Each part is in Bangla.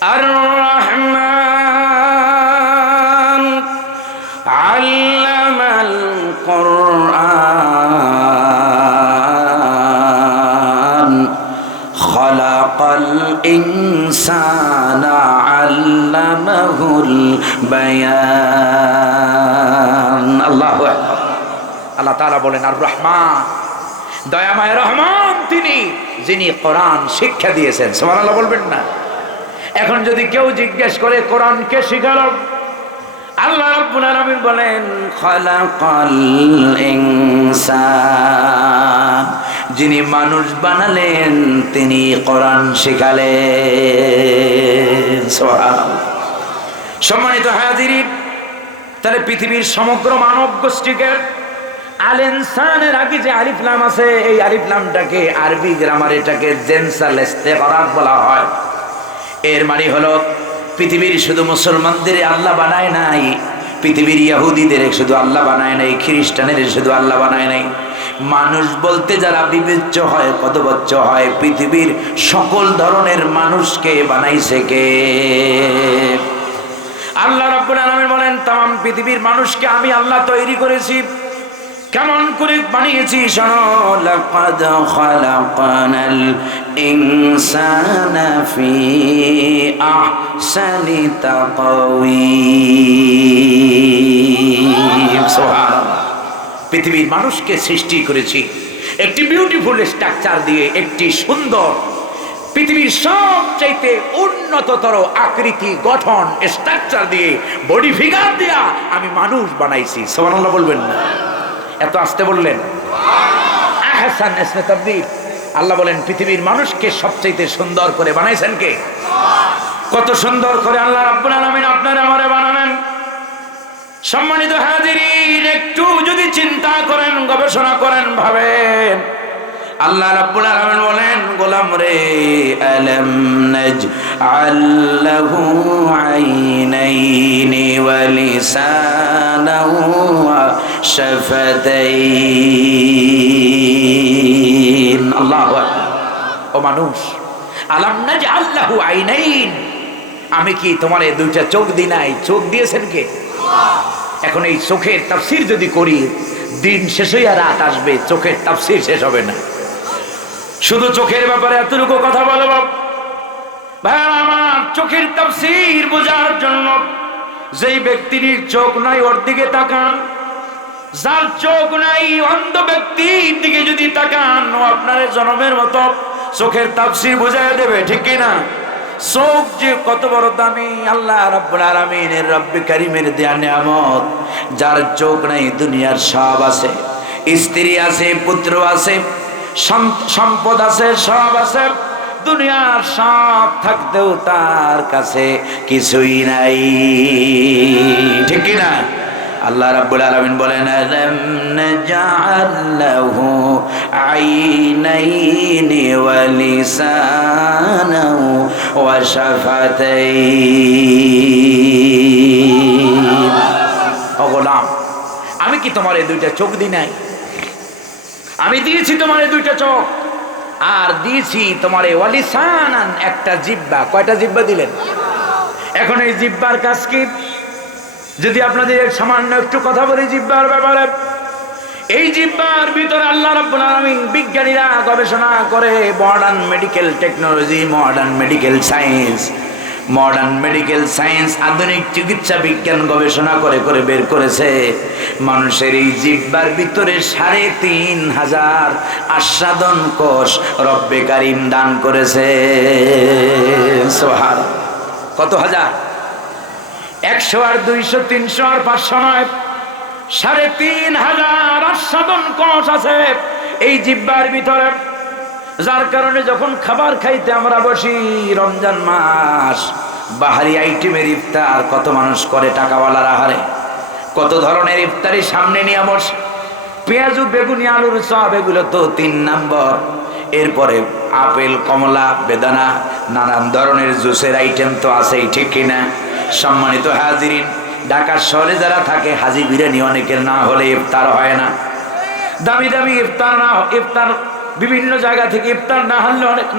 আর রহমান আল্লামাল কুরআন খালাকাল ইনসানা আল্লামাহুল বায়ান। আল্লাহু আকবার। আল্লাহ তাআলা বলেন আর রহমান, দয়াময় রহমান তিনি, যিনি কোরআন শিক্ষা দিয়েছেন। সুবহানাল্লাহ বলবেন না? এখন যদি কেউ জিজ্ঞেস করে কোরআন কে শিখালো, আল্লাহ রাব্বুল আলামিন বলেন খালাকাল ইনসান, যিনি মানুষ বানালেন তিনি কোরআন শিখালেন। সুবহানাল্লাহ। সম্মানিত হাজিরিন, তাহলে পৃথিবীর সমগ্র মানব গোষ্ঠীকে আল ইনসানের আগে যে আলিফ লাম আছে, এই আলিফ লামটাকে আরবি গ্রামার এটাকে জেনসাল ইস্তেগরাক বলা হয়। এর মানে হলো পৃথিবীর শুধু মুসলমানদের আল্লাহ বানায় নাই, পৃথিবীর ইহুদিদের শুধু আল্লাহ বানায় নাই, খ্রিস্টানের শুধু আল্লাহ বানায় নাই। মানুষ বলতে যারা বিবেচ্য হয়, পদবাচ্য হয়, পৃথিবীর সকল ধরনের মানুষকে বানাইছে কে? আল্লাহ রাব্বুল আলামিন বলেন তাম পৃথিবীর মানুষকে আমি আল্লাহ তৈরি করেছি। কেমন করে বানিয়েছি শোনো, লাকাদ খালাকানাল ইনসানা ফি আহসানি তাকওয়িম। সুবহানাল্লাহ। পৃথিবীর মানুষকে সৃষ্টি করেছি একটি বিউটিফুল স্ট্রাকচার দিয়ে, একটি সুন্দর পৃথিবীর সবচাইতে উন্নততর আকৃতি, গঠন, স্ট্রাকচার দিয়ে, বডি ফিগার দিয়া আমি মানুষ বানাইছি। সুবহানাল্লাহ বলবেন না? এত আসতে বললেন। আহসান ইসমে তাবদীল। আল্লাহ বলেন পৃথিবীর মানুষকে সবচাইতে সুন্দর করে বানাইছেন কে? কত সুন্দর করে আল্লাহ রাব্বুল আলামিন আপনারে আমারে বানালেন। সম্মানিত হাজিরিন, একটু যদি চিন্তা করেন, গবেষণা করেন, ভাবেন, আল্লাহ রাব্বুল আলামিন বলেন গোলাম রে, আলাম নাজআল লাহু আইনাইনি ওয়া লিসানাহু ওয়া শাফাতাইন। আল্লাহু আকবার। ও মানুষ, আলাম নাজআল লাহু আইনাইন, আমি কি তোমারে দুইটা চোখ দিই নাই? চোখ দিয়েছেন কে? এখন এই চোখের তাফসীর যদি করি, দিন শেষ হইয়া রাত আসবে, চোখের তাফসীর শেষ হবে না। শুধু চোখের ব্যাপারে এতটুকু কথা বলবো ভাই আমার, চোখের তাফসীর বোঝার জন্য যেই ব্যক্তির চোখ নাই ওর দিকে তাকান, যার চোখ নাই অন্ধ ব্যক্তির দিকে যদি তাকান, ও আপনার জনমের মতো চোখের তাফসীর বুঝায় দেবে, ঠিক কিনা? চোখ যে কত বড় দামি, আল্লাহ রাব্বুল আলামিনের রব্বে কারীমের দেয়া নিয়ামত। যার চোখ নাই দুনিয়ার সব আছে, স্ত্রী আছে, পুত্র আছে, সম্পদ আছে, সব আছে, দুনিয়ার সব থাকতেও তার কাছে কিছুই নাই, ঠিক কিনা? আল্লাহ রাব্বুল আলামিন বলেন আলাম নাজআল লাহু আইনাইনি ওয়া লিসানাহু ওয়া শাফাতাইন। ও গোলাম, আমি কি তোমার এই দুইটা চোখ দিই নাই? আমি দিয়েছি তোমার এই দুইটা চোখ, আর দিয়েছি তোমার ওয়া লিসানান, একটা জিহ্বা। কয়টা জিহ্বা দিলেন? এখন এই জিহ্বার কাজ কি? যদি আপনাদের সামান্য একটু কথা বলি জিহ্বার ব্যাপারে, এই জিহ্বার ভিতরে আল্লাহ রাব্বুল আলামিন, বিজ্ঞানীরা গবেষণা করে, modern medical technology, modern medical science, আধুনিক চিকিৎসা বিজ্ঞান গবেষণা করে করে বের করেছে মানুষের এই জিহ্বার ভিতরে ৩,৫০০ আস্বাদন কোষ রব্বে কারীম দান করেছে। সুবহানাল্লাহ। কত হাজার? ১০০ আর ২০০, ৩০০ আর ৫০০ নয়, ৩,৫০০ আস্বাদন কোষ আছে এই জিহ্বার ভিতরে। যার কারণে যখন খাবার খাইতে আমরা বসি, রমজান মাস, বাহারি আইটেমের ইফতার কত মানুষ করে, টাকাওয়ালার আহারে কত ধরনের ইফতারি সামনে নিয়ে বসে, পেঁয়াজু, বেগুনি, আলুর চপ, এগুলো তো ৩ নম্বর। এরপরে আপেল, কমলা, বেদানা, নানান ধরনের জুসের আইটেম তো আছেই, ঠিক কিনা? সম্মানিত হাজিরিন, ঢাকার শহরে যারা থাকে, হাজি বিরিয়ানি অনেকের না হলে ইফতার হয় না। দামি দামি ইফতার বিভিন্ন জায়গা থেকে ইফতার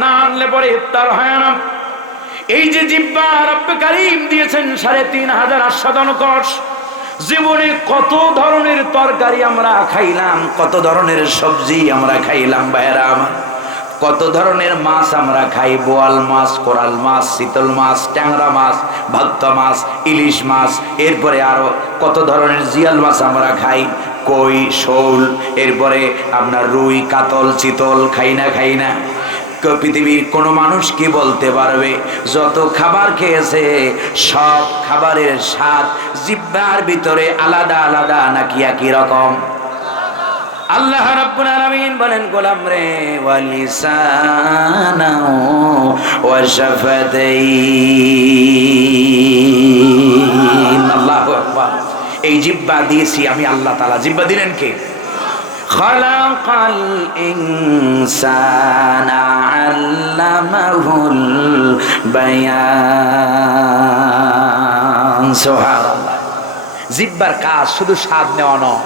না আনলে পরে ইফতার হয় না। এই যে জিহ্বা রব্বে কারীম দিয়েছেন ৩,৫০০ আস্বাদন কষ, জীবনে কত ধরনের তরকারি আমরা খাইলাম, কত ধরনের সবজি আমরা খাইলাম ভাইরা আমার, কত ধরনের মাছ আমরা খাই, বোয়াল মাছ, কোরাল মাছ, শীতল মাছ, ট্যাংরা মাছ, ভক্তা মাছ, ইলিশ মাছ, এরপরে আরো কত ধরনের জিয়াল মাছ আমরা খাই, কই, শোল, এরপরে আপনার রুই, কাতল, চিতল খাই না? পৃথিবীর কোনো মানুষ কি বলতে পারবে যত খাবার খেয়েছে সব খাবারের স্বাদ জিহ্বার ভিতরে আলাদা আলাদা নাকি একই রকম? আল্লাহ রাব্বুল আলামিন বলেন, গোলাম রে ওয়ালিসানাহু ওয়া শাফাতাইন, আল্লাহু আকবার। এই জিহ্বা দিয়েছি আমি আল্লাহ তাআলা। জিহ্বা দিলেন কে? খালাকাল ইনসানা আল্লামাহুল বায়ান। সুবহানাল্লাহ। জিহ্বার কাজ শুধু স্বাদ নেওয়া নয়,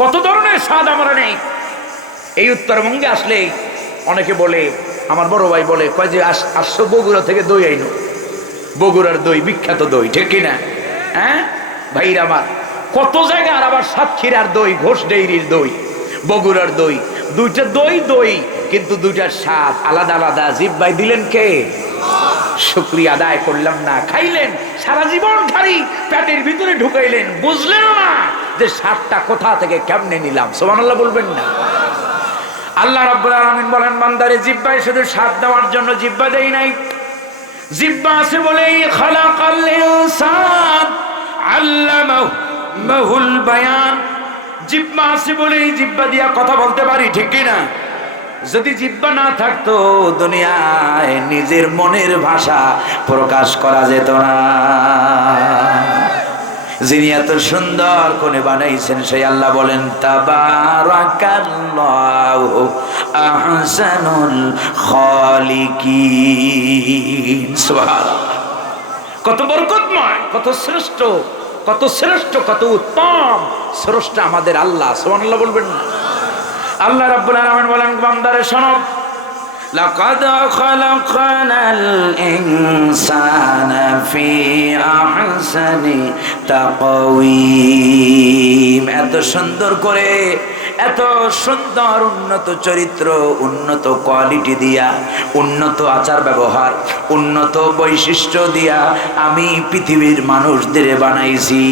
কত ধরনের স্বাদ আমরা নেই। এই উত্তরবঙ্গে আসলে অনেকে বলে, আমার বড় ভাই বলে, কয় যে আসছো বগুড়া থেকে দই আইনো, বগুড়ার দই বিখ্যাত দই, ঠিক কিনা? হ্যাঁ ভাইরা আমার, কত জায়গার আবার সাতক্ষীরার দই, ঘোষ ডেইরির দই, বগুড়ার দই, দুইটা দই কিন্তু দুইটার স্বাদ আলাদা আলাদা। জিহ্বায় দিলেন কে? শুকরিয়া আদায় করলাম না। খাইলেন, সারা জীবন খাই পেটের ভিতরে ঢুকাইলেন, বুঝলেন না যে স্বাদটা কোথা থেকে কেমনে নিলাম। সুবহানাল্লাহ বলবেন না? আল্লাহ রাব্বুল আলামিন বলেন, বান্দারে জিহ্বায় শুধু স্বাদ দেওয়ার জন্য জিহ্বা দেই নাই, জিহ্বা আছে বলেই খালাকাল ইনসান আল্লামাহুল বায়ান। জিহ্বা আছে বলেই জিহ্বা দিয়া কথা বলতে পারি, ঠিক কিনা? যদি জিহ্বা না থাকতো দুনিয়ায় নিজের মনের ভাষা প্রকাশ করা যেত না। যিনি এত সুন্দর করে বানাইছেন সেই আল্লাহ বলেন, তাবারাকাল্লাহু আহসানুল খালিকিন। সুবহানাল্লাহ। কত বরকতময়, কত শ্রেষ্ঠ, কত উত্তম স্রষ্টা আমাদের আল্লাহ। সুবহানাল্লাহ বলবেন না? আল্লাহ রাব্বুল আলামিন বলেন, বান্দারে শোনো, লাকাদ খালাকনাল ইনসানা ফি আহসানি তাকওয়িম। এত সুন্দর করে, এত সুন্দর উন্নত চরিত্র, উন্নত কোয়ালিটি দিয়া, উন্নত আচার ব্যবহার, উন্নত বৈশিষ্ট্য দিয়া আমি পৃথিবীর মানুষদের বানাইছি।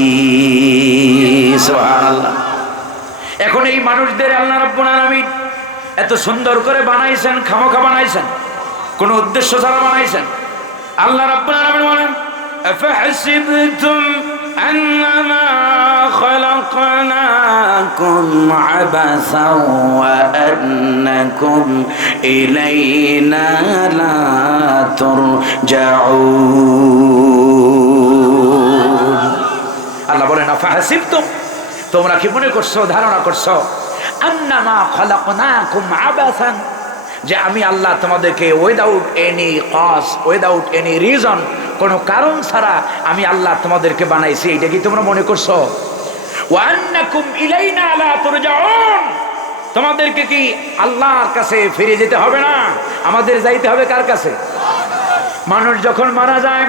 সুবহানাল্লাহ। এখন এই মানুষদের আল্লাহ রাব্বুল আলামিন এত সুন্দর করে বানাইছেন, খামোখা বানাইছেন, কোন উদ্দেশ্য ছাড়া বানাইছেন। আল্লাহ রাব্বুল আলামিন বলেন, আফাহাসিবতুম আন্নামা খালাকনাকুম আবাসাও ওয়া আন্নাকুম ইলাইনা লা তুরজাউন। আল্লাহ বলেন, আফাহাসিবতুম, তোমরা কি মনে করছো, ধারণা করছো, আন্নামা খালাকনাকুম আবাসান, যে আমি আল্লাহ তোমাদেরকে without any cause, without any reason, কোনো কারণ ছাড়া আমি আল্লাহ তোমাদেরকে বানাইছি, এটা কি তোমরা মনে করছো? ওয়া আন্নাকুম ইলাইনা লা তুরজাউন, তোমাদেরকে কি আল্লাহর কাছে ফিরে যেতে হবে না? আমাদের যাইতে হবে কার কাছে? মানুষ যখন মারা যায়,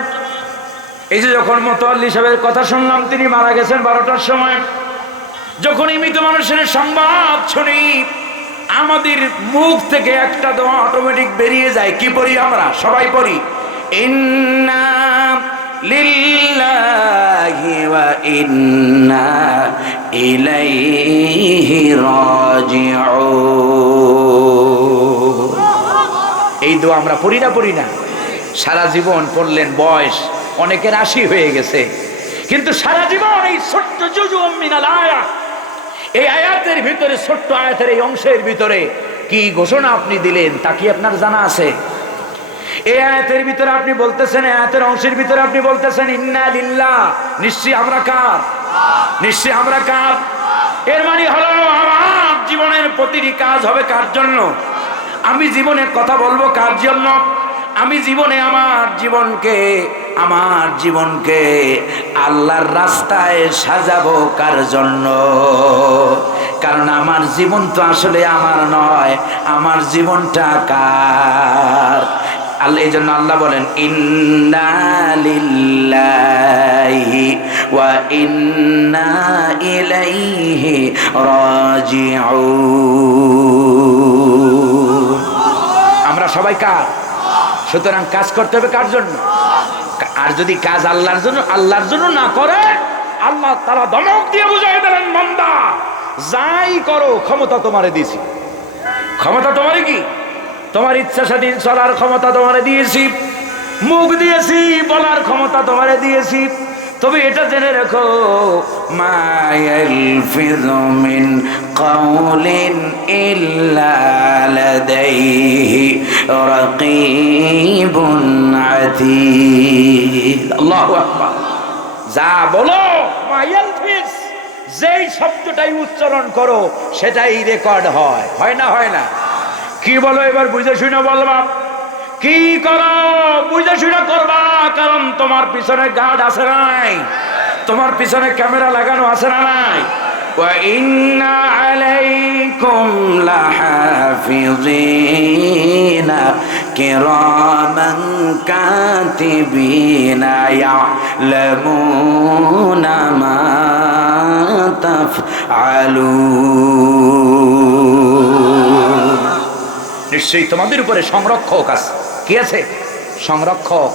এই যে যখন মোতাওয়াল্লি সাহেবের কথা শুনলাম, তিনি মারা গেছেন 12টার সময়, যখন মৃত মানুষের সংবাদ শুনি, আমাদের মুখ থেকে একটা দোয়া অটোমেটিক বেরিয়ে যায়। কি পড়ি আমরা? সবাই পড়ি, ইন্না লিল্লাহি ওয়া ইন্না ইলাইহি রাজিউন। এই দোয়া আমরা পড়ি না? সারা জীবন পড়লেন, বয়স অনেকের 80 হয়ে গেছে, কিন্তু সারা জীবন এই ছোট্ট জুজুম মিনাল আয়াত, এই আয়াতের ভিতরে, ছোট্ট আয়াতের এই অংশের ভিতরে কি ঘোষণা আপনি দিলেন তা কি আপনার জানা আছে? এই আয়াতের ভিতরে আপনি বলতেছেন, আয়াতের অংশের ভিতরে আপনি বলতেছেন ইন্না লিল্লাহ, নিশ্চয়ই আমরা কার? নিশ্চয়ই আমরা কার? এর মানে হলো আমার জীবনের প্রতিটি কাজ হবে কার জন্য? আমি জীবনে কথা বলবো কার জন্য? আমি জীবনে আমার জীবনকে আল্লাহর রাস্তায় সাজাবো কার জন্য? কারণ আমার জীবন তো আসলে আমার নয়, আমার জীবনটা কার? আল্লাহ, এই জন্য আল্লাহ বলেন ইন্না লিল্লাহি ওয়া ইন্না ইলাইহি রাজিউন। আমরা সবাই কার? সুতরাং কাজ করতে হবে কার জন্য? আর যদি কাজ আল্লাহর জন্য না করে, আল্লাহ তাআলা ধমক দিয়ে বুঝাই দিলেন, বান্দা যাই করো ক্ষমতা তোমারে দিয়েছি। ক্ষমতা তোমারে কি? তোমার ইচ্ছা স্বাধীন চলার ক্ষমতা তোমারে দিয়েছি, মুখ দিয়েছি বলার ক্ষমতা তোমারে দিয়েছি। তবে এটা জেনে রাখো, মা ইয়ালফিযু মিন কাওলিন ইল্লা লাদাইহি রাকীবুন আতীদ। আল্লাহু আকবার। যা বলো, মা ইয়ালফিজ, যেই শব্দটাই উচ্চারণ করো সেটাই রেকর্ড হয়। হয় না? হয় না? কি বলো এবার বুঝে শুনে বলবা, কি করো বুঝে শুনে করবা, কারণ তোমার পিছনে গার্ড আছে না নাই? তোমার পিছনে ক্যামেরা লাগানো আছে না নাই? ওয়া ইন্না আলাইকুম লাহাফিজিনা কিরামান কাতিবিনা ইয়ালামুনা মা তাফআলুন। নিশ্চয়ই তোমাদের উপরে সংরক্ষক আছে। কি আছে? সংরক্ষক।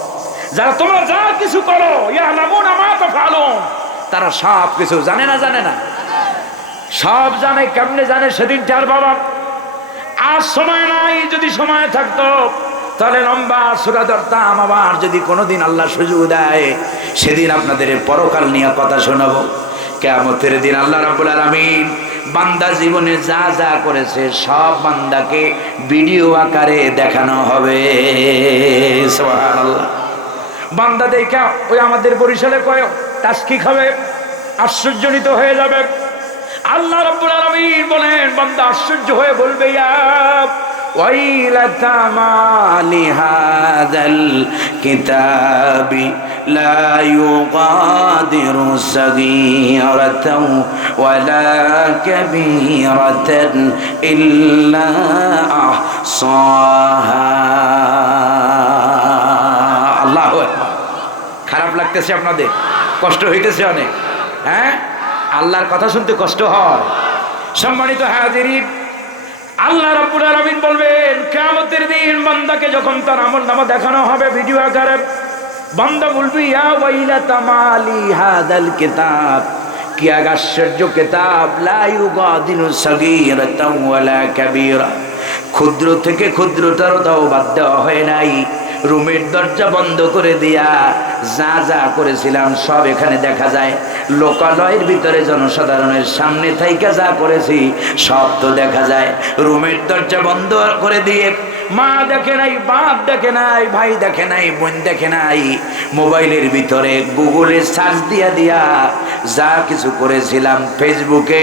যারা তোমরা যা কিছু করো, ইয়ালামুনা মা তাফআলুন, তারা সব কিছু জানে না? জানে না? সব জানে। কেমনে জানে? সেদিন টের বাবা। আজ সময় নাই, যদি সময় থাকতো তাহলে লম্বা সূরা ধরতাম। আবার যদি কোনোদিন আল্লাহ সুযোগ দেয়, সেদিন আপনাদের পরকাল নিয়ে কথা শোনাবো। কিয়ামতের দিন আল্লাহ রাব্বুল আলামিন বান্দা জীবনে যা যা করেছে সব বান্দাকে ভিডিও আকারে দেখানো হবে। সুবহানাল্লাহ। বান্দা দেখা ওই আমাদের বরিশালে কয় টাস্কি খাবে, আশ্চর্যজনিত হয়ে যাবে। আল্লাহ রাব্বুল আলামিন বলেন, বান্দা আশ্চর্য হয়ে বলবে, ইয়া ওয়াইলাতা মা লিহাযাল কিতাবি লা ইউগাদিরু সাগীরাতাও ওয়ালা কাবীরাতান ইল্লা আহসাহা। আল্লাহু আকবার। খারাপ লাগতেছে আপনাদের? কষ্ট হইতেছে অনেক? হ্যাঁ, আল্লাহর কথা শুনতে কষ্ট হয়। সম্মানিত হাজিরিন, আল্লাহ রাব্বুল আলামিন বলবেন, কিয়ামতের দিন বান্দাকে যখন তার আমলনামা দেখানো হবে ভিডিও আকারে, বান্দা বলবে, ইয়া ওয়াইলাতা মা লিহাযাল কিতাব, কি আশ্চর্য কিতাব, লা ইউগাদিরু সাগীরাতাও ওয়ালা কাবীরা, ক্ষুদ্র থেকে ক্ষুদ্রতরটাও বাদ দেওয়া হয় নাই। রুমের দরজা বন্ধ করে দিয়া যা যা করেছিলাম সব এখানে দেখা যায়। লোকালয়ের ভিতরে জনসাধারণের সামনে থাইকা যা করেছি সব তো দেখা যায়। রুমের দরজা বন্ধ করে দিয়ে মা দেখে নাই, বাপ দেখে নাই, ভাই দেখে নাই, বোন দেখে নাই, মোবাইলের ভিতরে গুগলে সার্চ দিয়া দিয়া যা কিছু করেছিলাম, ফেসবুকে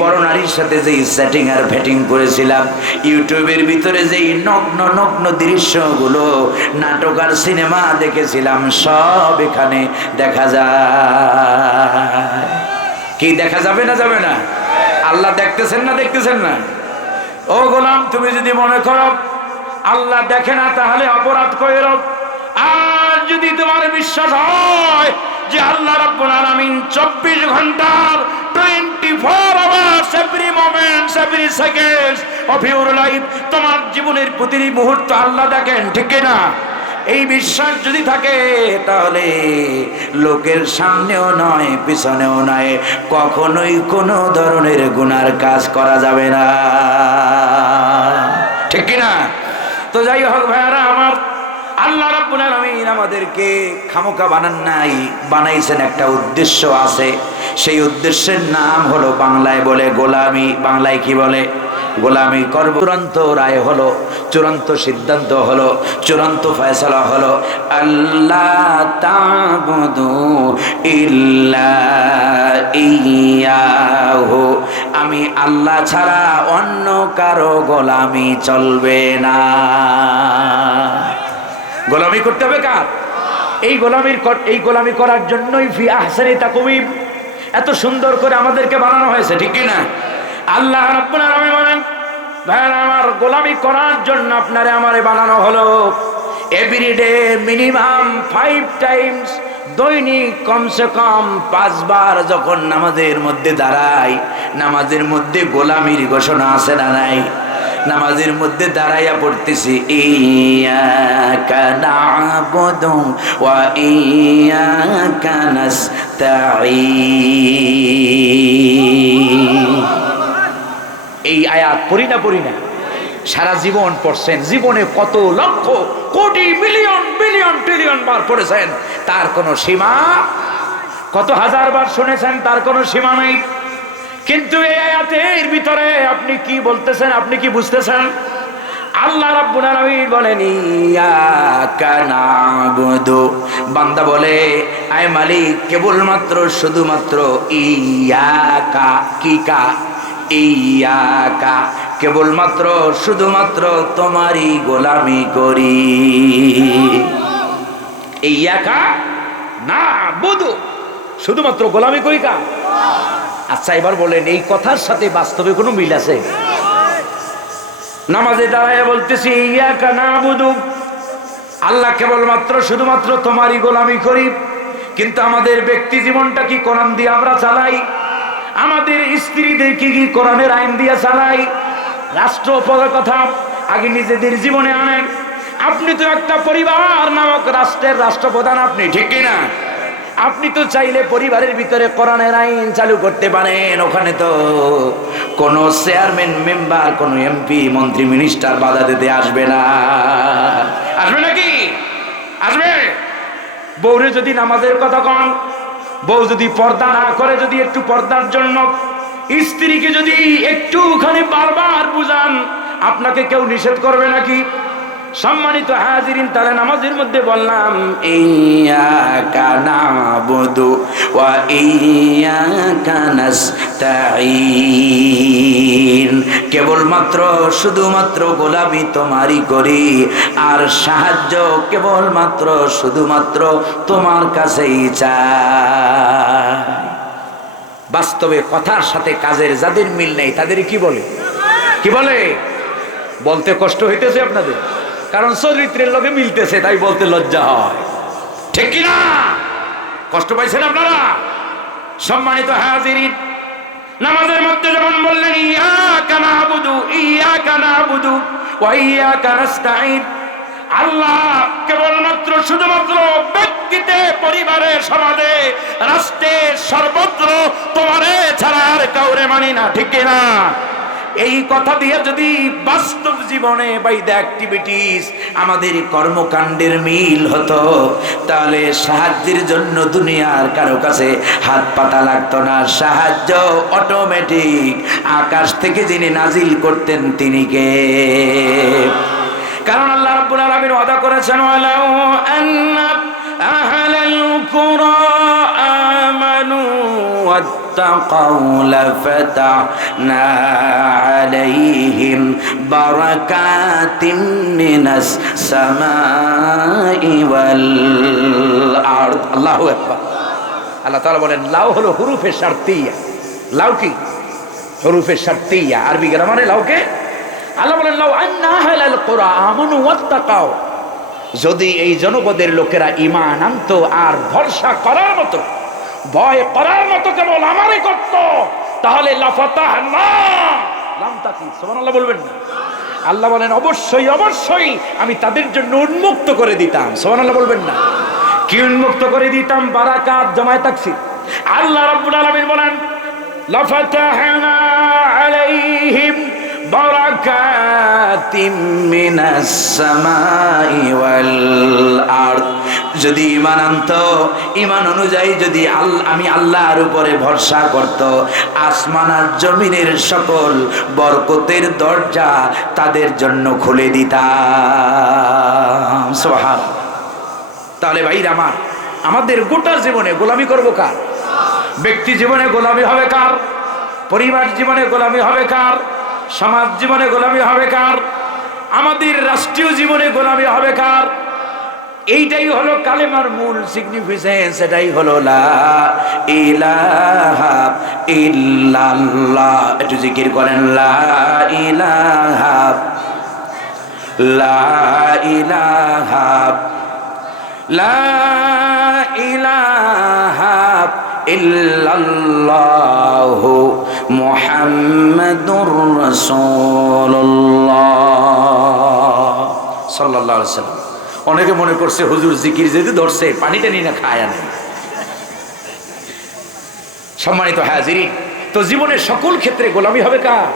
পরনারীর সাথে যেই সেটিং আর ফেটিং করেছিলাম, ইউটিউবের ভিতরে যেই নগ্ন নগ্ন দৃশ্যগুলো, নাটক আর সিনেমা দেখেছিলাম, সব এখানে দেখা যায়। কি দেখা যাবে না? যাবে না? আল্লাহ দেখতেছেন না? দেখতেছেন না? ও গোলাম, তুমি যদি মনে করো আল্লাহ দেখে না, তাহলে অপরাধ কইরো। আর যদি তোমার বিশ্বাস হয় যে আল্লাহ রাব্বুল আলামিন 24 ঘন্টার 24 hours, every moment, every second of your life, তোমার জীবনের প্রতিটি মুহূর্ত আল্লাহ দেখেন, ঠিক না? এই বিশ্বাস যদি থাকে, তাহলে লোকের সামনেও নয় পিছনেও নয় কখনোই কোনো ধরনের গুনার কাজ করা যাবে না, ঠিক কিনা? তো যাই হোক ভাইয়ারা আমার, আল্লাহ রাব্বুল আলামিন আমাদেরকে খামোকা বানান নাই, বানাইছেন একটা উদ্দেশ্য আছে। সেই উদ্দেশ্যের নাম হলো বাংলায় বলে গোলামি। বাংলায় কি বলে? গোলামি করব। চূড়ান্ত রায় হলো, চূড়ান্ত সিদ্ধান্ত হলো, চূড়ান্ত ফয়সালা হলো, আল্লাহ তা'বুদু ইল্লা ইয়াহু, আমি আল্লাহ ছাড়া অন্য কারো গোলামি চলবে না। গোলামি করতে হবে কার? এই গোলামি করার জন্যই ফি আহসানি তাকওয়িম এত সুন্দর করে আমাদেরকে বানানো হয়েছে, ঠিক কি না? আল্লাহ রাব্বুল আলামিন বলেন, ভাইরা আমার, গোলামি করার জন্য আপনারে আমারে বানানো হলো। এভরিডে মিনিমাম 5 টাইমস, দৈনিক কমসে কম 5 বার যখন নামাজের মধ্যে দাঁড়াই, নামাজের মধ্যে গোলামির ঘোষণা আছে না নাই? নামাজের মধ্যে দাঁড়াইয়া পড়তেছি ইয়্যাকা না'বুদু ওয়া ইয়্যাকা নাস্তাঈন। এই আয়াত পড়ি না সারা জীবন পড়ছেন, জীবনে কত lakh crore million billion trillion বার পড়েছেন, তার কোনো সীমা, কত হাজার বার শুনেছেন, তার কোনো সীমা নেই। কিন্তু এই আয়াতের ভিতরে আপনি কি বলতেছেন, আপনি কি বুঝতেছেন? আল্লাহ রাব্বুল আলামিন বলেন ইয়্যাকা না'বুদু, বান্দা বলে আয় মালিক কেবলমাত্র শুধুমাত্র ইয়্যাকা, কি কা? ইয়্যাকা, কেবলমাত্র শুধুমাত্র তোমারই গোলামি করি। ইয়্যাকা না'বুদু, শুধুমাত্র গোলামি করি কা? আচ্ছা এবার বলেন এই কথার সাথে বাস্তবে কোনো মিল আছে? নামাজে দাঁড়ায় বলতেছি ইয়্যাকা না'বুদু, আল্লাহ কেবলমাত্র শুধুমাত্র তোমারই গোলামি করি, কিন্তু আমাদের ব্যক্তি জীবনটা কি কোরআন দিয়ে আমরা চালাই? আমাদের স্ত্রীদেরকে কি কোরআনের আইন দিয়ে চালাই? রাষ্ট্র পদের কথা আগে নিজেদের জীবনে আনেন। আপনি তো একটা পরিবার নামক রাষ্ট্রের রাষ্ট্রপ্রধান, আপনি ঠিক কিনা? আপনি তো চাইলে পরিবারের ভিতরে কোরআনের আইন চালু করতে পারেন, ওখানে তো কোনো চেয়ারম্যান মেম্বার, কোনো এমপি মন্ত্রী মিনিস্টার বাধা দিতে আসবে না। আসবে নাকি? আসবে? বউরে যদি নামাজের কথা কন, বউ যদি পর্দা না করে, যদি একটু পর্দার জন্য স্ত্রীকে যদি একটুখানি বারবার বুঝান, আপনাকে কেউ নিষেধ করবে নাকি? সম্মানিত হাজিরিন, তাহলে নামাজের মধ্যে বললাম ইয়্যাকা না'বুদু ওয়া ইয়্যাকা নাস্তাঈন, কেবলমাত্র শুধুমাত্র গোলামি তোমারই করি, আর সাহায্য কেবলমাত্র শুধুমাত্র তোমার কাছেই চাই। বাস্তবে কথার সাথে কাজের যাদের মিল নেই তাদের কি বলে? কি বলে? বলতে কষ্ট হইতেছে আপনাদের, কারণ চরিত্রের লোকে মিলতেছে তাই বলতে লজ্জা হয়, ঠিক কিনা? কষ্ট পাইছেন আপনারা? সম্মানিত হাজিরিন, নামাজের মধ্যে যেমন বললেন ইয়্যাকা না'বুদু ওয়া ইয়্যাকা নাস্তাঈন, আল্লাহ কেবলমাত্র শুধুমাত্র ব্যক্তিতে, পরিবারে, সমাজে, রাষ্ট্রে, সর্বত্র তোমারে ছাড়া আর কাউরে মানি না, ঠিক কিনা? এই কথা দিয়ে যদি বাস্তব জীবনে বাই দ্য অ্যাক্টিভিটিস আমাদের কর্মকাণ্ডের মিল হতো, তাহলে সাহায্যের জন্য দুনিয়ার কারো কাছে হাত পাতা লাগতো না। সাহায্য অটোমেটিক আকাশ থেকে যিনি নাজিল করতেন তিনি কে? কারণ আল্লাহ রাব্বুল আলামিন ওয়াদা করেছেন ওয়ালাউ আন্না আহলাল কুরা আমানু ওয়াত্তাকাউ লাফাতাহনা আলাইহিম বারাকাতিম মিনাস সামাই ওয়াল আরদ। আল্লাহু আকবার। আল্লাহ তাআলা বলেন লাউ হলো হুরুফে শারতিয়া। লাউ কি? হুরুফে শারতিয়া, আরবি গ্রামারে লাউকে আল্লাহ বলেন লাউ আন্না আহলাল কুরা আমানু ওয়াত্তাকাউ, যদি এই জনপদের লোকেরা ঈমান আনতো আর ভরসা করার মতো, ভয় করার মতো কেবল আমারই করত, তাহলে লাফাতাহনা, লামটা কি সুবহানাল্লাহ বলবেন না? আল্লাহ বলেন অবশ্যই অবশ্যই আমি তাদের জন্য উন্মুক্ত করে দিতাম। সুবহানাল্লাহ বলবেন না? কি উন্মুক্ত করে দিতাম? বারাকাত, জামায়ে তাকসীর। আল্লাহ রাব্বুল আলামিন বলেন লাফাতাহনা আলাইহিম বারাকাতিম মিনাস সামাই ওয়াল আরদ, যদি ঈমান আনতো, ঈমান অনুযায়ী যদি আমি আল্লাহর উপরে ভরসা করত, আসমান আর জমিনের সকল বরকতের দরজা তাদের জন্য খুলে দিতাম। সুবহানাল্লাহ। তাহলে ভাইরা আমার, আমাদের গোটা জীবনে গোলামি করব কার? ব্যক্তি জীবনে গোলামি হবে কার? পরিবার জীবনে গোলামি হবে কার? সমাজ জীবনে গোলামি হবে কার? আমাদের রাষ্ট্রীয় জীবনে গোলামি হবে কার? এইটাই হলো কালেমার মূল সিগনিফিকেন্স। এটাই হলো লা ইলাহা ইল্লাল্লাহ। একটু জিকির করেন লা ইলাহা লা ইলাহা ইল্লাল্লাহু মুহাম্মাদুর রাসূলুল্লাহ সাল্লাল্লাহু আলাইহি ওয়াসাল্লাম। অনেকে মনে করছে হুজুর জিকির যদি ধরছে পানিটা নিয়ে না খায় না। সম্মানিত হাজিরিন, তো জীবনের সকল ক্ষেত্রে গোলামি হবে কার?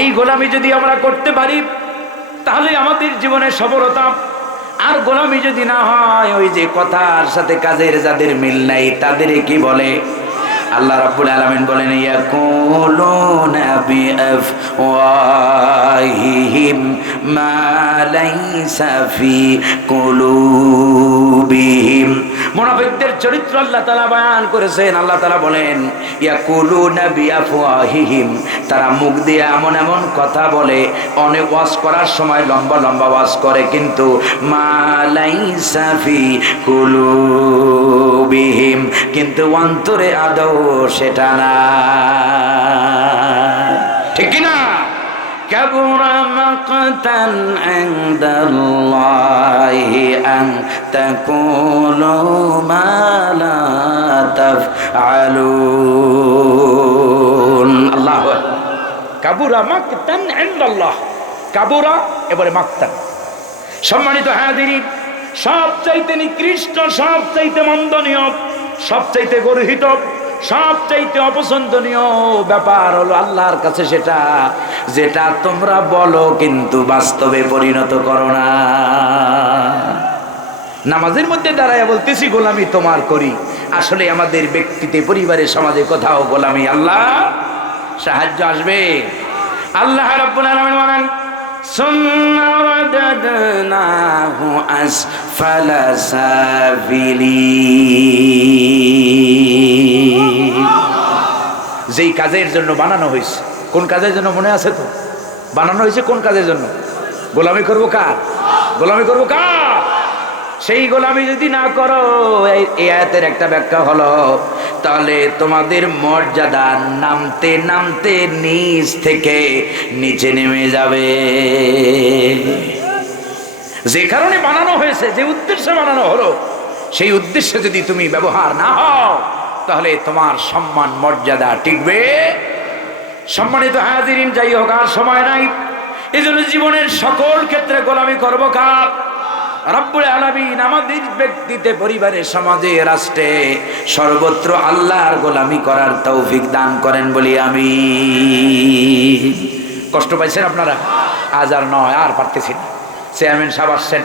এই গোলামি যদি আমরা করতে পারি তাহলে আমাদের জীবনের সফলতা। আর গোলামি যদি না হয়, ওই যে কথার সাথে কাজের যাদের মিল নাই তাদের কি বলে? আল্লাহ রাব্বুল আলামিন বলেন ইয়াকুলুনা বিআফওয়াহিহিম মা লাইসা ফি কুলুবিহিম। মুনাফিকদের চরিত্র আল্লাহ তাআলা বয়ান করেছেন। আল্লাহ তাআলা বলেন ইয়াকুলুনা বিআফওয়াহিহিম, তারা মুখ দিয়ে এমন এমন কথা বলে, অনেক ওয়াজ করার সময় লম্বা লম্বা ওয়াজ করে, কিন্তু মা লাইসা ফি কুলুবিহিম, কিন্তু অন্তরে আদৌ সেটা না। ঠিক কি না? কাবুরা মাকতান ইনদাল্লাহি আন তাকুলু মা লা তাফআলুন। আল্লাহু আকবার। কাবুরা মাকতান ইনদাল্লাহ, কাবুরা এবারে মাকতান। সম্মানিত হাজিরিন, সবচাইতে নিকৃষ্ট, সবচাইতে মন্দনীয়, সবচাইতে গর্হিত, সবচাইতে অপছন্দনীয় ব্যাপার হলো আল্লাহর কাছে সেটা যেটা তোমরা বলো কিন্তু বাস্তবে পরিণত করো না। নামাজের মধ্যে দাঁড়ায় বলতেছি গোলামি তোমার করি, আসলে আমাদের ব্যক্তিতে, পরিবারে, সমাজে কোথাও গোলামি। আল্লাহ সাহায্য আসবে। আল্লাহ রাব্বুল আলামিন বলেন সুম্মা রাদাদনাহু আসফালা সাফিলিন। যেই কাজের জন্য বানানো হয়েছে, কোন কাজের জন্য মনে আছে তো? বানানো হয়েছে কোন কাজের জন্য? গোলামি করবো কার? গোলামি করবো কার? সেই গোলামি যদি না করো, এই আয়াতের একটা ব্যাখ্যা হলো তাহলে তোমাদের মর্যাদা নামতে নামতে নিচ থেকে নিচে নেমে যাবে। যে কারণে বানানো হয়েছে, যে উদ্দেশ্যে বানানো হলো, সেই উদ্দেশ্যে যদি তুমি ব্যবহার না হও তাহলে তোমার সম্মান মর্যাদা টিকবে। সম্মানিত হাজিরিন, যাই হোক আর সময় নাই, এই জন্য জীবনের সকল ক্ষেত্রে গোলামি করবো কার? রব্বুল আলামিন আমাদের ব্যক্তিতে, পরিবারে, সমাজে, রাষ্ট্রে, সর্বত্র আল্লাহর গোলামি করার তৌফিক দান করেন বলি আমি। কষ্ট পাইছেন আপনারা? আজ আর নয়, আর পারতেছি না। চেয়ারম্যান সাহেব আসছেন,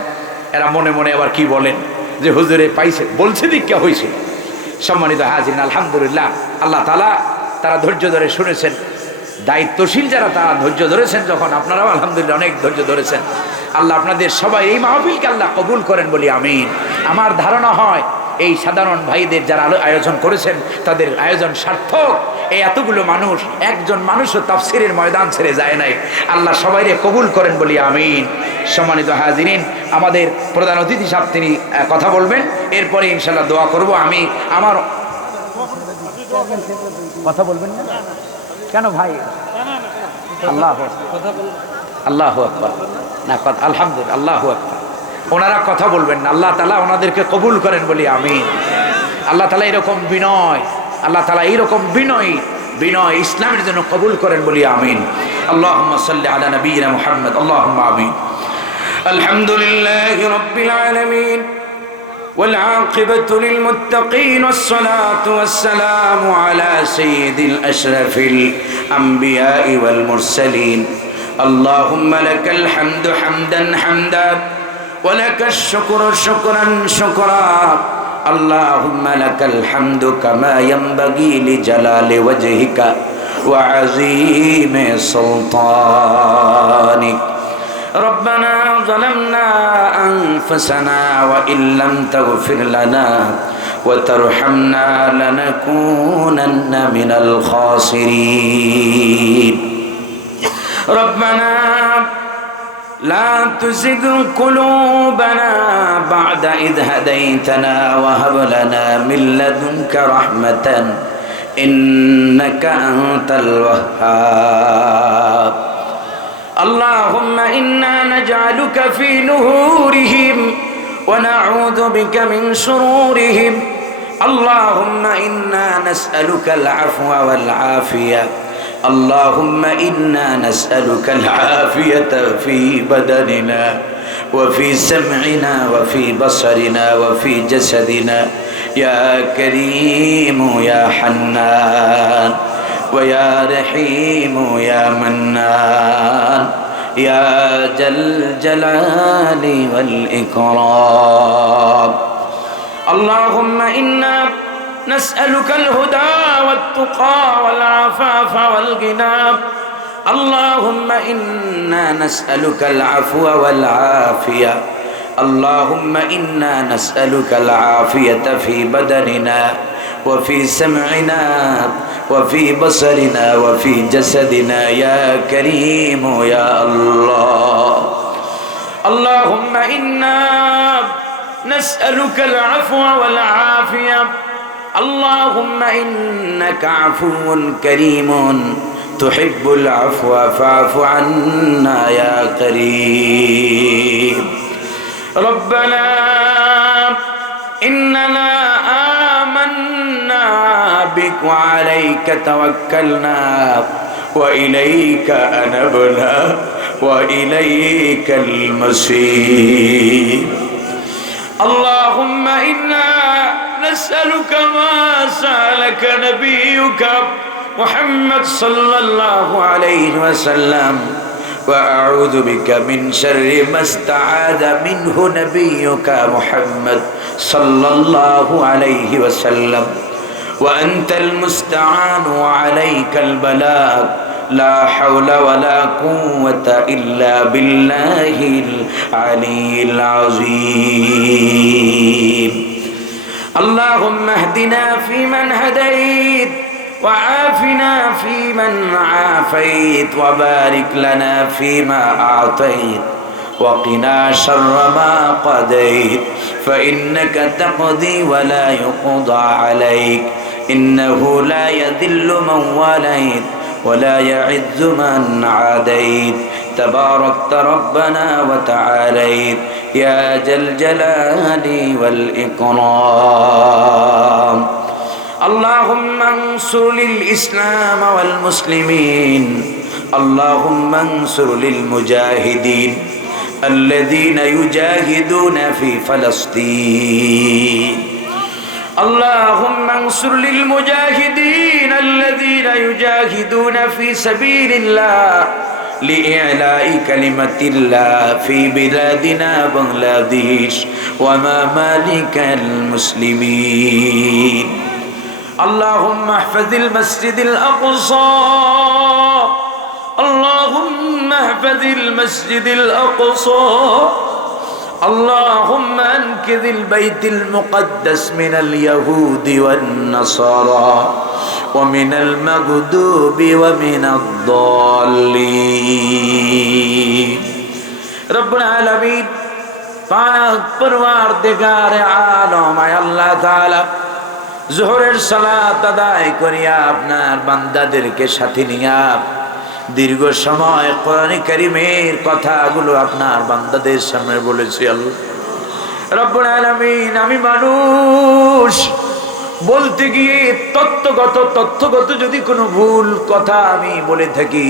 এরা মনে মনে আবার কি বলেন যে হুজুরে পাইছে, বলছে দীক্ষা হয়েছে। সম্মানিত হাজির, আলহামদুলিল্লাহ, আল্লাহ তাআলা তারা ধৈর্য ধরে শুনেছেন। দায়িত্বশীল যারা তারা ধৈর্য ধরেছেন, যখন আপনারাও আলহামদুলিল্লাহ অনেক ধৈর্য ধরেছেন। আল্লাহ আপনাদের সবাই এই মাহফিলকে আল্লাহ কবুল করেন বলি আমিন। আমার ধারণা হয় এই সাধারণ ভাইদের যারা আয়োজন করেছেন তাদের আয়োজন সার্থক। এই এতগুলো মানুষ, একজন মানুষও তাফসীরের ময়দান ছেড়ে যায় নাই। আল্লাহ সবাইকে কবুল করেন বলি আমিন। সম্মানিত হাজিরিন, আমাদের প্রধান অতিথি সাহেব তিনি কথা বলবেন, এরপরে ইনশাআল্লাহ দোয়া করব। আমি আমার কথা বলবেন না কেন ভাই? আল্লাহ আল্লাহু আকবার। না কথা, আলহামদুলিল্লাহ, আল্লাহু আকবার। ওনারা কথা বলবেন না, আল্লাহ তাআলা ওনাদেরকে কবুল করেন বলি আমিন। আল্লাহ তাআলা এরকম বিনয়, আল্লাহ তাআলা এইরকম বিনয় ইসলামের জন্য কবুল করেন বলি আমিন। আল্লাহুম্মা সাল্লি আলা নবিয়িনা মুহাম্মদ, আল্লাহুম্মা আমিন। আলহামদুলিল্লাহি রাব্বিল আলামিন والعاقبة للمتقين والصلاة والسلام على سيد الأشرف الأنبياء والمرسلين. اللهم لك الحمد حمدا حمدا ولك الشكر شكرا شكرا. اللهم لك الحمد كما ينبغي لجلال وجهك وعظيم سلطانك. ربنا ظلمنا أنفسنا وإن لم تغفر لنا وترحمنا لنكونن من الخاسرين. ربنا لا تزغ قلوبنا بعد إذ هديتنا وهب لنا من لدنك رحمة إنك أنت الوهاب. اللهم إنا نجعلك في نهورهم ونعوذ بك من شرورهم اللهم إنا نسألك العفو والعافية اللهم إنا نسألك العافية في بدننا وفي سمعنا وفي بصرنا وفي جسدنا يا كريم يا حنان ويا رحيم يا منان يا ذا الجلال والإكرام اللهم إنا نسألك الهدى والتقى والعفاف والغنى اللهم إنا نسألك العفو والعافية اللهم إنا نسألك العافية في بدننا وفي سمعنا وفي بصرنا وفي جسدنا يا كريم يا الله اللهم إنا نسألك العفو والعافية اللهم إنك عفو كريم تحب العفو فاعف عنا يا كريم ربنا إننا آمنا بك وعليك توكلنا وإليك أنبنا وإليك المصير اللهم إنا نسألك ما سألك نبيك محمد صلى الله عليه وسلم وأعوذ بك من شر ما استعاذ منه نبيك محمد صلى الله عليه وسلم وأنت المستعان وعليك البلاغ لا حول ولا قوة إلا بالله العلي العظيم اللهم اهدنا فيمن هديت وعافنا فيمن عافيت وبارك لنا فيما أعطيت وقنا شر ما قضيت فإنك تقضي ولا يقضى عليك إنه لا يذل من واليت ولا يعز من عاديت تباركت ربنا وتعاليت يا ذا الجلال والإكرام اللهم انصر للإسلام والمسلمين اللهم انصر للمجاهدين الذين يجاهدون في فلسطين اللهم انصر للمجاهدين الذين يجاهدون في سبيل الله لإعلاء كلمة الله في بلادنا بنغلاديش وممالك المسلمين اللهم احفظ المسجد الأقصى اللهم احفظ المسجد الأقصى اللهم انقذ البيت المقدس من اليهود والنصارى ومن المغضوب ومن الضالين رب العالمين পাক পরওয়ারদিগার আলম আল্লাহ তাআলা যোহরের সালাত আদায় করিয়া আপনার বান্দাদেরকে সাথে নিয়া দীর্ঘ সময় কোরআন কারীমের কথাগুলো আপনার বান্দাদের সামনে বলেছি আল্লাহ রব্বুল আলামিন আমি মানুষ বলতে গিয়ে তথ্যগত যদি কোনো ভুল কথা আমি বলে থাকি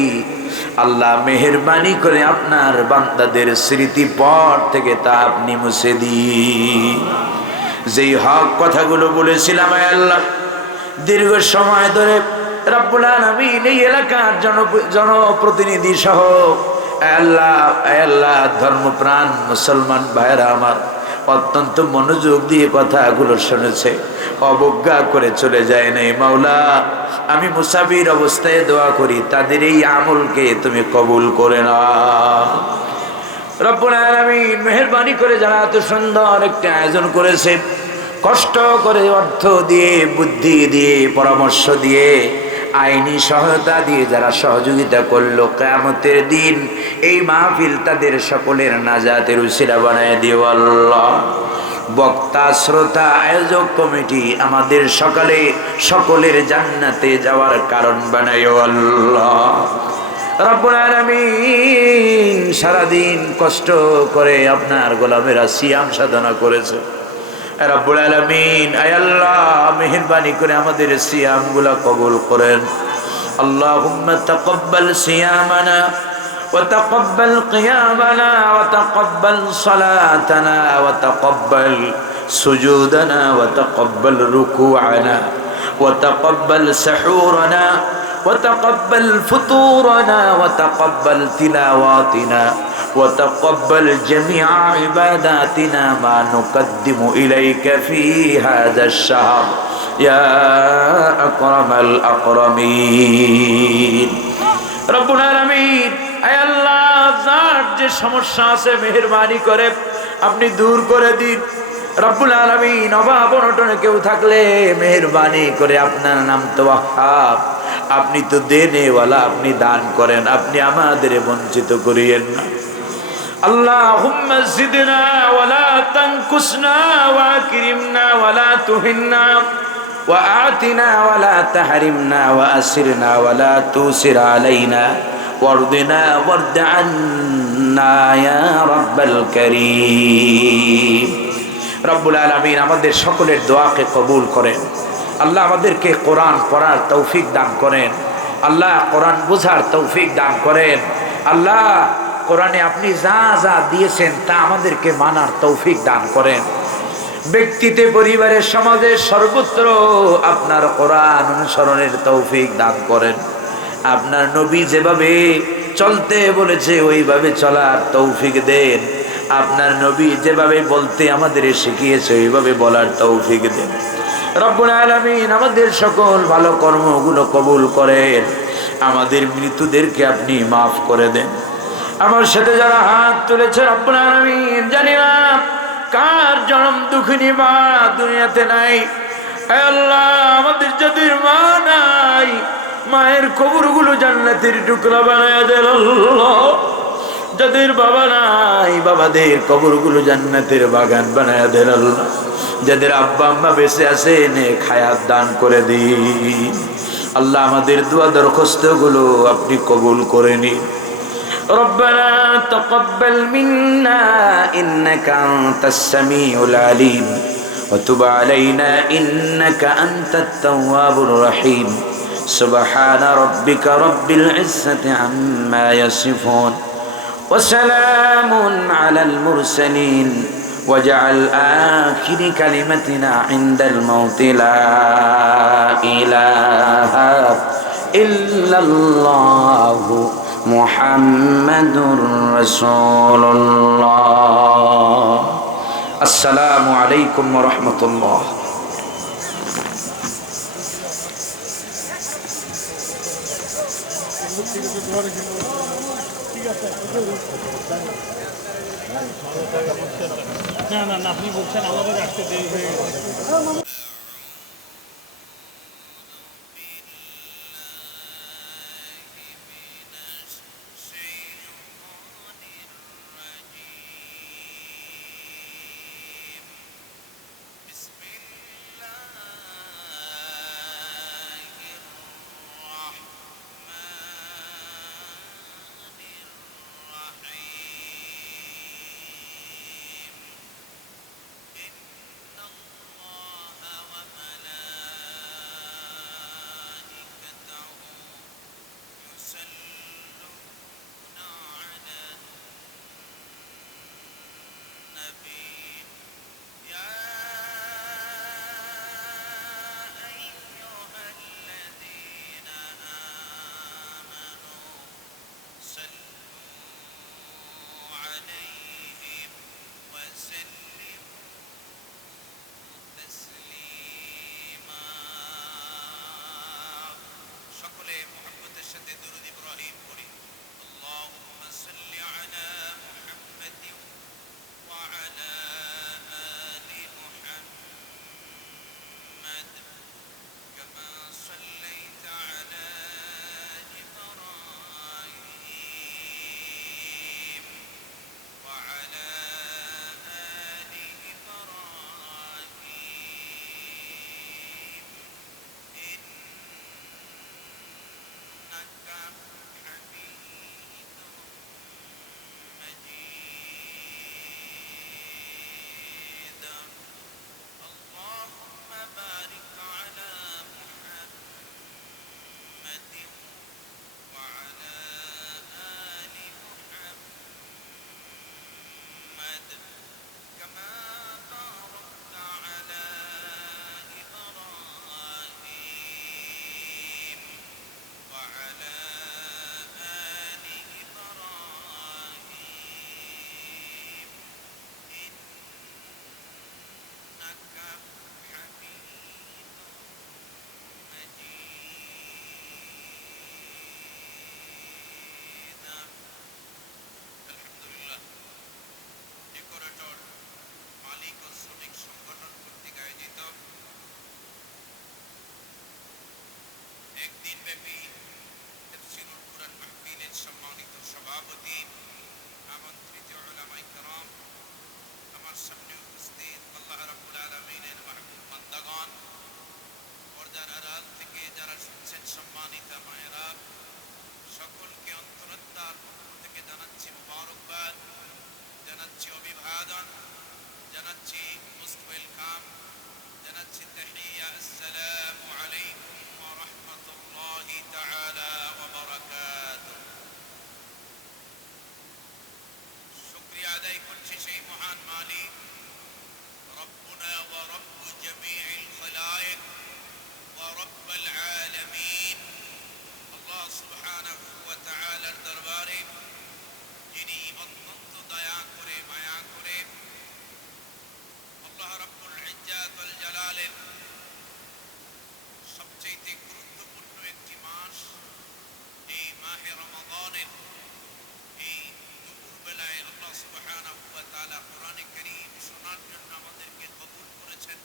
আল্লাহ মেহেরবানি করে আপনার বান্দাদের স্মৃতি পট থেকে তা আপনি মুছে দিন যেই হক কথাগুলো বলেছিলাম আল্লাহ দীর্ঘ সময় ধরে রব্বুল আলামিন এই এলাকার জনপ্রতিনিধি সহ আল্লাহ ধর্মপ্রাণ মুসলমান ভাইরা আমার অত্যন্ত মনোযোগ দিয়ে কথাগুলো শুনেছে অবজ্ঞা করে চলে যায় নাই মাওলা আমি মুসাফির অবস্থায় দোয়া করি তাদের এই আমলকে তুমি কবুল করে নাও রব্বুল আলামিন মেহেরবানি করে যারা এত সুন্দর একটা আয়োজন করেছে কষ্ট করে অর্থ দিয়ে বুদ্ধি দিয়ে পরামর্শ দিয়ে আইনি সহায়তা দিয়ে যারা সহযোগিতা করলো কিয়ামতের দিন এই মাহফিল তাদের সকলের নাজাতের উসিলা বানায় দিও আল্লাহ বক্তা শ্রোতা আয়োজক কমিটি আমাদের সকলের জান্নাতে যাওয়ার কারণ বানাইও আল্লাহ রব্বুল আলামিন সারাদিন কষ্ট করে আপনার গোলামেরা সিয়াম সাধনা করেছে। রব্বুল আলামিন আয় আল্লাহ মেহেরবানি করে আমাদের সিয়ামগুলো কবুল করেন। আল্লাহুম্মা তাকাব্বাল সিয়ামানা ওয়া তাকাব্বাল কিয়ামানা ওয়া তাকাব্বাল সালাতানা ওয়া তাকাব্বাল সুজুদানা ওয়া তাকাব্বাল রুকুআনা ওয়া তাকাব্বাল সাহুরানা وتقبل فطورنا وتقبل تلاواتنا وتقبل جميع عباداتنا ما نقدم إليك في هذا الشهر يا أكرم الأكرمين رب العالمين أي الله ذات যে সমস্যা আছে মেহেরবানি করে আপনি দূর করে দিন। রব্বুল আলামিন অভাব অনটনে কেউ থাকলে মেহেরবানি করে, আপনার নাম তো ওয়াহ্হাব, আপনি তো দেনেওয়ালা, আপনি দান করেন, আপনি আমাদের বঞ্চিত করিয়েন না। আল্লাহুম্মা জিদনা ওয়ালা তানকুসনা ওয়া আকরিমনা ওয়ালা তুহিন্না ওয়া আতিনা ওয়ালা তাহরিমনা ওয়া আসিরনা ওয়ালা তুসির আলাইনা ওয়ারদিনা ওয়ারদ আন্না ইয়া রাব্বাল কারীম। রব্বুল আলামিন আমাদের সকলের দোয়াকে কবুল করেন। আল্লাহ আমাদেরকে কোরআন পড়ার তৌফিক দান করেন। আল্লাহ কোরআন বোঝার তৌফিক দান করেন। আল্লাহ কোরআনে আপনি যা যা দিয়েছেন তা আমাদেরকে মানার তৌফিক দান করেন। ব্যক্তিতে, পরিবারে, সমাজে সর্বত্র আপনার কোরআন অনুসরণের তৌফিক দান করেন। আপনার নবী যেভাবে চলতে বলেছে ওইভাবে চলার তৌফিক দেন। আপনার নবী যেভাবে বলতে আমাদের শিখিয়েছে ওইভাবে বলার তৌফিক দেন। রব্বুল আলামিন আমাদের সকল ভালো কর্মগুলো কবুল করেন। আমাদের মৃত্যুদেরকে আপনি মাফ করে দেন। আমার সাথে যারা হাত তুলেছে রব্বুল আলামিন জানি না কার জন্ম দুঃখিনী মা দুনিয়াতে নাই। হে আল্লাহ আমাদের যাদের মা নাই মায়ের কবরগুলো জান্নাতের টুকরা বানায় দেন। আল্লাহ যাদের বাবা নাই বাবাদের কবরগুলো জান্নাতের বাগান বানায় দেন। আল্লাহ যাদের আব্বা আম্মা বেঁচে আছে নেক হায়াত দান করে দিন। আল্লাহ আমাদের দোয়া দরখাস্তগুলো আপনি কবুল করে নিন। ربنا تقبل منا إنك أنت السميع العليم وتب علينا إنك أنت التواب الرحيم سبحان ربك رب العزة عما يصفون وسلام على المرسلين واجعل آخر كلمتنا عند الموت لا إله إلا الله محمد رسول الله السلام عليكم ورحمة الله না আপনি বলছেন আমাদের রাখতে দেরি হয়ে গেছে। যারা শুনছেন সম্মানিত মায়েরা, সকলকে অন্তরাত্মার পক্ষ থেকে জানাচ্ছি মুবারকবাদ, জানাচ্ছি অভিবাদন, জানাচ্ছি মোস্ট ওয়েলকাম, জানাচ্ছি তাহিয়া। আসসালামু আলাইকুম ওয়া রাহমাতুল্লাহি তাআলা ওয়া বারাকাতুহু। শুকরিয়া আদায় করছি সেই মহান মালিক রব্বুনা ওয়া রব্বু জামিউল খালায়েক ওয়া রব্বুল আলামিন আল্লাহ সুবহানাহু ওয়া তাআলার দরবারে, যিনি অত্যন্ত দয়া করে মায়া করে আল্লাহ রাব্বুল ইজ্জাত ওয়াল জালালের সবচেয়ে গুরুত্বপূর্ণ একটি মাস, এই মাহে রমাদানের এই দুপুরবেলায় আল্লাহ সুবহানাহু ওয়া তাআলা কোরআনে কারীম শোনার জন্য আমাদেরকে কবুল করেছেন।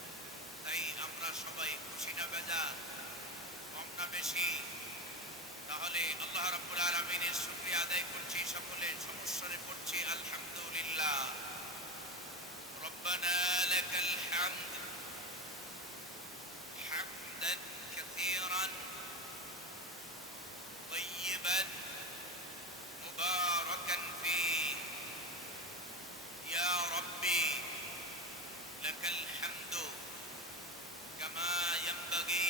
তাই আমরা সবাই খুশি না বেজার, কম না বেশি? তাহলে আল্লাহ রাব্বুল আলামিনের শুকরিয়া আদায় করছি, সকলে সমস্বরে পড়ছি আলহামদুলিল্লাহ। রব্বানা লাকাল হামদ হামদান কাসীরান তাইয়িবান মুবারাকান ফীহি ইয়া রাব্বি লাকাল হামদু কামা ইয়ানবাগি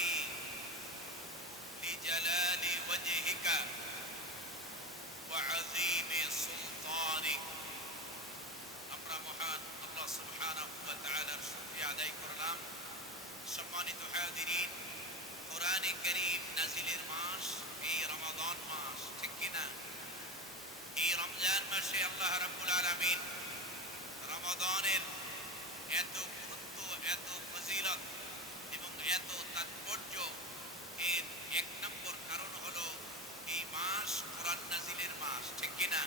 লিজালালি ওয়াজহিকা ওয়া আযীমি সুলতানিক। আমরা মহান আল্লাহ সুবহানাহু ওয়া তাআলার শুকরিয়া আদায় করলাম। সম্মানিত হাজিরিন, কোরআনে কারীম নাজিলের মাস এই রমাদান মাস, ঠিক কিনা? এই রমজান মাসে আল্লাহ রাব্বুল আলামিন রমাদানের এত গুরুত্ব, এত ফজিলত এবং এত তাৎপর্য, এর এক নম্বর কারণ হলো এই মাস কোরআন নাজিলের মাস, ঠিক কিনা?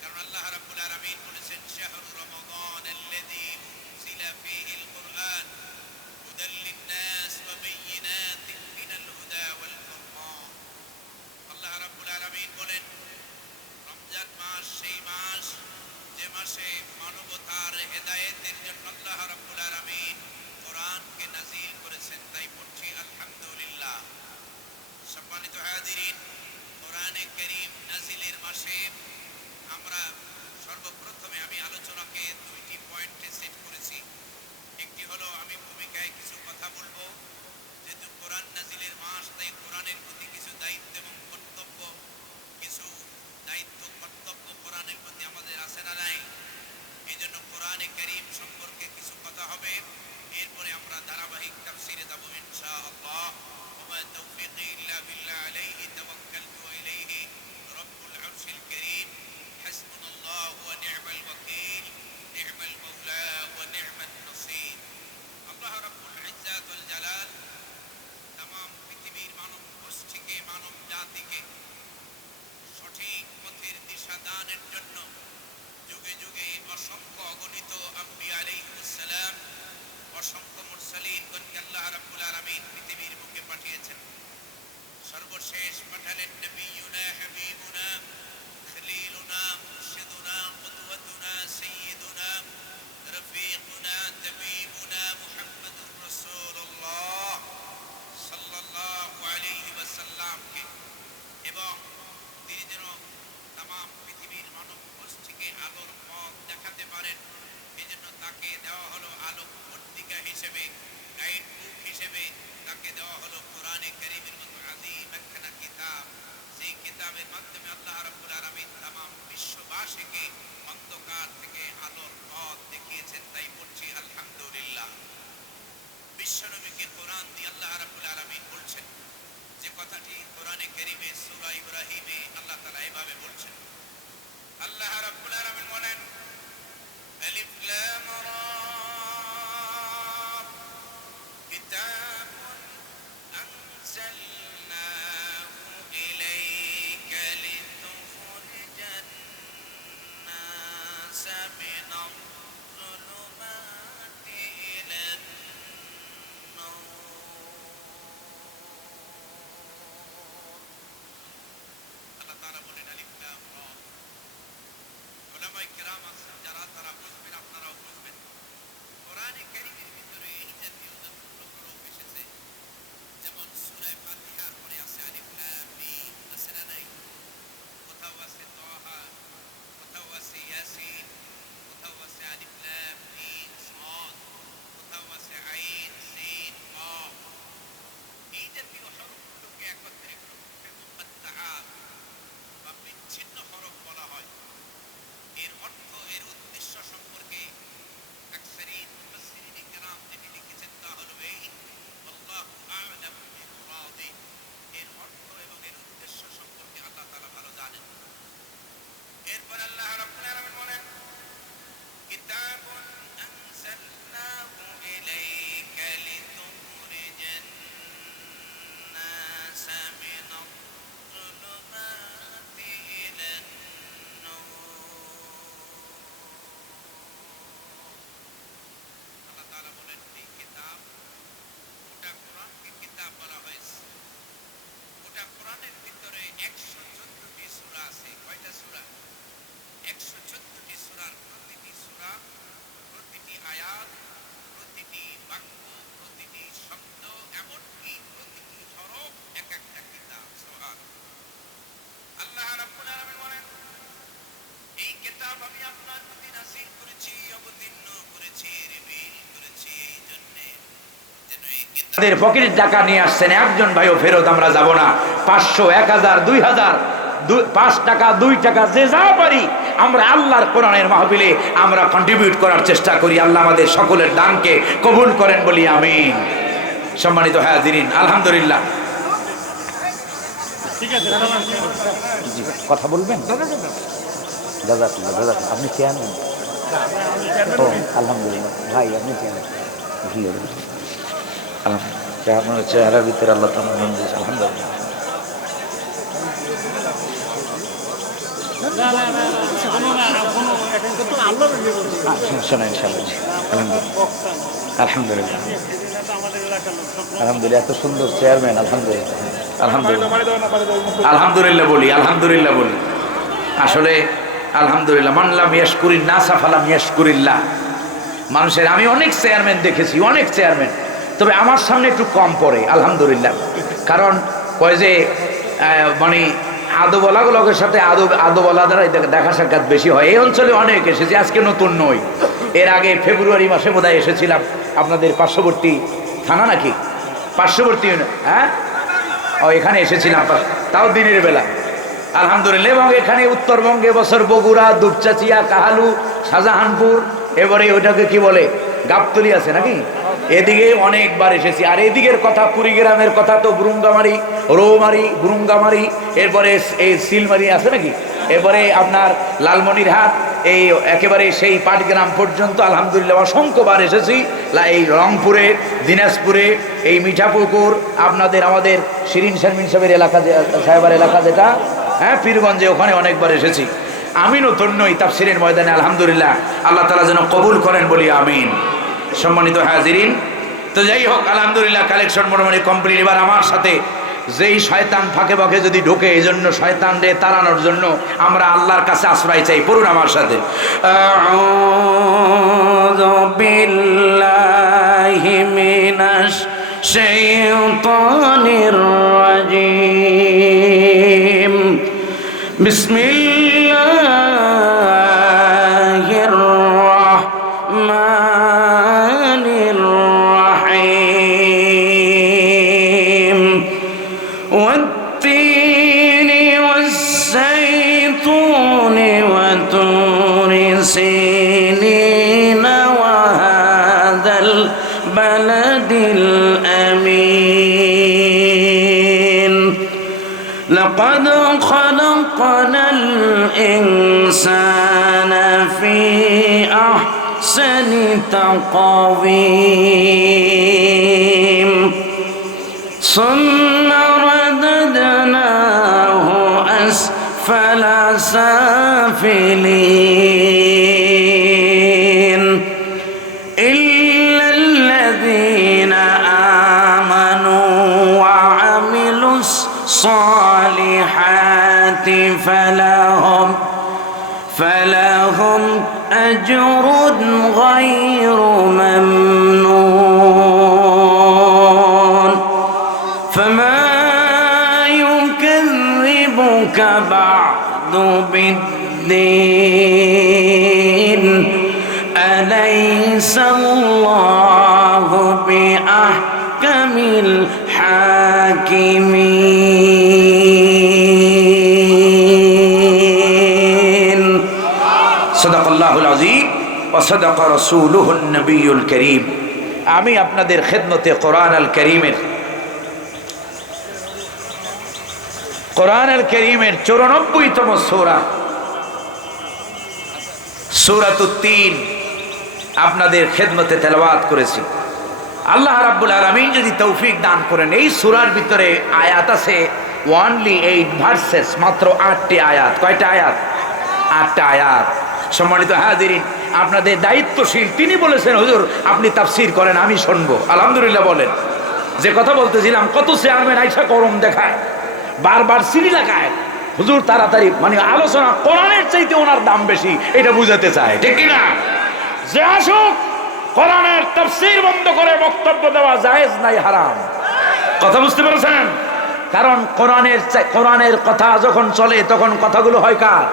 কারণ আল্লাহ রাব্বুল আলামিন বলেছেন, শাহরু রমাদান আল্লাযী উনজিলা ফীহিল কুরআন হুদাল লিন-নাস ওয়া বায়িনাতিন মিনাল হুদা ওয়াল ফুরকান। আল্লাহ রাব্বুল আলামিন বলেন, রমজান মাস সেই মাস যে মাসে মানবতার হেদায়েতের জন্য আল্লাহ রাব্বুল আলামিন কোরআনকে নাজিল করেছেন। তাই পড়ছি আলহামদুলিল্লাহ। সম্মানিত হাজিরিন, কোরআনে কারীম নাজিলের মাসে আমরা সর্বপ্রথমে আমি আলোচনাকে দুইটি পয়েন্টে সেট করেছি। একটি হলো আমি ভূমিকায় কিছু কথা বলবো, যেহেতু কোরআন নাজিলের মাস, তাই কোরআনের প্রতি কিছু দায়িত্ব এবং কর্তব্য, কিছু দায়িত্ব কর্তব্য কোরআনের প্রতি আমাদের আছে না নাই? এই জন্য কোরআনে কারীম সম্পর্কে কিছু কথা হবে। এরপরে আমরা ধারাবাহিক তাফসিরে যাব ইনশাআল্লাহ। ওয়া তাওফীকি ইল্লা বিল্লাহ আলাইহি তাওয়াক্কালতু ওয়া ইলাইহি রাব্বুল আরশিল কারীম। হাসবুনাল্লাহু ওয়া নি'মাল ওয়াকিল, নি'মাল মাওলা ওয়া নি'মান নাসীর। আল্লাহ রাব্বুল ইজ্জাত ওয়াল জালাল तमाम পৃথিবীর মানব গোষ্ঠীকে, মানব জাতিকে সঠিক পথের দিশা দানের জন্য যুগে যুগে অসংখ্য অগণিত আম্বিয়া আলাইহিস সালাম, অসংখ্য মুরসালিনগণকে আল্লাহ রাব্বুল আলামিন পৃথিবীর বুকে পাঠিয়েছেন। সর্বশেষ পাঠালেন নবিয়ুনা হাবিবুনা খলিলুনা মুরশিদুনা কুদওয়াতুনা সাইয়্যিদুনা রফিকুনা তাবিবুনা মুহাম্মাদুর রাসূলুল্লাহ সাল্লাল্লাহু আলাইহি ওয়াসাল্লামকে, এবং তিনি যেন तमाम পৃথিবীর মানব গোষ্ঠীকে আলোর পথ দেখাতে পারেন। এজন্য তাকে দেওয়া হলো আলোকবর্তিকা হিসেবে, গাইড বুক হিসেবে তাকে দেওয়া হলো কোরআনে কারীমের মতো আযীম একখানা কিতাব। সেই কিতাবের মাধ্যমে আল্লাহ রাব্বুল আলামিন तमाम বিশ্ববাসীকে অন্ধকার থেকে আলোর পথ দেখিয়েছেন। তাই পড়ছি আলহামদুলিল্লাহ। বিশ্বনবীকে কোরআন দিয়ে আল্লাহ রাব্বুল আলামিন বলছেন যে কথাটি কোরআনে কারীমে সূরা ইব্রাহিমে আল্লাহ তাআলা এভাবে বলছেন। আল্লাহ রাব্বুল আলামিন বলেন, আলিফ লাম রা কিতাবুন আনজালনাহু ইলাইকা লিতুখরিজান নাসা মিনাল যুলুমাতি ইলান নূর। আল্লাহ তাআলা বলেন আলিফ লাম রা। উলামায়ে কেরাম আছেন যারা, তারা বুঝবেন, আপনারাও বুঝবেন। পকেটের টাকা নিয়ে আসছেন, একজন ভাইও ফেরত আমরা যাব না। 500, 1000, 2000, 5 টাকা, 2 টাকা, যে যা পারি আমরা আল্লাহর কোরআনের মাহফিলে আমরা কন্ট্রিবিউট করার চেষ্টা করি। আল্লাহ আমাদের সকলের দানকে কবুল করেন বলি আমিন। সম্মানিত হাজিরিন, আলহামদুলিল্লাহ। ঠিক আছে, কথা বলবেন দাদা? দাদা আপনি কে আনেন? ও আলহামদুলিল্লাহ ভাই, আপনি কে আনেন? আলহামদুলিল্লাহ, আপনার চেহারার ভিতরে আল্লাহ তাআলা মন দিয়েছে, আলহামদুলিল্লাহ। শোনা ইনশাআল্লাহ, আলহামদুলিল্লাহ আলহামদুলিল্লাহ আলহামদুলিল্লাহ, এত সুন্দর চেয়ারম্যান, আলহামদুলিল্লাহ আলহামদুলিল্লাহ আলহামদুলিল্লাহ বলি, আলহামদুলিল্লাহ বলি। আসলে আলহামদুলিল্লাহ, মান লাম ইয়াশকুরিন নাসা ফালাম ইয়াশকুরিল্লাহ। মানুষের আমি অনেক চেয়ারম্যান দেখেছি, অনেক চেয়ারম্যান, তবে আমার সামনে একটু কম পড়ে, আলহামদুলিল্লাহ। কারণ কয় যে মানে আদবওয়ালাগুলোর সাথে আদবওয়ালা দ্বারা দেখা সাক্ষাৎ বেশি হয়। এই অঞ্চলে অনেক এসেছি, আজকে নতুন নই। এর আগে ফেব্রুয়ারি মাসে বোধহয় এসেছিলাম আপনাদের পার্শ্ববর্তী থানা, নাকি পার্শ্ববর্তী, হ্যাঁ ও এখানে এসেছিলাম, তাও দিনের বেলা, আলহামদুলিল্লাহ। এবং এখানে উত্তরবঙ্গে বছর বগুড়া, দুপচাচিয়া, কাহালু, শাহজাহানপুর, এবারে ওইটাকে কি বলে, গাবতলি আছে নাকি, এদিকে অনেকবার এসেছি। আর এদিকের কথা, কুড়িগ্রামের কথা তো বুরুঙ্গামারি, রৌমারি, বুরুঙ্গামারি, এরপরে এই সিলমারি আছে নাকি, এরপরে আপনার লালমনিরহাট, এই একেবারে সেই পাটগ্রাম পর্যন্ত আলহামদুলিল্লাহ অসংখ্যবার এসেছি। এই রংপুরে, দিনাজপুরে, এই মিঠাপুকুর, আপনাদের আমাদের শিরিন শারমিন সাহেবের এলাকা, সাহেবের এলাকা যেটা, হ্যাঁ পীরগঞ্জে, ওখানে অনেকবার এসেছি। আমি নতুন নই তাফসীরের ময়দানে, আলহামদুলিল্লাহ। আল্লাহ তাআলা যেন কবুল করেন বলি আমিন। সম্মানিত হাজিরিন, তো যাই হোক, আলহামদুলিল্লাহ কালেকশন মোটামুটি কমপ্লিট। এবার আমার সাথে যেই শয়তান ফাঁকে ফাঁকে যদি ঢোকে, এই জন্য শয়তানরে তাড়ানোর জন্য আমরা আল্লাহর কাছে আশ্রয় চাই। পড়ুন আমার সাথে, আউযু বিল্লাহি মিনাশ শাইতানির রাজীম, বিসমিল্লাহির রাহমানির রাহিম, ওয়াত-তিনি ওয়াস-সাইতুনি ওয়া তুরি সিনিনা ওয়া হাযাল বালাদিল আমিন, লাকাদ খালাকনাল ইনসানা ফি আহসানি তাকওয়িম, সুম্মা রাদাদনাহু আসফালা সাফিলিন, ইল্লাল্লাযীনা আমানু ওয়া আমিলুস সালিহাতি ফালাহুম আজরুন গায়রু মামনুন, ফামা ইউকাযযিবুকা বা'দু বিদ্দীন, আলাইসাল্লাহু বিআহকামিল হাকিমিন। সাদাকাল্লাহুল আযীম ওয়া সাদাকা রাসূলুহুন নবিয়্যুল কারীম। আমি আপনাদের খেদমতে কোরআন আল কারীমের 94তম সূরা, সূরাতুত তিন আপনাদের খেদমতে তেলাওয়াত করেছি। আল্লাহ রাব্বুল আলামিন যদি তৌফিক দান করেন, এই সূরার ভিতরে আয়াত আছে only 8 ভার্সেস, মাত্র 8টি আয়াত। কয়টা আয়াত? 8টা আয়াত। সম্মানিত হাজিরিন, আপনাদের দায়িত্বশীল তিনি বলেছেন, হুজুর আপনি তাফসীর করেন, আমি শুনবো। আলহামদুলিল্লাহ বলেন। যে কথা বলতেছিলাম, কত চেয়ারম্যান আইসা গরম দেখায়, বারবার সিঁড়ি লাগায়, হুজুর তাড়াতাড়ি, মানে আলোচনা কোরআনের চাইতে ওনার দাম বেশি, এটা বুঝাতে চায়, ঠিক কিনা? যে আসুক, কোরআনের তাফসীর বন্ধ করে বক্তব্য দেওয়া জায়েজ নাই, হারাম। কথা বুঝতে পেরেছেন? কারণ কোরআনের কথা যখন চলে তখন কথাগুলো হয় কার?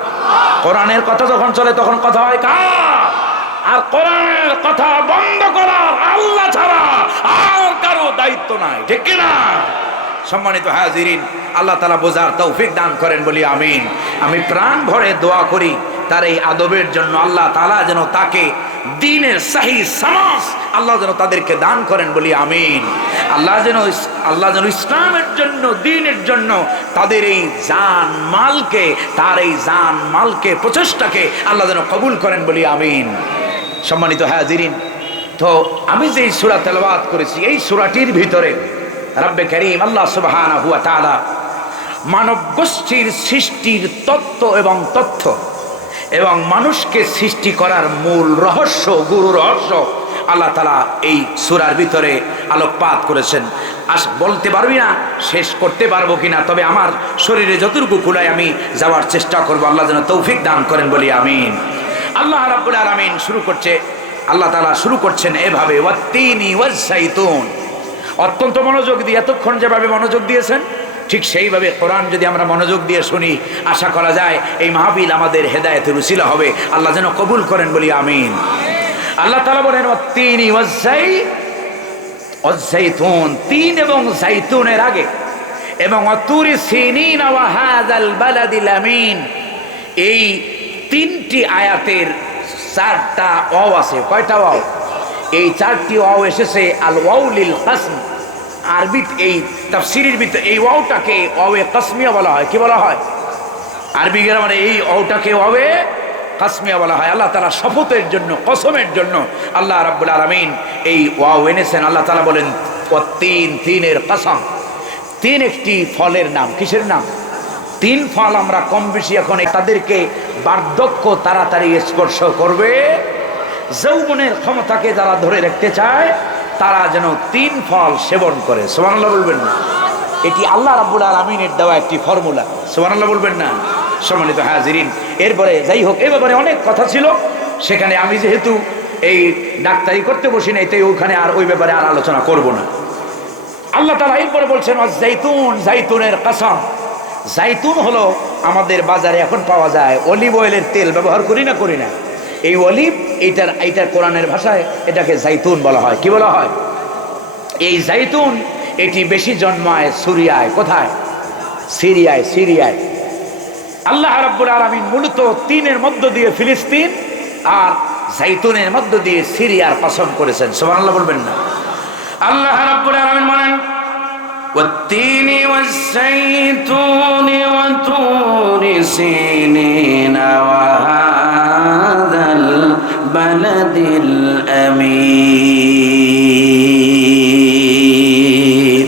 কোরআনের কথা যখন চলে তখন কথা হয় কার? আর কোরআনের কথা বন্ধ করার আল্লাহ ছাড়া আর কারো দায়িত্ব নাই, ঠিক কিনা? সম্মানিত হাজিরিন, আল্লাহ তাআলা বোঝার তৌফিক দান করেন বলি আমিন। আমি প্রাণ ভরে দোয়া করি তার এই আদবের জন্য আল্লাহ তাআলা যেন তাকে দ্বীনের সহি সমাজ আল্লাহ যেন তাদেরকে দান করেন বলি আমিন। আল্লাহ যেন ইসলামের জন্য, দ্বীনের জন্য তাদের এই জান মালকে, তার এই জান মালকে, প্রচেষ্টাকে আল্লাহ যেন কবুল করেন বলি আমিন। সম্মানিত হাজিরিন, তো আমি যে সূরা তেলাওয়াত করেছি এই সূরাটির ভিতরে রব্বে কারীম আল্লাহ সুবহানাহু ওয়া তাআলা মানব গোষ্ঠীর সৃষ্টির তত্ত্ব এবং তথ্য এবং মানুষকে সৃষ্টি করার মূল রহস্য, গুরু রহস্য আল্লাহ তাআলা এই সূরার ভিতরে আলোকপাত করেছেন। বলতে পারবি না, শেষ করতে পারবো কিনা, তবে আমার শরীরে যতটুকু কুলায় আমি যাওয়ার চেষ্টা করব। আল্লাহ যেন তৌফিক দান করেন বলি আমিন। আল্লাহ রাব্বুল আলামিন আল্লাহ তাআলা শুরু করছেন এভাবে, ওয়াত্তিনি ওয়াজ-যাইতুন। অত্যন্ত মনোযোগ দিয়ে, এতক্ষণ যেভাবে মনোযোগ দিয়েছেন ঠিক সেইভাবে কোরআন যদি আমরা মনোযোগ দিয়ে শুনি, আশা করা যায় এই মাহফিল আমাদের হেদায়েতের উসিলা হবে। আল্লাহ যেন কবুল করেন বলি আমিন। আল্লাহ তাআলা বলেন ওয়াত্তিনি ওয়াজ-যাইতুন, তিন এবং জাইতুনের আগে, এবং ওয়াতুরি সিনিন ওয়া হাযাল বালাদিল আমিন। এই তিনটি আয়াতের চারটা ওয়াও আছে। কয়টা ওয়াও? এই চারটি ওয়াও এসেছে আল ওয়াউলিল কসম। আরবি এই তাফসীরের ভিতরে এই ওয়াওটাকে ওয়াওয়ে কসমিয়া বলা হয়। কি বলা হয়? আরবি গ্রামারে এই ওয়াওটাকে ওয়াওয়ে কসমিয়া বলা হয়। আল্লাহ তাআলা শপথের জন্য, কসমের জন্য আল্লাহ রাব্বুল আলামিন এই ওয়াও এনেছেন। আল্লাহ তাআলা বলেন ওয়াত্তিন, তিনের কসম। তিন একটি ফলের নাম। কিসের নাম? তিন ফল আমরা কম বেশি এখন তাদেরকে বার্ধক্য তাড়াতাড়ি স্পর্শ করবে। যৌবনের ক্ষমতাকে যারা ধরে রাখতে চায় তারা যেন তিন ফল সেবন করে। সুবহানাল্লাহ বলবেন না? এটি আল্লাহ রাব্বুল আলামিনের দেওয়া একটি ফর্মুলা। সুবহানাল্লাহ বলবেন না? সম্মানিত হাজিরিন, এরপরে যাই হোক, এই ব্যাপারে অনেক কথা ছিল, সেখানে আমি যেহেতু এই ডাক্তারি করতে বসি নাই, তাই ওখানে আর ওই ব্যাপারে আর আলোচনা করব না। আল্লাহ তাআলা এরপরে বলছেন ওয়াজ-যাইতুন, জাইতুনের কসম। জাইতুন হলো আমাদের বাজারে এখন পাওয়া যায় অলিভ অয়েলের তেল, ব্যবহার করি না? করি না? এই অলিভ, এইটার কোরআনের ভাষায় এটাকে জাইতুন বলা হয়। কি বলা হয়? এই জাইতুন এটি বেশি জন্মায় সুরিয়ায়। কোথায়? সিরিয়ায়। আল্লাহ রাব্বুল আলামিন মূলত তিনের মধ্য দিয়ে ফিলিস্তিন আর জাইতুনের মধ্য দিয়ে সিরিয়ার কসম করেছেন। সুবহানাল্লাহ বলবেন না? আল্লাহ রাব্বুল আলামিন বলেন والتين والزيتون وطور سينين وهذا البلد الأمين।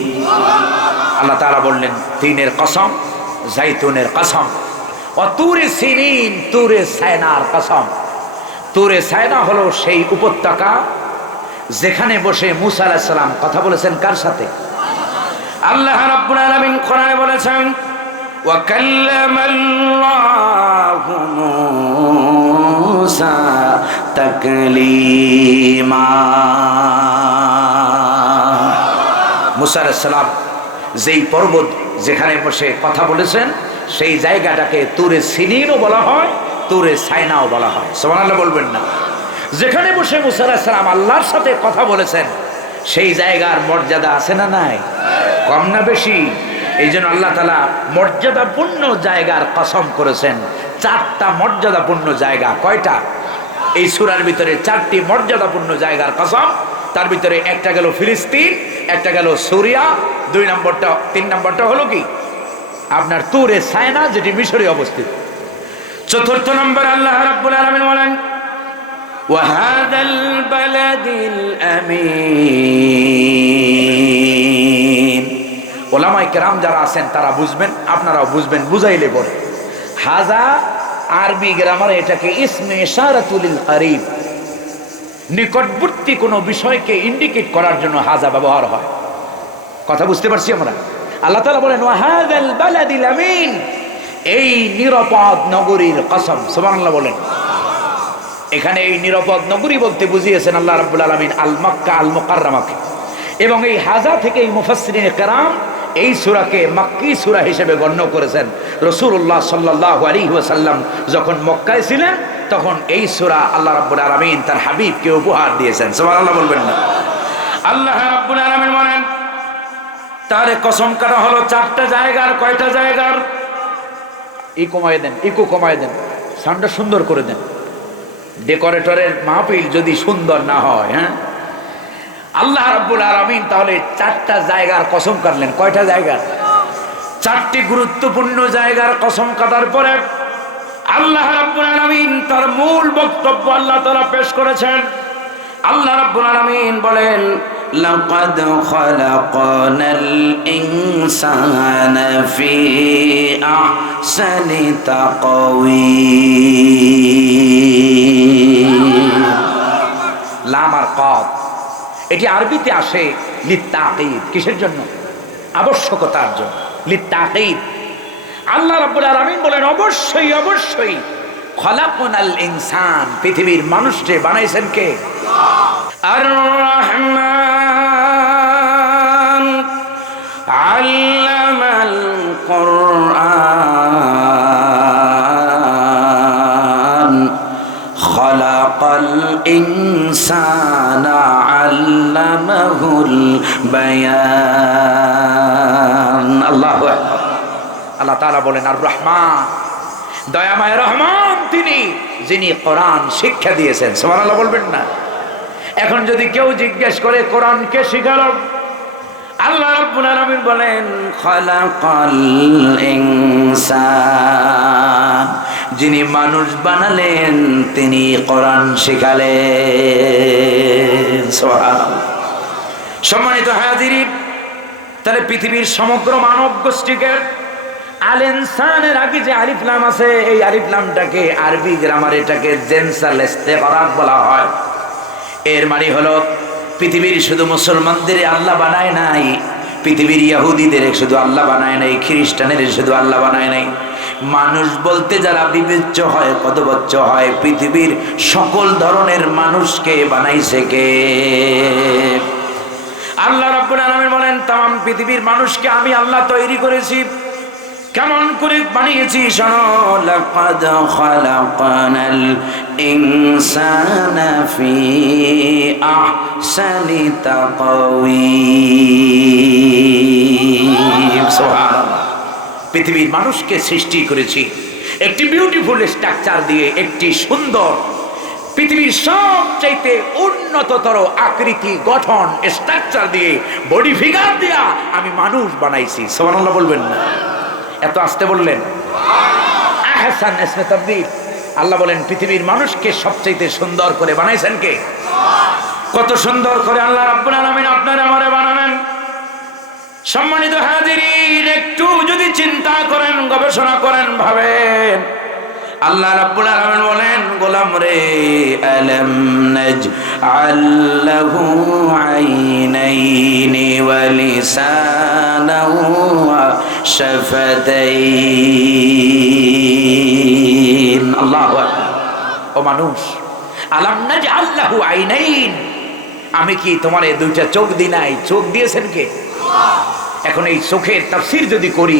আল্লাহ তাআলা বললেন তিনের কসম, জাইতুনের কসম, ওয়াতুরে সিনিন, তুরে সায়নার কসম। তুরে সায়না হলো সেই উপত্যকা যেখানে বসে মূসা আলাইহিস সালাম কথা বলেছেন। কার সাথে? আল্লাহ রাব্বুল আলামিন কোরআনে বলেছেন ওয়া কাল্লামাল্লাহু মূসা তাকলীমা। মূসা আলাইহিস সালাম যেই পর্বত যেখানে বসে কথা বলেছেন সেই জায়গাটাকে তুরে সিনিনও বলা হয়, তুরে সায়নাও বলা হয়। সুবহানাল্লাহ বলবেন না? যেখানে বসে মূসা আলাইহিস সালাম আল্লাহর সাথে কথা বলেছেন সেই জায়গার মর্যাদা আছে না নাই? কম না বেশি? এই জন্য আল্লাহ তাআলা মর্যাদাপূর্ণ জায়গার কসম করেছেন। চারটা মর্যাদাপূর্ণ জায়গা। কয়টা? এই সূরার ভিতরে চারটি মর্যাদাপূর্ণ জায়গার কসম। তার ভিতরে একটা গেল ফিলিস্তিন, একটা গেল সুরিয়া, 3 নম্বরটা হলো কি আপনার তুরে সায়না, যেটি মিশরে অবস্থিত। 4th নম্বর আল্লাহ রাব্বুল আলামিন বলেন ওয়াহাদাল বালাদিল আমিন। ওলামায়ে কেরাম যারা আছেন তারা বুঝবেন, আপনারাও বুঝবেন, বুঝাইলে বলে। হাজা আরবি গ্রামারে এটাকে ইসমে ইশারাতুল করিব, নিকটবর্তী কোনো বিষয়কে ইন্ডিকেট করার জন্য হাজা ব্যবহার হয়। কথা বুঝতে পারছি আমরা? আল্লাহ তাআলা বলেন ওয়াহাদাল বালাদিল আমিন, এই নিরাপদ নগরীর কসম। সুবহানাল্লাহ বলেন। এখানে এই নিরাপদ নগরী বলতে বুঝিয়েছেন আল্লাহ রাব্বুল আলামিন আল মক্কা আল মুকাররমাকে। এবং এই হাজা থেকে এই মুফাসসিরিনে কেরাম এই সূরাকে মক্কি সূরা হিসেবে গণ্য করেছেন। রাসূলুল্লাহ সাল্লাল্লাহু আলাইহি ওয়াসাল্লাম যখন মক্কায় ছিলেন তখন এই সূরা আল্লাহ রাব্বুল আলামিন তার হাবিবকে উপহার দিয়েছেন। সুবহানাল্লাহ বলবেন না? আল্লাহ রাব্বুল আলামিন বলেন তারে কসম কাটা হলো 4টা জায়গার। কয়টা জায়গার? ইকো কমায় দেন, সাউন্ডটা সুন্দর করে দেন। ডেকোরেটরের মাহফিল যদি সুন্দর না হয়, হ্যাঁ, আল্লাহ রাব্বুল আলামিন তাহলে 4টা জায়গার কসম কাটলেন। কয়টা জায়গার? 4টি গুরুত্বপূর্ণ জায়গার কসম কাটার পরে আল্লাহ রাব্বুল আলামিন তার মূল বক্তব্য আল্লাহ তাআলা পেশ করেছেন। আল্লাহ রাব্বুল আলামিন বলেন লাকাদ খালাকনাল ইনসানা ফি আহসানি তাকওয়িম। লাম আর কদ এটি আরবিতে আসে লিত্তাকিদ। কিসের জন্য? আবশ্যকতার জন্য, লিত্তাকিদ। আল্লাহ রাব্বুল আলামিন বলেন অবশ্যই অবশ্যই খলাকনাল ইনসান, পৃথিবীর মানুষকে বানাইছেন কে? আর রহমান আল্লামাল কুরআন খলাকাল ইনসানা আল্লামাহুল বায়ান। আল্লাহু আকবার। আল্লাহ তাআলা বলেন আর রহমান, দয়াময় রহমান তিনি, যিনি কোরআন শিক্ষা দিয়েছেন। সুবহানাল্লাহ বলবেন না? এখন যদি কেউ জিজ্ঞেস করে কোরআন কে শিখালো, আল্লাহ রাব্বুল আলামিন বলেন খালাকাল ইনসান, যিনি মানুষ বানালেন তিনি কোরআন শিখালেন। সুবহানাল্লাহ। সম্মানিত হাজিরিন, তাহলে পৃথিবীর সমগ্র মানব গোষ্ঠীকে আল ইনসানের আগে যে আলিফ লাম আছে, এই আলিফ লামটাকে আরবি গ্রামারে এটাকে জেনসাল ইস্তেগরাক বলা হয়। এর মানে হলো পৃথিবীর শুধু মুসলমানদের আল্লাহ বানায় নাই, পৃথিবীর ইহুদিদের শুধু আল্লাহ বানায় নাই, খ্রিস্টানের শুধু আল্লাহ বানায় নাই। মানুষ বলতে যারা বিবেচ্য হয়, কদবচ্চ হয়, পৃথিবীর সকল ধরনের মানুষকে বানাইছে কে? আল্লাহ রাব্বুল আলামিন বলেন তাম পৃথিবীর মানুষকে আমি আল্লাহ তৈরি করেছি। কেমন করে বানিয়েছি শোনো, লাকাদ খালাকনাল ইনসানা ফি আহসানি তাকওয়িম। সুবহানাল্লাহ। পৃথিবীর মানুষকে সৃষ্টি করেছি একটি বিউটিফুল স্ট্রাকচার দিয়ে, একটি সুন্দর পৃথিবীর সবচাইতে উন্নততর আকৃতি, গঠন, স্ট্রাকচার দিয়ে, বডি ফিগার দিয়া আমি মানুষ বানাইছি। সুবহানাল্লাহ বলবেন না? এত আসতে বললেন? আহসান ইসমে তাবদীল। আল্লাহ বলেন পৃথিবীর মানুষকে সবচেয়ে সুন্দর করে বানাইছেন কে? কত সুন্দর করে আল্লাহ রাব্বুল আলামিন আপনারা আমারে বানালেন। সম্মানিত হাজিরিন, একটু যদি চিন্তা করেন, গবেষণা করেন, ভাবেন, আল্লাহ রাব্বুল আলামিন বলেন গোলাম রে আলাম নাজআল লাহু আইনাইনি ওয়া লিসানাহু ওয়া শাফাতাইন। আল্লাহু আকবার। ও মানুষ, আলাম নাজআল লাহু আইনাইন, আমি কি তোমারে দুইটা চোখ দিই নাই? চোখ দিয়েছেন কে? এখন এই চোখের তাফসীর যদি করি,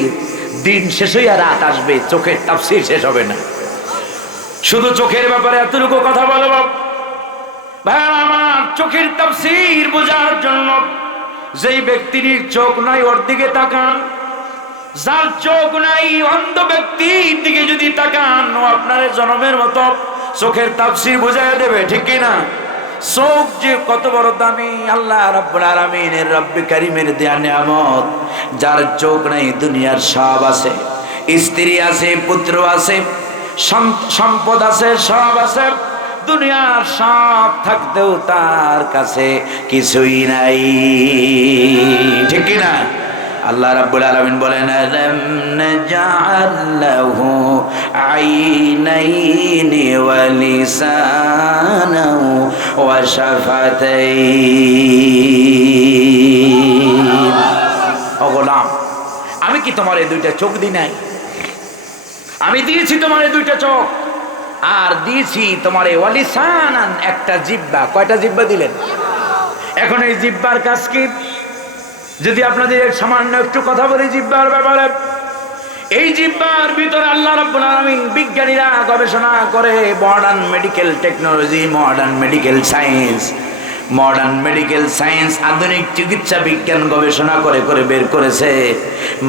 দিন শেষ হইয়া রাত আসবে, চোখের তাফসীর শেষ হবে না। শুধু চোখের ব্যাপারে এতটুকু কথা বলবো ভাই আমার, চোখের তাফসীর বোঝার জন্য যেই ব্যক্তির চোখ নাই ওর দিকে তাকান, যার চোখ নাই অন্ধ ব্যক্তির দিকে যদি তাকান, ও আপনার জনমের মতো চোখের তাফসীর বুঝাইয়া দেবে, ঠিক কিনা? চোখ যে কত বড় দামি, আল্লাহ রাব্বুল আলামিনের রব্বে কারীমের দেয়া নিয়ামত। যার চোখ নাই দুনিয়ার সব আছে, স্ত্রী আছে, পুত্র আছে, সম্পদ আছে, সব আছে, দুনিয়ার সব থাকতেও তার কাছে কিছুই নাই, ঠিক কিনা? আল্লাহ রাব্বুল আলামিন বলেন আলাম নাজআল লাহু আইনাইনি ওয়া লিসানাহু ওয়া শাফাতাইন। ও গোলাম, আমি কি তোমার এই দুইটা চোখ দিই নাই? আমি দিয়েছি তোমার এই দুইটা চোখ, আর দিয়েছি তোমার ওয়া লিসানান, একটা জিহ্বা। কয়টা জিহ্বা দিলেন? এখন এই জিহ্বার কাজ কি? যদি আপনাদের সামান্য একটু কথা বলি জিহ্বার ব্যাপারে, এই জিহ্বার ভিতরে আল্লাহ রাব্বুল আলামিন, বিজ্ঞানীরা গবেষণা করে, modern medical technology, modern medical science, modern medical science, আধুনিক চিকিৎসা বিজ্ঞান গবেষণা করে করে বের করেছে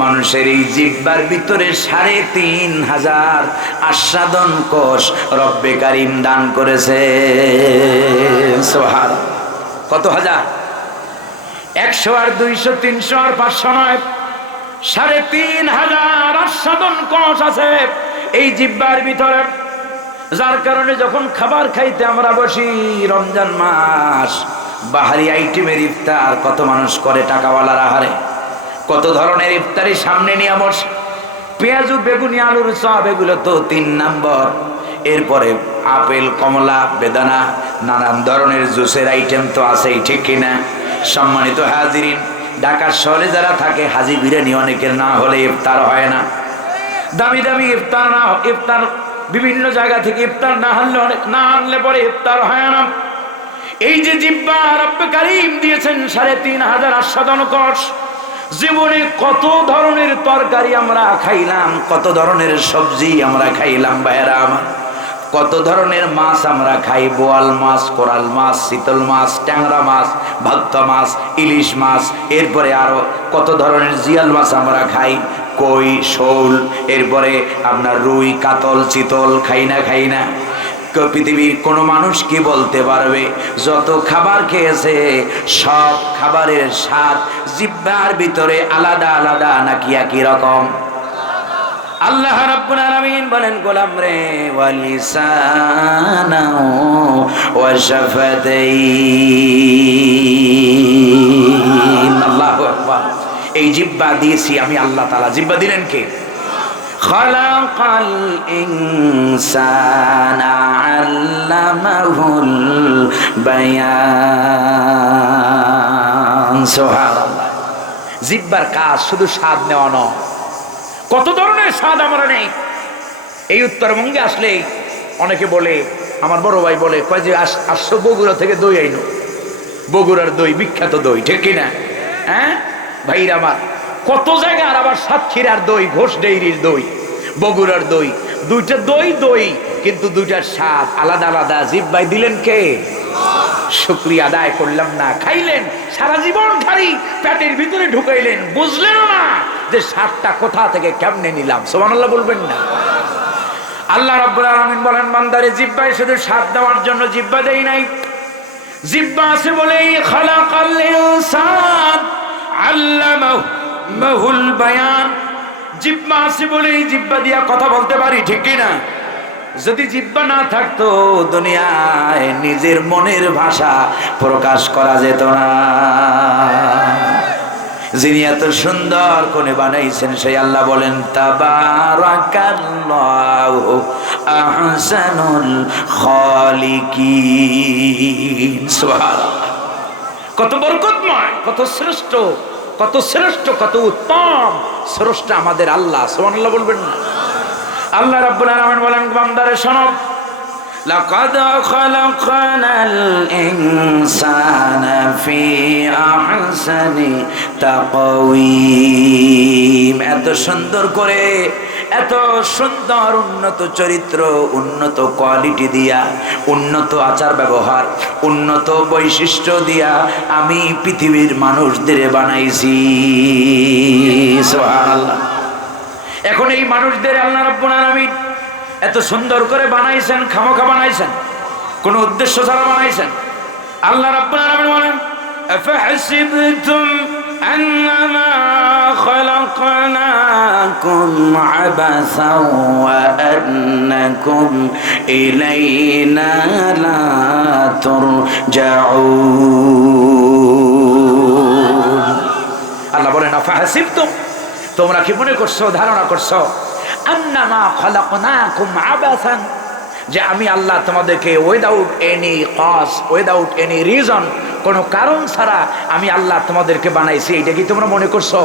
মানুষের এই জিহ্বার ভিতরে ৩,৫০০ আস্বাদন কোষ রব্বে কারীম দান করেছে। সুবহান। কত হাজার? ১০০ আর ২০০ ৩০০ আর ৫০০ নয়, ৩,৫০০ আস্বাদন কোষ আছে এই জিহ্বার ভিতরে। যার কারণে যখন খাবার খাইতে আমরা বসি, রমজান মাস, বাহারি আইটেমের ইফতার কত মানুষ করে টাকাওয়ালার আহারে, কত ধরনের ইফতারি সামনে নিয়ে বসে। পেঁয়াজু, বেগুনি, আলুর চপ, এগুলো তো ৩ নম্বর। এরপরে আপেল, কমলা, বেদানা, নানান ধরনের জুসের আইটেম তো আছেই, ঠিক কিনা? সম্মানিত হাজিরিন, ঢাকার শহরে যারা থাকে, হাজি বিরিয়ানি অনেকের না হলে ইফতার হয় না। দামি দামি ইফতার না, ইফতার বিভিন্ন জায়গা থেকে ইফতার না আনলে, অনেক না আনলে পরে ইফতার হয় না। এই যে জিহ্বা রব্বে কারীম দিয়েছেন ৩,৫০০ আস্বাদন কোষ, জীবনে কত ধরনের তরকারি আমরা খাইলাম, কত ধরনের সবজি আমরা খাইলাম ভাইয়েরা আমার, কত ধরনের মাছ আমরা খাই, বোয়াল মাছ, কোরাল মাছ, শীতল মাছ, ট্যাংরা মাছ, ভাত্তা মাছ, ইলিশ মাছ, এরপরে আরো কত ধরনের জিয়াল মাছ আমরা খাই, কই, শোল, এরপরে আপনার রুই, কাতল, চিতল, খাই না? পৃথিবীর কোন মানুষ কি বলতে পারবে যত খাবার খেয়েছে সব খাবারের স্বাদ জিহ্বার ভিতরে আলাদা আলাদা নাকি একই রকম? আল্লাহ রাব্বুল আলামিন বলেন, গোলাম রে, ওয়ালিসানাহু ওয়া শাফাতাইন। আল্লাহু আকবার। এই জিহ্বা দিয়েছি আমি আল্লাহ তাআলা। জিহ্বা দিলেন কে? খালাকাল ইনসানা আল্লামাহুল বায়ান। সুবহানাল্লাহ। জিহ্বার কাজ শুধু স্বাদ নেওয়া নয়, কত ধরনের স্বাদ আমরা নেই। এই উত্তরবঙ্গে আসলে অনেকে বলে, আমার বড় ভাই বলে, কয় যে আসছো বগুড়া থেকে দই আইনো, বগুড়ার দই বিখ্যাত দই, ঠিক কিনা? হ্যাঁ ভাইরা আমার, কত জায়গার আবার সাতক্ষীরার দই, ঘোষ ডেইরির দই, বগুড়ার দই, দুইটা দই কিন্তু দুইটার স্বাদ আলাদা আলাদা। জিহ্বায় দিলেন কে? শুকরিয়া আদায় করলাম না। খাইলেন, সারা জীবন খালি পেটের ভিতরে ঢুকাইলেন, বুঝলেন না যে স্বাদটা কোথা থেকে কেমনে নিলাম। সুবহানাল্লাহ বলবেন না? আল্লাহ রাব্বুল আলামিন বলেন, বান্দারে জিহ্বায় শুধু স্বাদ দেওয়ার জন্য জিহ্বা দেই নাই, জিহ্বা আছে বলেই খালাকাল ইনসান আল্লামাহুল বায়ান। জিহ্বা আছে বলেই জিহ্বা দিয়া কথা বলতে পারি, ঠিক কি না? যদি জিহ্বা না থাকতো দুনিয়ায় নিজের মনের ভাষা প্রকাশ করা যেত না। যিনি এত সুন্দর করে বানাইছেন সেই আল্লাহ বলেন, তাবারাকাল্লাহু আহসানুল খালিকিন। সুবহানাল্লাহ। কত বরকতময়, কত শ্রেষ্ঠ, কত শ্রেষ্ঠ, কত উত্তম স্রষ্টা আমাদের আল্লাহ। সুবহানাল্লাহ বলবেন না? আল্লাহ রাব্বুল আলামিন বলেন, বান্দারে শোনো, লাকাদ খালাকনাল ইনসানা ফি আহসানি তাকওয়িম। এত সুন্দর করে, এত সুন্দর উন্নত চরিত্র, উন্নত কোয়ালিটি দিয়া, উন্নত আচার ব্যবহার, উন্নত বৈশিষ্ট্য দিয়া আমি পৃথিবীর মানুষদের বানাইছি। সুবহানাল্লাহ। এখন এই মানুষদের আল্লাহ রাব্বুল আলামিন এত সুন্দর করে বানাইছেন, খামোখা বানাইছেন, কোন উদ্দেশ্য ছাড়া বানাইছেন। আল্লাহ রাব্বুল আলামিন বলেন, আফাহাসিবতুম আন্নামা খালাকনাকুম আবাসাও ওয়া আন্নাকুম ইলাইনা লা তুরজাউন। আল্লাহ বলেন, আফাহাসিবতুম, তোমরা কি মনে করছো, ধারণা করছো, আন্নামা খালাকনাকুম আবাসান, যে আমি আল্লাহ তোমাদেরকে without any cause, without any reason, কোনো কারণ ছাড়া আমি আল্লাহ তোমাদেরকে বানাইছি, এটা কি তোমরা মনে করছো?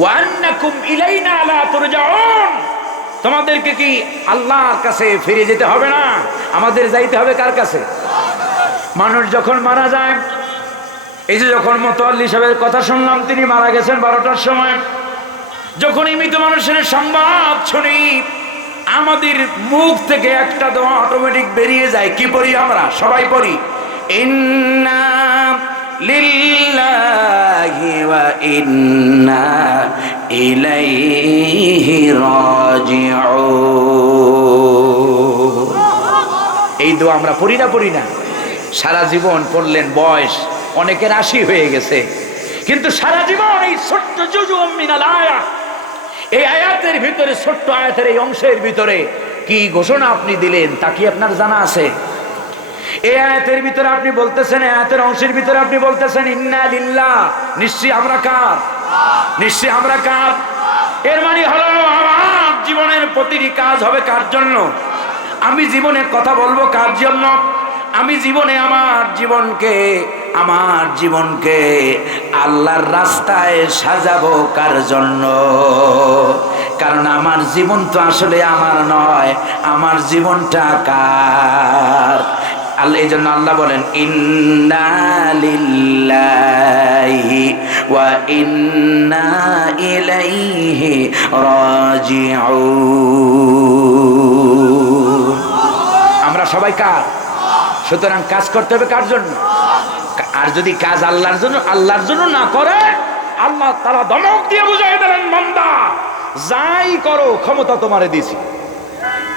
ওয়া আন্নাকুম ইলাইনা লা তুরজাউন, তোমাদেরকে কি আল্লাহর কাছে ফিরে যেতে হবে না? আমাদের যাইতে হবে কার কাছে? মানুষ যখন মারা যায়, এই যে যখন মোতাওয়াল্লি সাহেবের কথা শুনলাম, তিনি মারা গেছেন 12টার সময়। যখন এই মৃত মানুষের সংবাদ শুনি, আমাদের মুখ থেকে একটা দোয়া অটোমেটিক বেরিয়ে যায়। কি পড়ি আমরা? সবাই পড়ি, ইন্না লিল্লাহি ওয়া ইন্না ইলাইহি রাজিউন। এই দোয়া আমরা পড়ি না? সারা জীবন পড়লেন, বয়স অনেকের 80 হয়ে গেছে, কিন্তু সারা জীবন এই ছোট্ট জুজুম মিনাল আয়াত, এই আয়াতের ভিতরে, ছোট্ট আয়াতের এই অংশের ভিতরে কি ঘোষণা আপনি দিলেন তা কি আপনার জানা আছে? এই আয়াতের ভিতরে আপনি বলতেছেন, আয়াতের অংশের ভিতরে আপনি বলতেছেন ইন্না লিল্লাহ, নিশ্চয়ই আমরা কার? নিশ্চয়ই আমরা কার? এর মানে হলো আমার জীবনের প্রতিটি কাজ হবে কার জন্য? আমি জীবনে কথা বলবো কার জন্য? আমি জীবনে আমার জীবনকে আল্লাহর রাস্তায় সাজাবো কার জন্য? কারণ আমার জীবন তো আসলে আমার নয়, আমার জীবনটা কার? আল্লাহ, এই জন্য আল্লাহ বলেন ইন্না লিল্লাহি ওয়া ইন্না ইলাইহি রাজিউন। আমরা সবাই কার? সুতরাং কাজ করতে হবে কার জন্য? আর যদি কাজ আল্লাহর জন্য না করে, আল্লাহ তাআলা ধমক দিয়ে বুঝাই দিলেন, বান্দা যাই করো ক্ষমতা তোমারে দিয়েছি।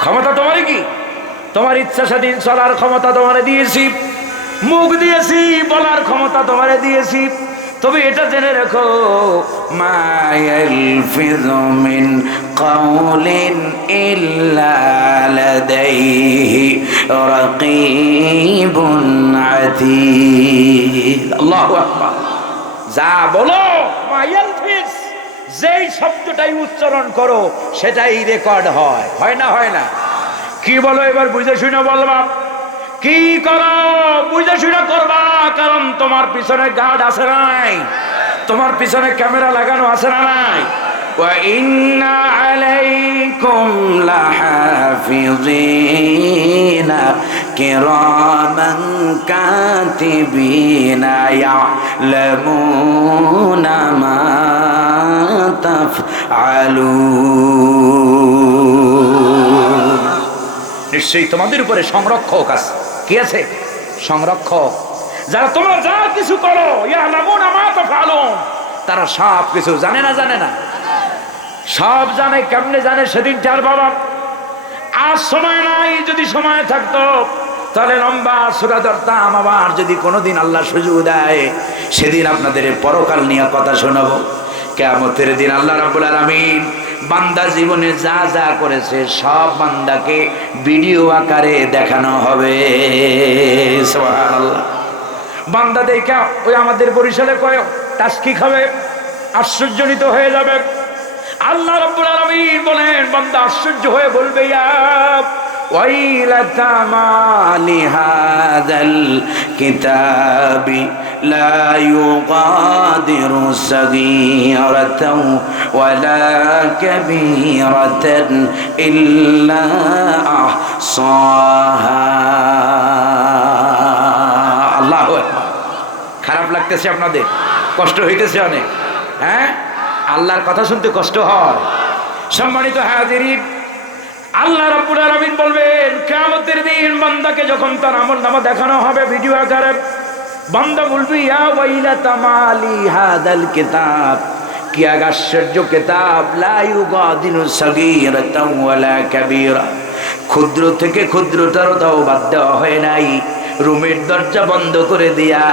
ক্ষমতা তোমারে কি? তোমার ইচ্ছা স্বাধীন চলার ক্ষমতা তোমারে দিয়েছি, মুখ দিয়েছি, বলার ক্ষমতা তোমারে দিয়েছি। তবে এটা জেনে রেখো, মা ইয়ালফিযু মিন কাওলিন ইল্লা লাদাইহি রাকীবুন আতীদ। আল্লাহু আকবার। যা বলো, মা ইয়ালফিজ, যেই শব্দটাই উচ্চারণ করো সেটাই রেকর্ড হয়। হয় না? হয় না? কি বলো এবার বুঝে শুনে বলবা, কি করো বুঝে শুনে করবা, কারণ তোমার পিছনে গার্ড আছে না নাই? তোমার পিছনে ক্যামেরা লাগানো আছে না নাই? ওয়া ইন্না আলাইকুম লাহাফিজিনা কিরামান কাতিবিনা ইয়ালামুনা মা তাফআলুন। নিশ্চয়ই তোমাদের উপরে সংরক্ষক আছে। কি আছে? সংরক্ষক। যারা তোমরা যা কিছু করো, ইয়ালামুনা মা তাফআলুন, তারা সব কিছু জানে না? জানে না? সব জানে। কেমনে জানে? সেদিন যার বাবা, আজ সময় নাই, যদি সময় থাকতো তাহলে লম্বা সূরা ধরতাম। আবার যদি কোনোদিন আল্লাহ সুযোগ দেয়, সেদিন আপনাদের পরকাল নিয়ে কথা শোনাবো। কিয়ামতের দিন আল্লাহ রাব্বুল আলামিন বান্দা জীবনে যা যা করেছে সব বান্দাকে ভিডিও আকারে দেখানো হবে। সুবহানাল্লাহ। বান্দা দেখা ওই আমাদের বরিশালে কয় টাস্কি খাবে, আশ্চর্যজনিত হয়ে যাবে। আল্লাহ রাব্বুল আলামিন বলেন, বান্দা আশ্চর্য হয়ে বলবে, ইয়া ওয়াইলাতা মা লিহাযাল কিতাবি লা ইউগাদিরু সাগীরাতাও ওয়ালা কাবীরাতান ইল্লা আহসাহা। আল্লাহু আকবার। খারাপ লাগতেছে আপনাদের? কষ্ট হইতেছে অনেক? হ্যাঁ, আল্লাহর কথা শুনতে কষ্ট হয়। সম্মানিত হাজিরিন, আল্লাহ রাব্বুল আলামিন বলবেন কিয়ামতের দিন বান্দাকে যখন তার আমলনামা দেখানো হবে ভিডিও আকারে, বান্দা বলবে, ইয়া ওয়াইলাতা মা লিহাযাল কিতাব, কি আশ্চর্য কিতাব, লা ইউগাদিরু সাগীরাতাও ওয়ালা কাবীরা, ক্ষুদ্র থেকে ক্ষুদ্রতরটাও বাদ দেওয়া হয় নাই। রুমের দরজা বন্ধ করে দিয়া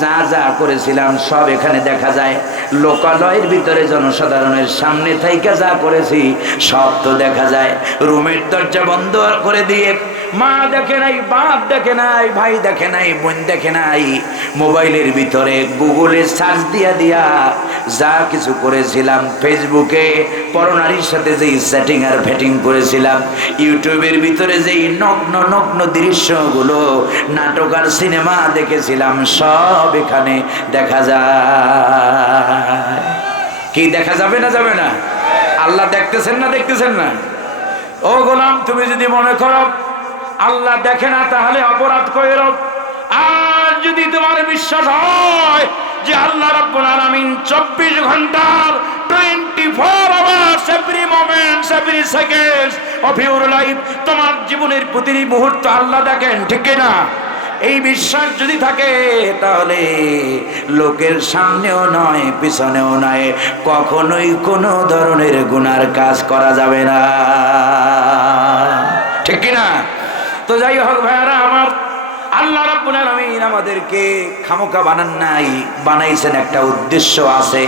যা যা করেছিলাম সব এখানে দেখা যায়। লোকালয়ের ভিতরে জনসাধারণের সামনে থাইকা যা করেছি সব তো দেখা যায়। রুমের দরজা বন্ধ করে দিয়ে মা দেখে নাই, বাপ দেখে নাই, ভাই দেখে নাই, বোন দেখে নাই, মোবাইলের ভিতরে গুগলে সার্চ দিয়া দিয়া যা কিছু করেছিলাম, ফেসবুকে পরনারীর সাথে যেই সেটিং আর ফেটিং করেছিলাম, ইউটিউবের ভিতরে যেই নগ্ন নগ্ন দৃশ্যগুলো, নাটক আর সিনেমা দেখেছিলাম, সব এখানে দেখা যায়। কি দেখা যাবে না? যাবে না? আল্লাহ দেখতেছেন না? দেখতেছেন না? ও গোলাম, তুমি যদি মনে করো আল্লাহ দেখে না, তাহলে অপরাধ কইরো। আর যদি তোমার বিশ্বাস হয় যে আল্লাহ রাব্বুল আলামিন 24 ঘন্টার 24 hours, every moment, every second of your life, তোমার জীবনের প্রতিটি মুহূর্ত আল্লাহ দেখেন, ঠিক না? এই বিশ্বাস যদি থাকে তাহলে লোকের সামনেও নয় পিছনেও নয় কখনোই কোনো ধরনের গুনার কাজ করা যাবে না, ঠিক কিনা? তো যাই হোক ভাইয়ারা আমার, আল্লাহ রাব্বুল আলামিন আমাদেরকে খামোকা বানান নাই, বানাইছেন একটা উদ্দেশ্য আছে।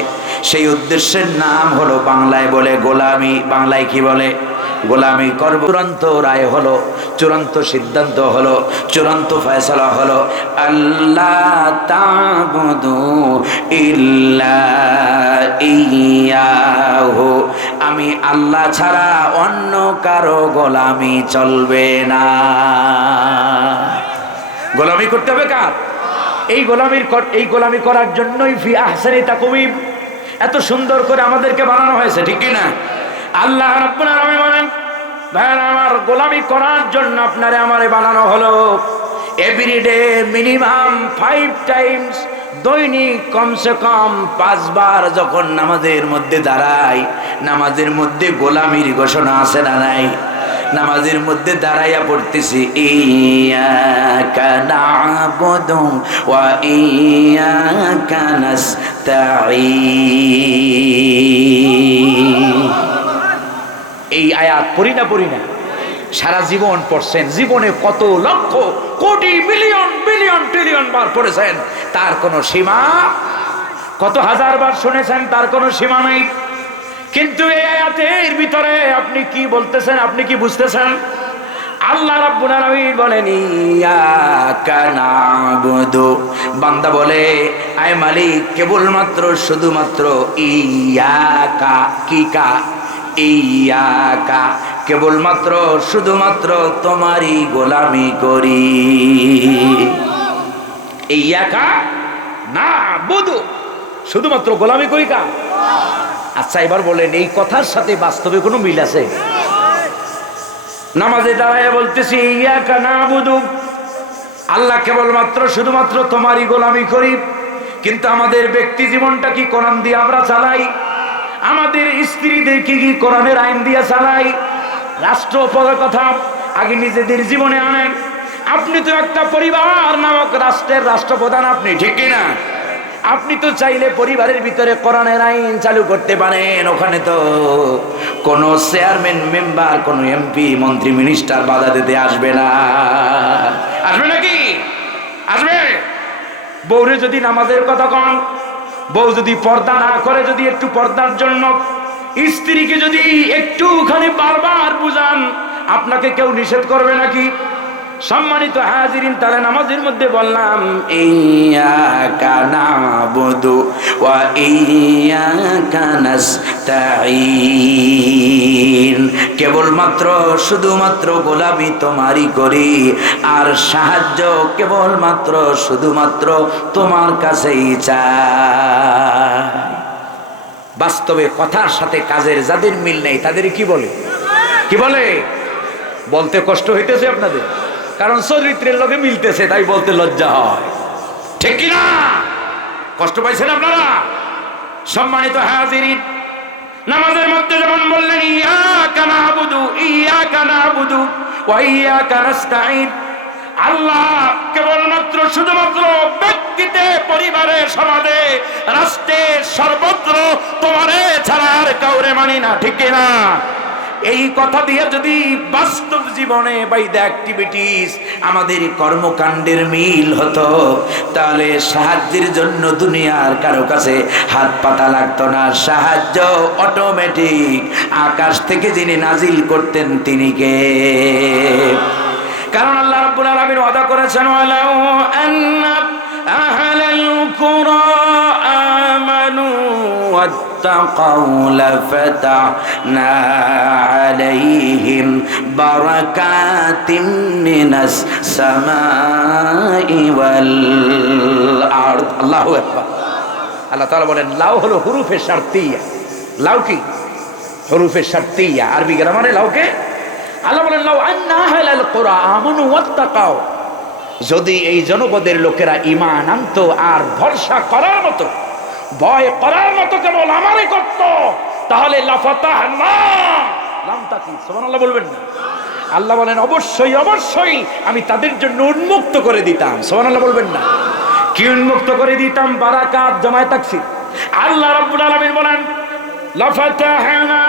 সেই উদ্দেশ্যের নাম হলো বাংলায় বলে গোলামি। বাংলায় কি বলে? গোলামি করব। চূড়ান্ত রায় হলো, চূড়ান্ত সিদ্ধান্ত হলো, চূড়ান্ত ফয়সালা হলো আল্লাহ তা'বুদু ইল্লা ইয়াহু, আমি আল্লাহ ছাড়া অন্য কারো গোলামি চলবে না। গোলামি করতে হবে কার? এই গোলামি করার জন্যই ফি আহসানি তাকওয়িম এত সুন্দর করে আমাদেরকে বানানো হয়েছে, ঠিক কি না? আল্লাহ রাব্বুল আলামিন বলেন, ভাইরা আমার, গোলামি করার জন্য আপনারে আমারে বানানো হলো। এভরিডে মিনিমাম 5 টাইমস, দৈনিক কমসে কম 5 বার যখন নামাজের মধ্যে দাঁড়াই, নামাজের মধ্যে গোলামির ঘোষণা আছে না নাই? নামাজের মধ্যে দাঁড়াইয়া পড়তেছি ইয়াকা না'বুদু ওয়া ইয়াকা নাস্তাঈন। এই আয়াত পড়ি না? সারা জীবন পড়ছেন, জীবনে কত lakh crore million billion trillion বার পড়েছেন, তার কোনো সীমা? কত হাজার বার শুনেছেন, তার কোনো সীমা নেই। কিন্তু এই আয়াতের ভিতরে আপনি কি বলতেছেন, আপনি কি বুঝতেছেন? আল্লাহ রাব্বুল আলামিন বলেন ইয়াকা না'বুদু, বান্দা বলে আয় মালিক কেবলমাত্র শুধুমাত্র ইয়াকা, কি কা? ইয়াকা, কেবলমাত্র শুধুমাত্র তোমারই গোলামি করি। ইয়াকা না'বুদু, শুধুমাত্র গোলামি করি কা? আচ্ছা এবার বলেন, এই কথার সাথে বাস্তবে কোনো মিল আছে? নামাজে দাঁড়ায় বলতেছি ইয়াকা না'বুদু, আল্লাহ কেবলমাত্র শুধুমাত্র তোমারই গোলামি করি, কিন্তু আমাদের ব্যক্তি জীবনটা কি কোরআন দিয়ে আমরা চালাই? আমাদের স্ত্রীদের কি কোরআনের আইন দিয়ে চালাই? রাষ্ট্রপদের কথা আগে নিজেদের জীবনে আনেন। আপনি তো একটা পরিবার নামক রাষ্ট্রের রাষ্ট্রপ্রধান, আপনি, ঠিক কিনা? আপনি তো চাইলে পরিবারের ভিতরে কোরআনের আইন চালু করতে পারেন, ওখানে তো কোনো চেয়ারম্যান মেম্বার, কোনো এমপি মন্ত্রী মিনিস্টার বাধা দিতে আসবে না। আসবে নাকি? আসবে? বউরে যদি নামাজের কথা কন, বউ যদি পর্দা না করে, যদি একটু পর্দার জন্য স্ত্রীকে যদি একটুখানি বারবার বুঝান, আপনাকে কেউ নিষেধ করবে নাকি? সম্মানিত হাজিরিন, তাহলে নামাজের মধ্যে বললাম ইয়াকা না'বুদু ওয়া ইয়াকা নাস্তাঈন, কেবলমাত্র শুধুমাত্র গোলামি তোমারই করি, আর সাহায্য কেবলমাত্র শুধুমাত্র তোমার কাছেই চাই। বাস্তবে কথার সাথে কাজের যাদের মিল নেই তাদের কি বলে? কি বলে? বলতে কষ্ট হইতেছে আপনাদের, কারণ চরিত্রের লোকে মিলতেছে তাই বলতে লজ্জা হয়, ঠিক কিনা? কষ্ট পাইছেন আপনারা? সম্মানিত হাজিরিন, নামাজের মধ্যে যেমন বললেন ইয়াকা না'বুদু ওয়া ইয়াকা নাস্তাঈন, আল্লাহ কেবলমাত্র শুধুমাত্র ব্যক্তিতে, পরিবারে, সমাজে, রাষ্ট্রে, সর্বত্র তোমারে ছাড়া আর কাউরে মানি না, ঠিক কিনা? এই কথা দিয়ে যদি বাস্তব জীবনে বাই দ্য অ্যাক্টিভিটিস আমাদের কর্মকাণ্ডের মিল হতো, তাহলে সাহায্যের জন্য দুনিয়ার কারো কাছে হাত পাতা লাগতো না। সাহায্য অটোমেটিক আকাশ থেকে যিনি নাজিল করতেন তিনি কে? কারণ আল্লাহ রাব্বুল আলামিন ওয়াদা করেছেন ওয়ালাউ আন্না আহলাল কুরা আমানু ওয়াত্তাকাউ লাফাতাহনা আলাইহিম বারাকাতিম মিনাস সামাই ওয়াল আরদ। আল্লাহু আকবার। আল্লাহ তাআলা বলেন লাউ হলো হুরুফে শারতিয়া। লাউ কি? হুরুফে শারতিয়া, আরবি গ্রামারে লাউকে আল্লাহ বলেন লাউ আন্না আহলাল কুরা আমানু ওয়াত্তাকাউ, যদি এই জনপদের লোকেরা ঈমান আনতো আর ভরসা করার মতো, ভয় করার মতো কেবল আমারই করত, তাহলে লাফাতাহনা, লামটা কি সুবহানাল্লাহ বলবেন না? আল্লাহ বলেন অবশ্যই অবশ্যই আমি তাদের জন্য উন্মুক্ত করে দিতাম। সুবহানাল্লাহ বলবেন না? কি উন্মুক্ত করে দিতাম? বারাকাত জমায়ে তাকসির। আল্লাহ রাব্বুল আলামিন বলেন লাফাতাহনা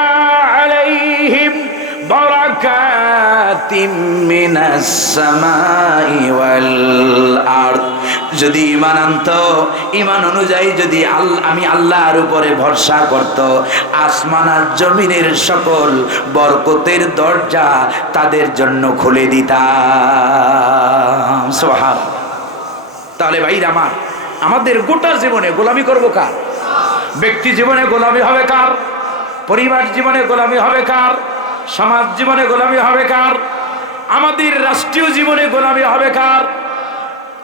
আলাইহিম বারাকাতিম মিনাস সামাই ওয়াল আরদ। যদি ঈমান আনতো, ঈমান অনুযায়ী যদি আমি আল্লাহর উপরে ভরসা করত, আসমান আর জমিনের সকল বরকতের দরজা তাদের জন্য খুলে দিতাম। সুবহানাল্লাহ। তাহলে ভাইরা আমার, আমাদের গোটা জীবনে গোলামি করব কার? ব্যক্তি জীবনে গোলামি হবে কার? পরিবার জীবনে গোলামি হবে কার? সমাজ জীবনে গোলামি হবে কার? আমাদের রাষ্ট্রীয় জীবনে গোলামি হবে কার?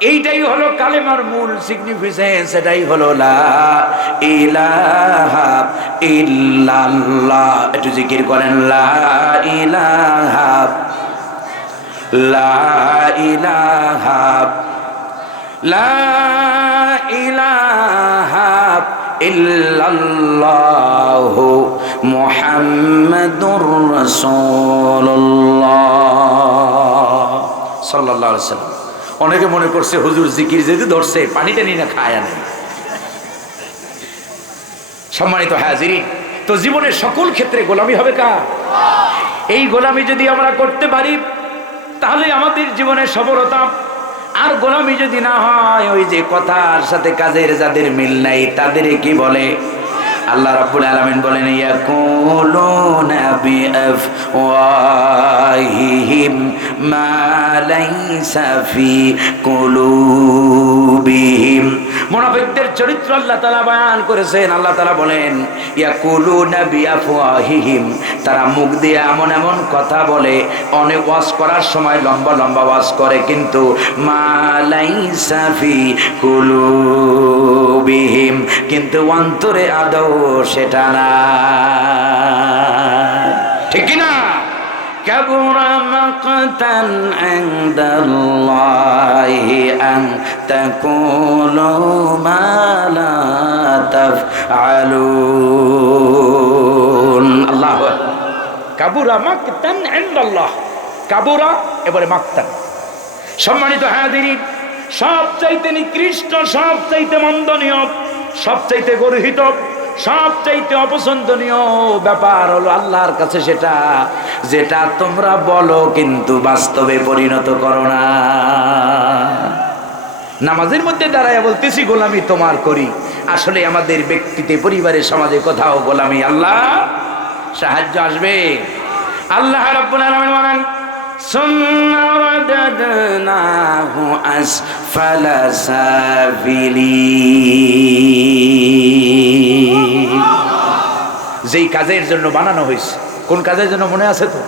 এইটাই হলো কালেমার মূল সিগনিফিকেন্স। এটাই হলো লা ইলাহা ইল্লাল্লাহ। একটু জিকির করেন, লা ইলাহা লা ইলাহা লা ইলাহা ইল্লাল্লাহু মুহাম্মাদুর রাসূলুল্লাহ সাল্লাল্লাহু আলাইহি ওয়াসাল্লাম। অনেকে মনে করছে হুজুর জিকির যদি ধরছে পানিটা নিয়ে না খায় না। সম্মানিত হাজিরিন, তো জীবনের সকল ক্ষেত্রে গোলামি হবে কার? এই গোলামি যদি আমরা করতে পারি তাহলে আমাদের জীবনে সফলতা। আর গোলামি যদি না হয়, ওই যে কথার সাথে কাজের যাদের মিল নাই তাদের কি বলে? আল্লাহ রাব্বুল আলামিন বলেন ইয়াকুলুনা বিআফওয়াহিহিম মা লাইসা ফি কুলুবিহিম। মুনাফিকদের চরিত্র আল্লাহ তাআলা বয়ান করেছেন। আল্লাহ তাআলা বলেন ইয়াকুলুনা বিআফওয়াহিহিম, তারা মুখ দিয়ে এমন এমন কথা বলে, অনেক ওয়াজ করার সময় লম্বা লম্বা ওয়াজ করে, কিন্তু মা লাইসা ফি কুলুবিহিম, কিন্তু অন্তরে আদৌ সেটা না। ঠিক না? কাবুরা মাকতান ইনদাল্লাহি আন তাকুলু মা লা তাফআলুন। আল্লাহু আকবার। কাবুরা মাকতান ইনদাল্লাহ। কাবুরা এবারে মাকতান। সম্মানিত হাজিরিন, সবচাইতে নিকৃষ্ট, সবচাইতে মন্দনীয়, সবচাইতে গর্হিত, সবচাইতে অপছন্দনীয় ব্যাপার হলো আল্লাহর কাছে সেটা যেটা তোমরা বলো কিন্তু বাস্তবে পরিণত করো না। নামাজের মধ্যে দাঁড়ায় বলতেছি গোলামি তোমার করি, আসলে আমাদের ব্যক্তিতে, পরিবারে, সমাজে কোথাও গোলামি। আল্লাহ সাহায্য আসবে। আল্লাহ রাব্বুল আলামিন বলেন সুম্মা রাদাদনাহু আসফালা সাফিলিন। যেই কাজের জন্য বানানো হয়েছে, কোন কাজের জন্য মনে আছে তো?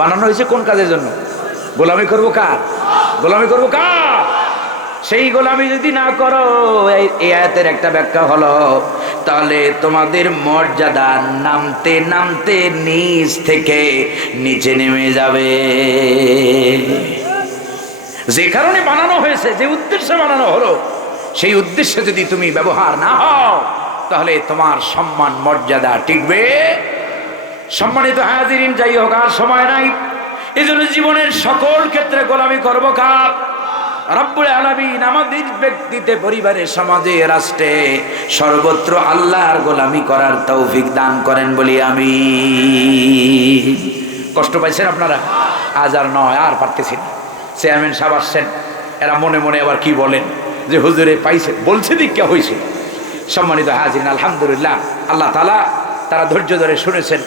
বানানো হয়েছে কোন কাজের জন্য? গোলামি করবো কার? গোলামি করবো কার? সেই গোলামি যদি না করো, এই আয়াতের একটা ব্যাখ্যা হলো তাহলে তোমাদের মর্যাদা নামতে নামতে নিচ থেকে নিচে নেমে যাবে। যে কারণে বানানো হয়েছে, যে উদ্দেশ্যে বানানো হলো, সেই উদ্দেশ্যে যদি তুমি ব্যবহার না হও তাহলে তোমার সম্মান মর্যাদা টিকবে। সম্মানিত হাজিরিন, যাই হোক আর সময় নাই, এজন্য জীবনের সকল ক্ষেত্রে গোলামি করবো কার? রব্বুল আলামিন আমাদের ব্যক্তিতে, পরিবারে, সমাজে, রাষ্ট্রে, সর্বত্র আল্লাহর গোলামি করার তৌফিক দান করেন বলি আমি। কষ্ট পাইছেন আপনারা? আজ আর নয়, আর পারতেছি না। চেয়ারম্যান সাহেব আসছেন, এরা মনে মনে আবার কি বলেন যে হুজুরে পাইছে, বলছে দীক্ষা হয়েছে। সম্মানিত হাজিরিন, আলহামদুলিল্লাহ, আল্লাহ তাআলা তারা ধৈর্য ধরে শুনেছেন।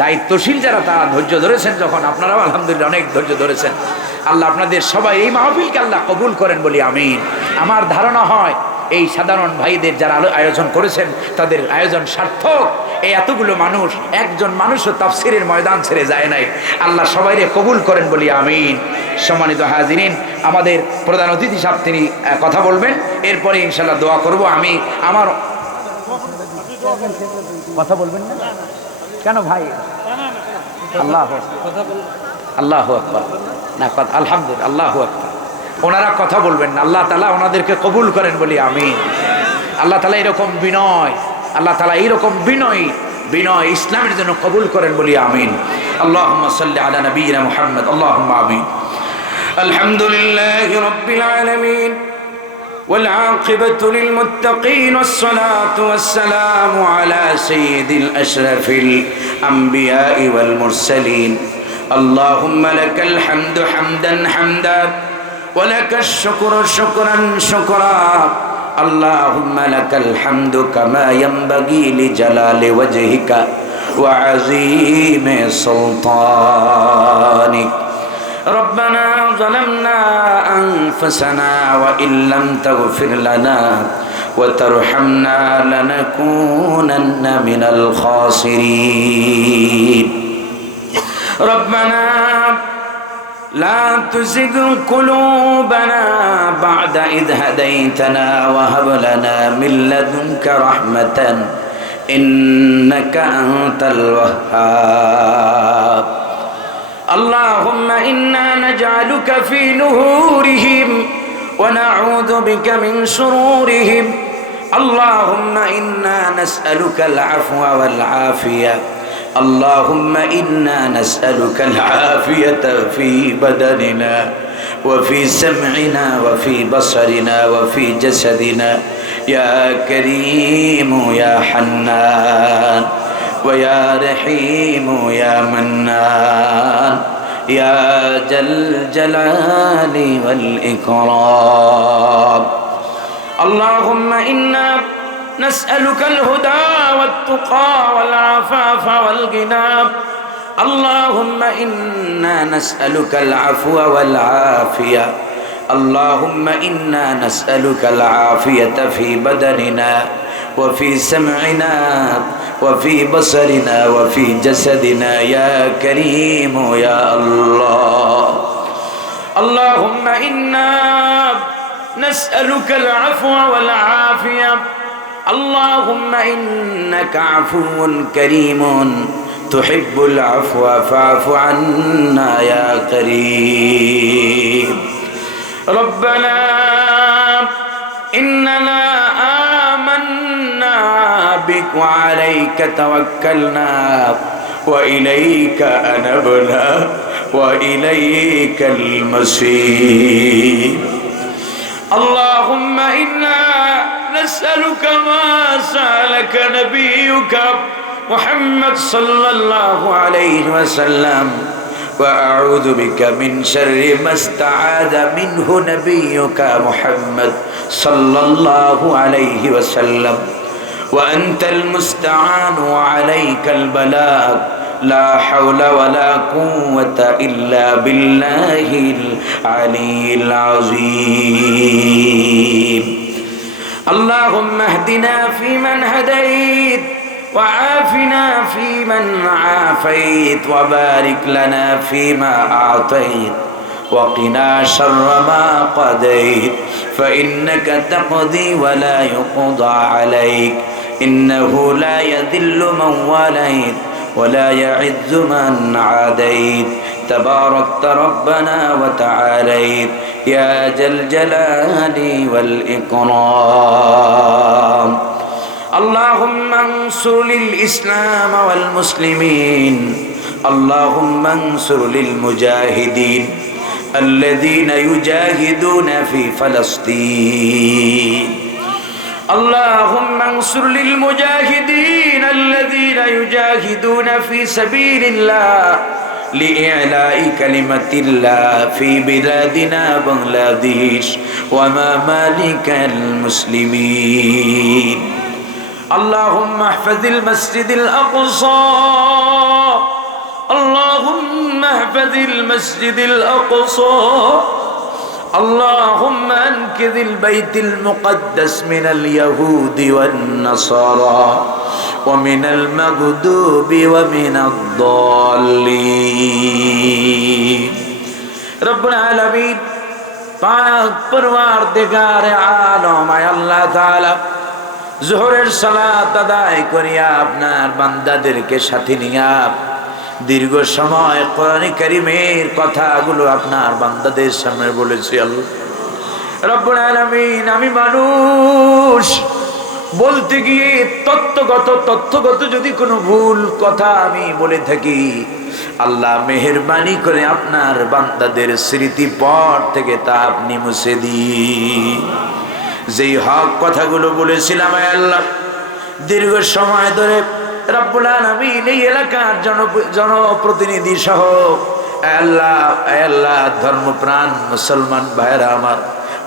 দায়িত্বশীল যারা তারা ধৈর্য ধরেছেন, যখন আপনারাও আলহামদুলিল্লাহ অনেক ধৈর্য ধরেছেন। আল্লাহ আপনাদের সবাই এই মাহফিলকে আল্লাহ কবুল করেন বলি আমিন। আমার ধারণা হয় এই সাধারণ ভাইদের যারা আয়োজন করেছেন তাদের আয়োজন সার্থক। এই এতগুলো মানুষ, একজন মানুষও তাফসীরের ময়দান ছেড়ে যায় নাই। আল্লাহ সবাইরে কবুল করেন বলি আমিন। সম্মানিত হাজিরিন, আমাদের প্রধান অতিথি সাহেব তিনি কথা বলবেন, এরপরে ইনশাআল্লাহ দোয়া করব। আমি আমার কথা বলবেন না কেন ভাই? আল্লাহ আল্লাহু আকবার। না কথা, আলহামদুলিল্লাহ, আল্লাহু আকবার। ওনারা কথা বলবেন না, আল্লাহ তাআলা ওনাদেরকে কবুল করেন বলি আমিন। আল্লাহ তাআলা এরকম বিনয়, আল্লাহ তাআলা এইরকম বিনয় ইসলামের জন্য কবুল করেন বলি আমিন। اللهم صل على نبينا محمد اللهم آمين الحمد لله رب العالمين والعاقبة للمتقين والصلاة والسلام على سيد الأشرف الأنبياء والمرسلين اللهم لك الحمد حمدا حمدا ولك الشكر شكرا شكرا اللهم لك الحمد كما ينبغي لجلال وجهك وعظيم سلطانك ربنا ظلمنا أنفسنا وإن لم تغفر لنا وترحمنا لنكونن من الخاسرين ربنا لا تزغ قلوبنا بعد إذ هديتنا وهب لنا من لدنك رحمة إنك أنت الوهاب اللهم إنا نجعلك في نهورهم ونعوذ بك من شرورهم اللهم إنا نسألك العفو والعافية اللهم إنا نسألك العافية في بدننا وفي سمعنا وفي بصرنا وفي جسدنا يا كريم يا حنان ويا رحيم يا منان يا ذا الجلال والإكرام اللهم إنا نسألك الهدى والتقى والعفاف والغنى اللهم إنا نسألك العفو والعافية اللهم إنا نسألك العافية في بدننا وفي سمعنا وفي بصرنا وفي جسدنا يا كريم يا الله اللهم إنا نسألك العفو والعافية اللهم إنك عفو كريم تحب العفو فاعف عنا يا كريم ربنا إننا آمنا بك وعليك توكلنا وإليك أنبنا وإليك المصير اللهم إنا نسألك ما سألك نبيك محمد صلى الله عليه وسلم وأعوذ بك من شر ما استعاذ منه نبيك محمد صلى الله عليه وسلم وأنت المستعان وعليك البلاغ لا حول ولا قوة إلا بالله العلي العظيم اللهم اهدنا فيمن هديت وعافنا فيمن عافيت وبارك لنا فيما أعطيت وقنا شر ما قضيت فإنك تقضي ولا يقضى عليك إنه لا يذل من واليت ولا يعز من عاديت تباركت ربنا وتعاليت يا ذا الجلال والإكرام اللهم انصر للإسلام والمسلمين اللهم انصر للمجاهدين الذين يجاهدون في فلسطين اللهم انصر للمجاهدين الذين يجاهدون في سبيل الله لإعلاء كلمة الله في بلادنا بنغلاديش وممالك المسلمين اللهم احفظ المسجد الأقصى اللهم احفظ المسجد الأقصى اللهم انقذ البيت المقدس من اليهود والنصارى ومن المغضوب ومن الضالين رب العالمين পাক পরওয়ারদিগার আলম আল্লাহ তাআলা যোহরের সালাত আদায় করিয়া আপনার বান্দাদেরকে সাথে নিয়া দীর্ঘ সময় কোরআনে কারীমের কথাগুলো আপনার বান্দাদের সামনে বলেছি আল্লাহ রব্বুল আলামিন আমি মানুষ বলতে গিয়ে তথ্যগত যদি কোনো ভুল কথা আমি বলে থাকি আল্লাহ মেহেরবানি করে আপনার বান্দাদের স্মৃতি পট থেকে তা আপনি মুছে দিন। যেই হক কথাগুলো বলেছিলাম আয় আল্লাহ, দীর্ঘ সময় ধরে রব্বুল আলামিন এই এলাকার জনপ্রতিনিধি সহ আল্লাহ ধর্মপ্রাণ মুসলমান ভাইরা আমার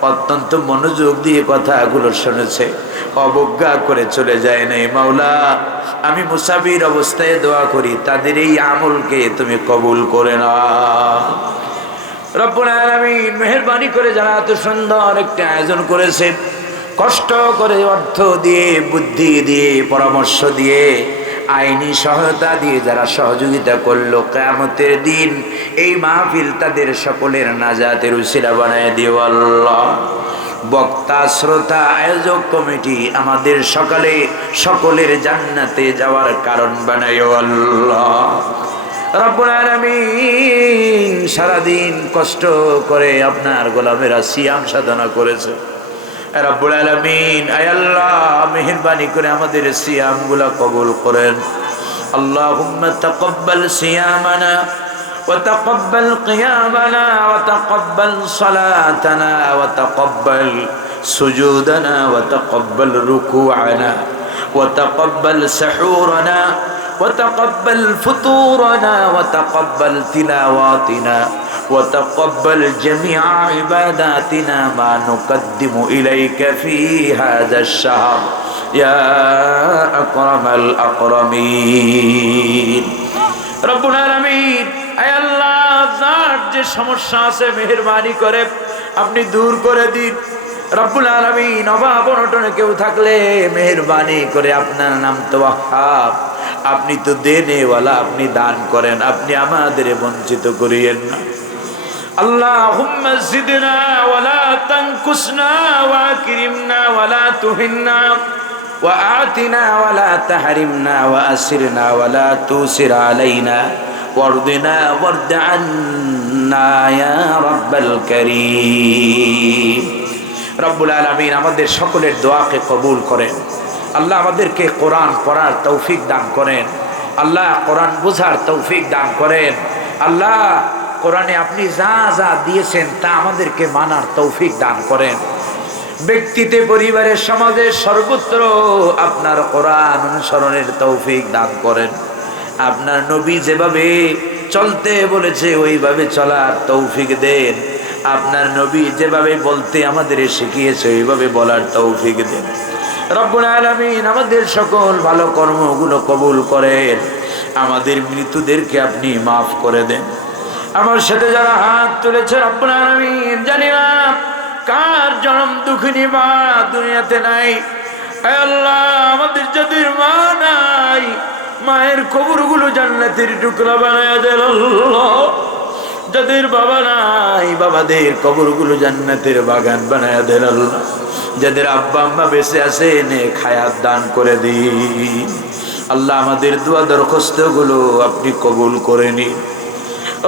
অত্যন্ত মনোযোগ দিয়ে কথাগুলো শুনেছে, অবজ্ঞা করে চলে যায় নাই। মাওলা, আমি মুসাফির অবস্থায় দোয়া করি তাদের এই আমলকে তুমি কবুল করে নাও। রব্বুল আলামিন মেহেরবানি করে যারা এত সুন্দর একটা আয়োজন করেছে, কষ্ট করে অর্থ দিয়ে, বুদ্ধি দিয়ে, পরামর্শ দিয়ে, আইনি সহায়তা দিয়ে যারা সহযোগিতা করলো, কিয়ামতের দিন এই মাহফিল তাদের সকলের নাজাতের উসিলা বানায় দিও আল্লাহ। বক্তা, শ্রোতা, আয়োজক কমিটি আমাদের সকলের জান্নাতে যাওয়ার কারণ বানায়ও আল্লাহ। রব্বুল আলামিন সারাদিন কষ্ট করে আপনার গোলামেরা সিয়াম সাধনা করেছে। রব্বুল আলামিন আয় আল্লাহ মেহেরবানি করে আমাদের সিয়ামগুলা কবুল করেন। আল্লাহুম্মা তাকাব্বাল সিয়ামানা ওয়া তাকাব্বাল কিয়ামানা ওয়া তাকাব্বাল সালাতানা ওয়া তাকাব্বাল সুজুদানা ওয়া তাকাব্বাল রুকুআনা ওয়া তাকাব্বাল সাহুরানা وتقبل فطورنا وتقبل تلاواتنا وتقبل جميع عباداتنا ما نقدم إليك في هذا الشهر يا أكرم الأكرمين رب العالمين أي الله ذات যে সমস্যা আছে মেহেরবানি করে আপনি দূর করে দিন। রব্বুল আলামিন অভাব অনটনে কেউ থাকলে মেহেরবানি করে, আপনার নাম তো ওয়াহ্হাব, আপনি তো দেনেওয়ালা, আপনি দান করেন, আপনি আমাদের বঞ্চিত করিয়েন না। আল্লাহুম্মা জিদনা ওয়ালা তানকুসনা ওয়া আকরিমনা ওয়ালা তুহিন্না ওয়া আতিনা ওয়ালা তাহরিমনা ওয়া আসিরনা ওয়ালা তুসির আলাইনা ওয়ারদিনা ওয়ারদ আন্না ইয়া রাব্বাল কারীম। রব্বুল আলামিন আমাদের সকলের দোয়াকে কবুল করেন। আল্লাহ আমাদেরকে কোরআন পড়ার তৌফিক দান করেন। আল্লাহ কোরআন বোঝার তৌফিক দান করেন। আল্লাহ কোরআনে আপনি যা যা দিয়েছেন তা আমাদেরকে মানার তৌফিক দান করেন। ব্যক্তিতে, পরিবারের, সমাজের সর্বত্র আপনার কোরআন অনুসরণের তৌফিক দান করেন। আপনার নবী যেভাবে চলতে বলেছে ওইভাবে চলার তৌফিক দেন। আপনার নবী যেভাবে বলতে আমাদের শিখিয়েছে ওইভাবে বলার তৌফিক দেন। রব্বুল আলামিন আমাদের সকল ভালো কর্মগুলো কবুল করেন। আমাদের মৃত্যুদেরকে আপনি মাফ করে দেন। আমার সাথে যারা হাত তুলেছে রব্বুল আলামিন, জানি না কার জনম দুঃখিনী মা দুনিয়াতে নাই। হে আল্লাহ, আমাদের যাদের মা নাই, মায়ের কবরগুলো জান্নাতের টুকরা বানায়া দেন আল্লাহ। যাদের বাবা নাই, বাবাদের কবরগুলো জান্নাতের বাগান বানায়া দেন আল্লাহ। যাদের আব্বা আম্মা বেঁচে আছে নেক হায়াত দান করে দিন আল্লাহ। আমাদের দোয়া দরখাস্তগুলো আপনি কবুল করে নিন।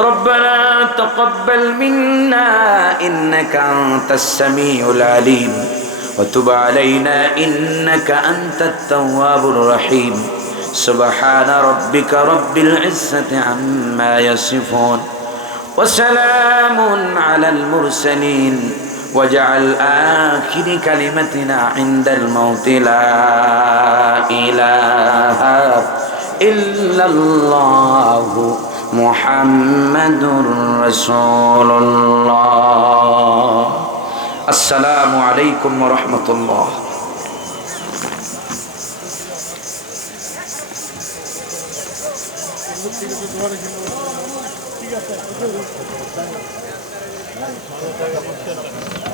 ربنا تقبل منا إنك أنت السميع العليم وتب علينا إنك أنت التواب الرحيم سبحان ربك رب العزة عما يصفون وسلام على المرسلين واجعل آخر كلمتنا عند الموت لا إله إلا الله محمد رسول الله السلام عليكم ورحمة الله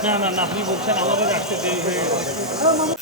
না না না, আপনি বলছেন আমাদের আসতে দেরি হয়ে গেছে। إن الله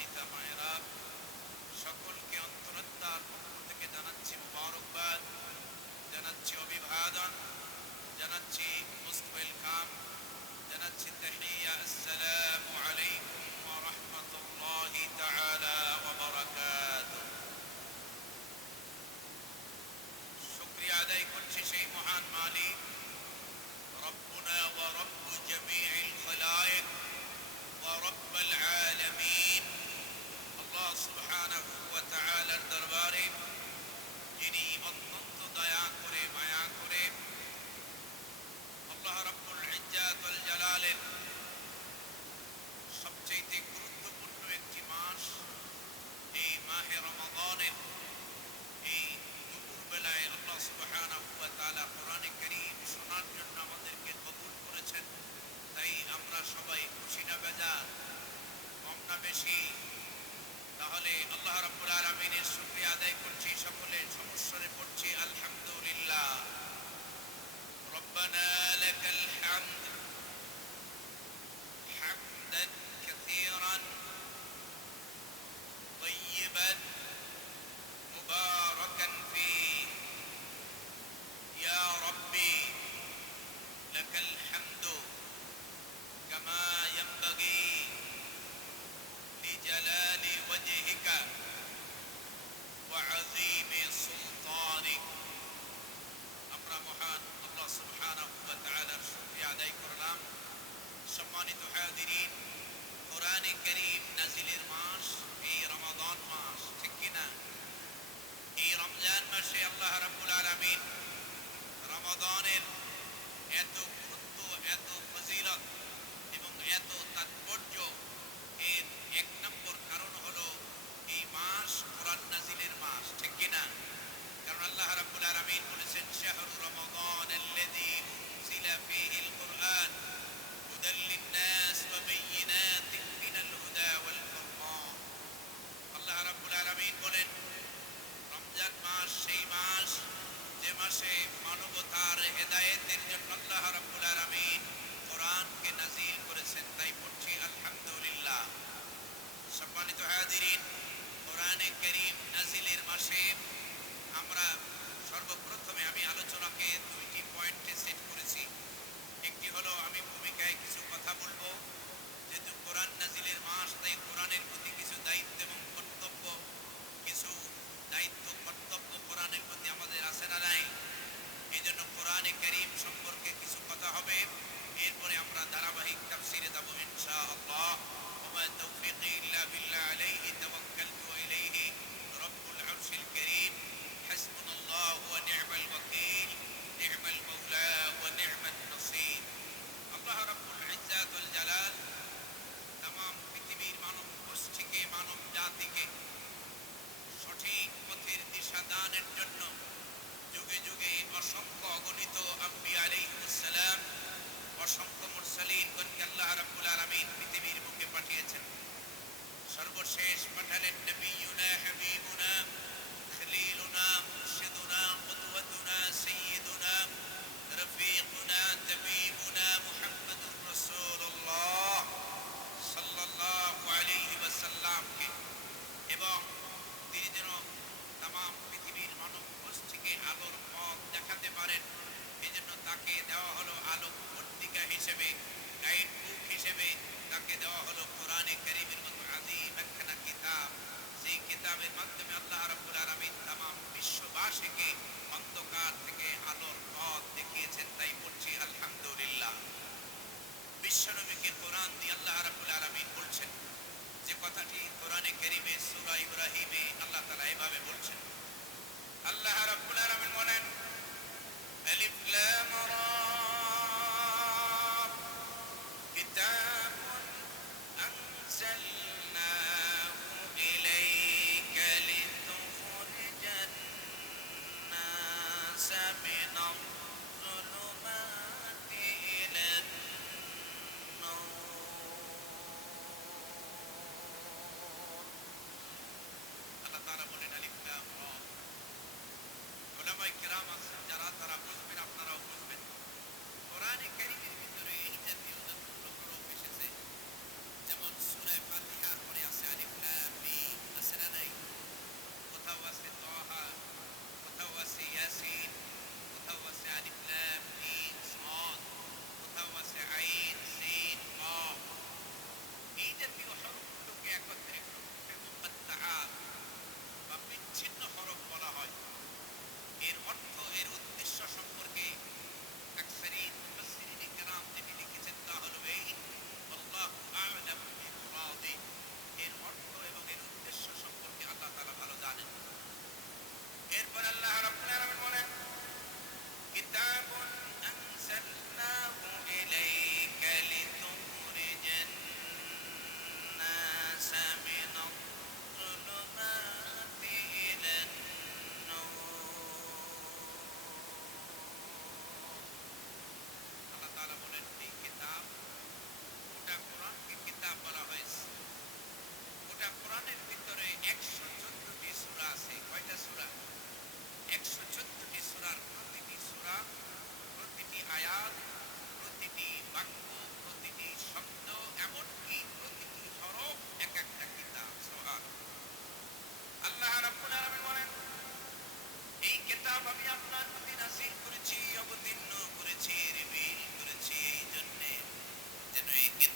সম্মানিত মায়েরা, সকলকে অন্তরাত্মার পক্ষ থেকে জানাচ্ছি মুবারকবাদ, জানাচ্ছি অভিবাদন, জানাচ্ছি মোস্ট ওয়েলকাম, জানাচ্ছি তাহিয়া। আসসালামু আলাইকুম ওয়া রাহমাতুল্লাহি তাআলা ওয়া বারাকাতুহু। শুকরিয়া আদায় করছি সেই মহান মালিক রব্বুনা ওয়া রব্বু জামিউল খালায়েক ওয়া রব্বুল আলামিন আল্লাহ সুবহানাহু ওয়া তাআলার দরবারে, যিনি অত্যন্ত দয়া করে মায়া করে আল্লাহ রাব্বুল ইজ্জাত ওয়াল জালালের সবচেয়ে গুরুত্বপূর্ণ একটি মাস, এই মাহে রমাদানের এই দুপুরবেলায় আল্লাহ সুবহানাহু ওয়া তাআলা কোরআনে কারীম শোনার জন্য আমাদেরকে কবুল করেছেন। তাই আমরা সবাই খুশি না বেজার, কম না বেশি? তাহলে আল্লাহ রাব্বুল আলামিনের শুকরিয়া আদায় করছি, সকলে সমস্বরে পড়ছি আলহামদুলিল্লাহ। রব্বানা লাকাল হামদ হামদান কাসীরান طيبا مباركا فيه يا ربي لك الحمد كما ينبغي لجلال وجهك وعظيم سلطانك। আমরা মহান আল্লাহ সুবহানাহু ওয়া তাআলার শুকরিয়া আদায় করলাম। সম্মানিত হাজিরিন, কোরআনে কারীম নাজিলের মাস এই রমাদান মাস, ঠিক কিনা? এই রমজান মাসে আল্লাহ রাব্বুল আলামিন রমাদানের এত গুরুত্ব, এত ফজিলত এবং এত তাৎপর্য, এর এক নম্বর কারণ হলো এই মাস কোরআন নাজিলের মাস, ঠিক কিনা? কারণ আল্লাহ রাব্বুল আলামিন বলেছেন, শাহরু রমাদান আল্লাযী উনজিলা ফীহিল কুরআন হুদাল লিন-নাস ওয়া বায়িনাতিন মিনাল হুদা ওয়াল ফুরকান। আল্লাহ রাব্বুল আলামিন বলেন, রমজান মাস সেই মাস যে মাসে মানবতার হেদায়েতের জন্য আল্লাহ রাব্বুল আলামিন কোরআনকে নাজিল করেছেন। তাই পড়ছি আলহামদুলিল্লাহ। সম্মানিত হাজিরিন, কোরআনে কারীম নাজিলের মাসে আমরা সর্বপ্রথমে আমি আলোচনাকে দুইটি পয়েন্টে সেট করেছি। একটি হলো আমি ভূমিকায় কিছু কথা বলবো, যেহেতু কোরআন নাজিলের মাস, তাই কোরআনের প্রতি কিছু দায়িত্ব এবং কর্তব্য, কিছু দায়িত্ব কর্তব্য কোরআনের প্রতি আমাদের আছে না নাই? এই জন্য কোরআনে কারীম সম্পর্কে কিছু কথা হবে। এরপরে আমরা ধারাবাহিক তাফসিরে যাব ইনশাআল্লাহ। ওয়া তাওফীকি ইল্লা বিল্লাহ আলাইহি তাওয়াক্কালতু ওয়া ইলাইহি রাব্বুল আরশিল কারীম। হাসবুনাল্লাহু ওয়া নি'মাল ওয়াকিল, নি'মাল মাওলা ওয়া নি'মান নাসীর। আল্লাহ রাব্বুল ইজ্জাত ওয়াল জালাল तमाम পৃথিবীর মানব গোষ্ঠীকে, মানব জাতিকে সঠিক পথের দিশা দানের জন্য যুগে যুগে অসংখ্য অগণিত আম্বিয়া আলাইহিস সালাম, অসংখ্য মুরসালিনগণকে আল্লাহ রাব্বুল আলামিন পৃথিবীর বুকে পাঠিয়েছেন। সর্বশেষ পাঠালেন নবিয়ুনা হাবিবুনা খলিলুনা মুরশিদুনা কুদওয়াতুনা সাইয়্যিদুনা রফিকুনা তাবিবুনা মুহাম্মাদুর রাসূলুল্লাহ সাল্লাল্লাহু আলাইহি ওয়াসাল্লামকে, এবং তিনি যেন तमाम পৃথিবীর মানব গোষ্ঠীকে আলোর পথ দেখাতে পারেন। এই জন্য তাকে দেওয়া হলো আলোক পত্রিকা হিসেবে, গাইড বুক হিসেবে তাকে দেওয়া হলো কোরআনে কারীমের মতো আযীম একখানা কিতাব। সেই কিতাবের মাধ্যমে আল্লাহ রাব্বুল আলামিন तमाम বিশ্ববাসীকে অন্ধকার থেকে আলোর পথ দেখিয়েছেন। তাই বলছি আলহামদুলিল্লাহ। বিশ্বনবীকে কোরআন দিয়ে আল্লাহ রাব্বুল আলামিন বলছেন যে কথাটি কোরআনে কারীমে সূরা ইব্রাহিমে আল্লাহ তাআলা এভাবে বলছেন। আল্লাহ রাব্বুল আলামিন বলেন, আলিফ লাম রা কিতাবুন আনজালনাহু ইলাইকা লিতুখরিজান নাসা মিনাল যুলুমাতি ইলান নূর। আল্লাহ তাআলা বলেন, আলিফ লাম রা,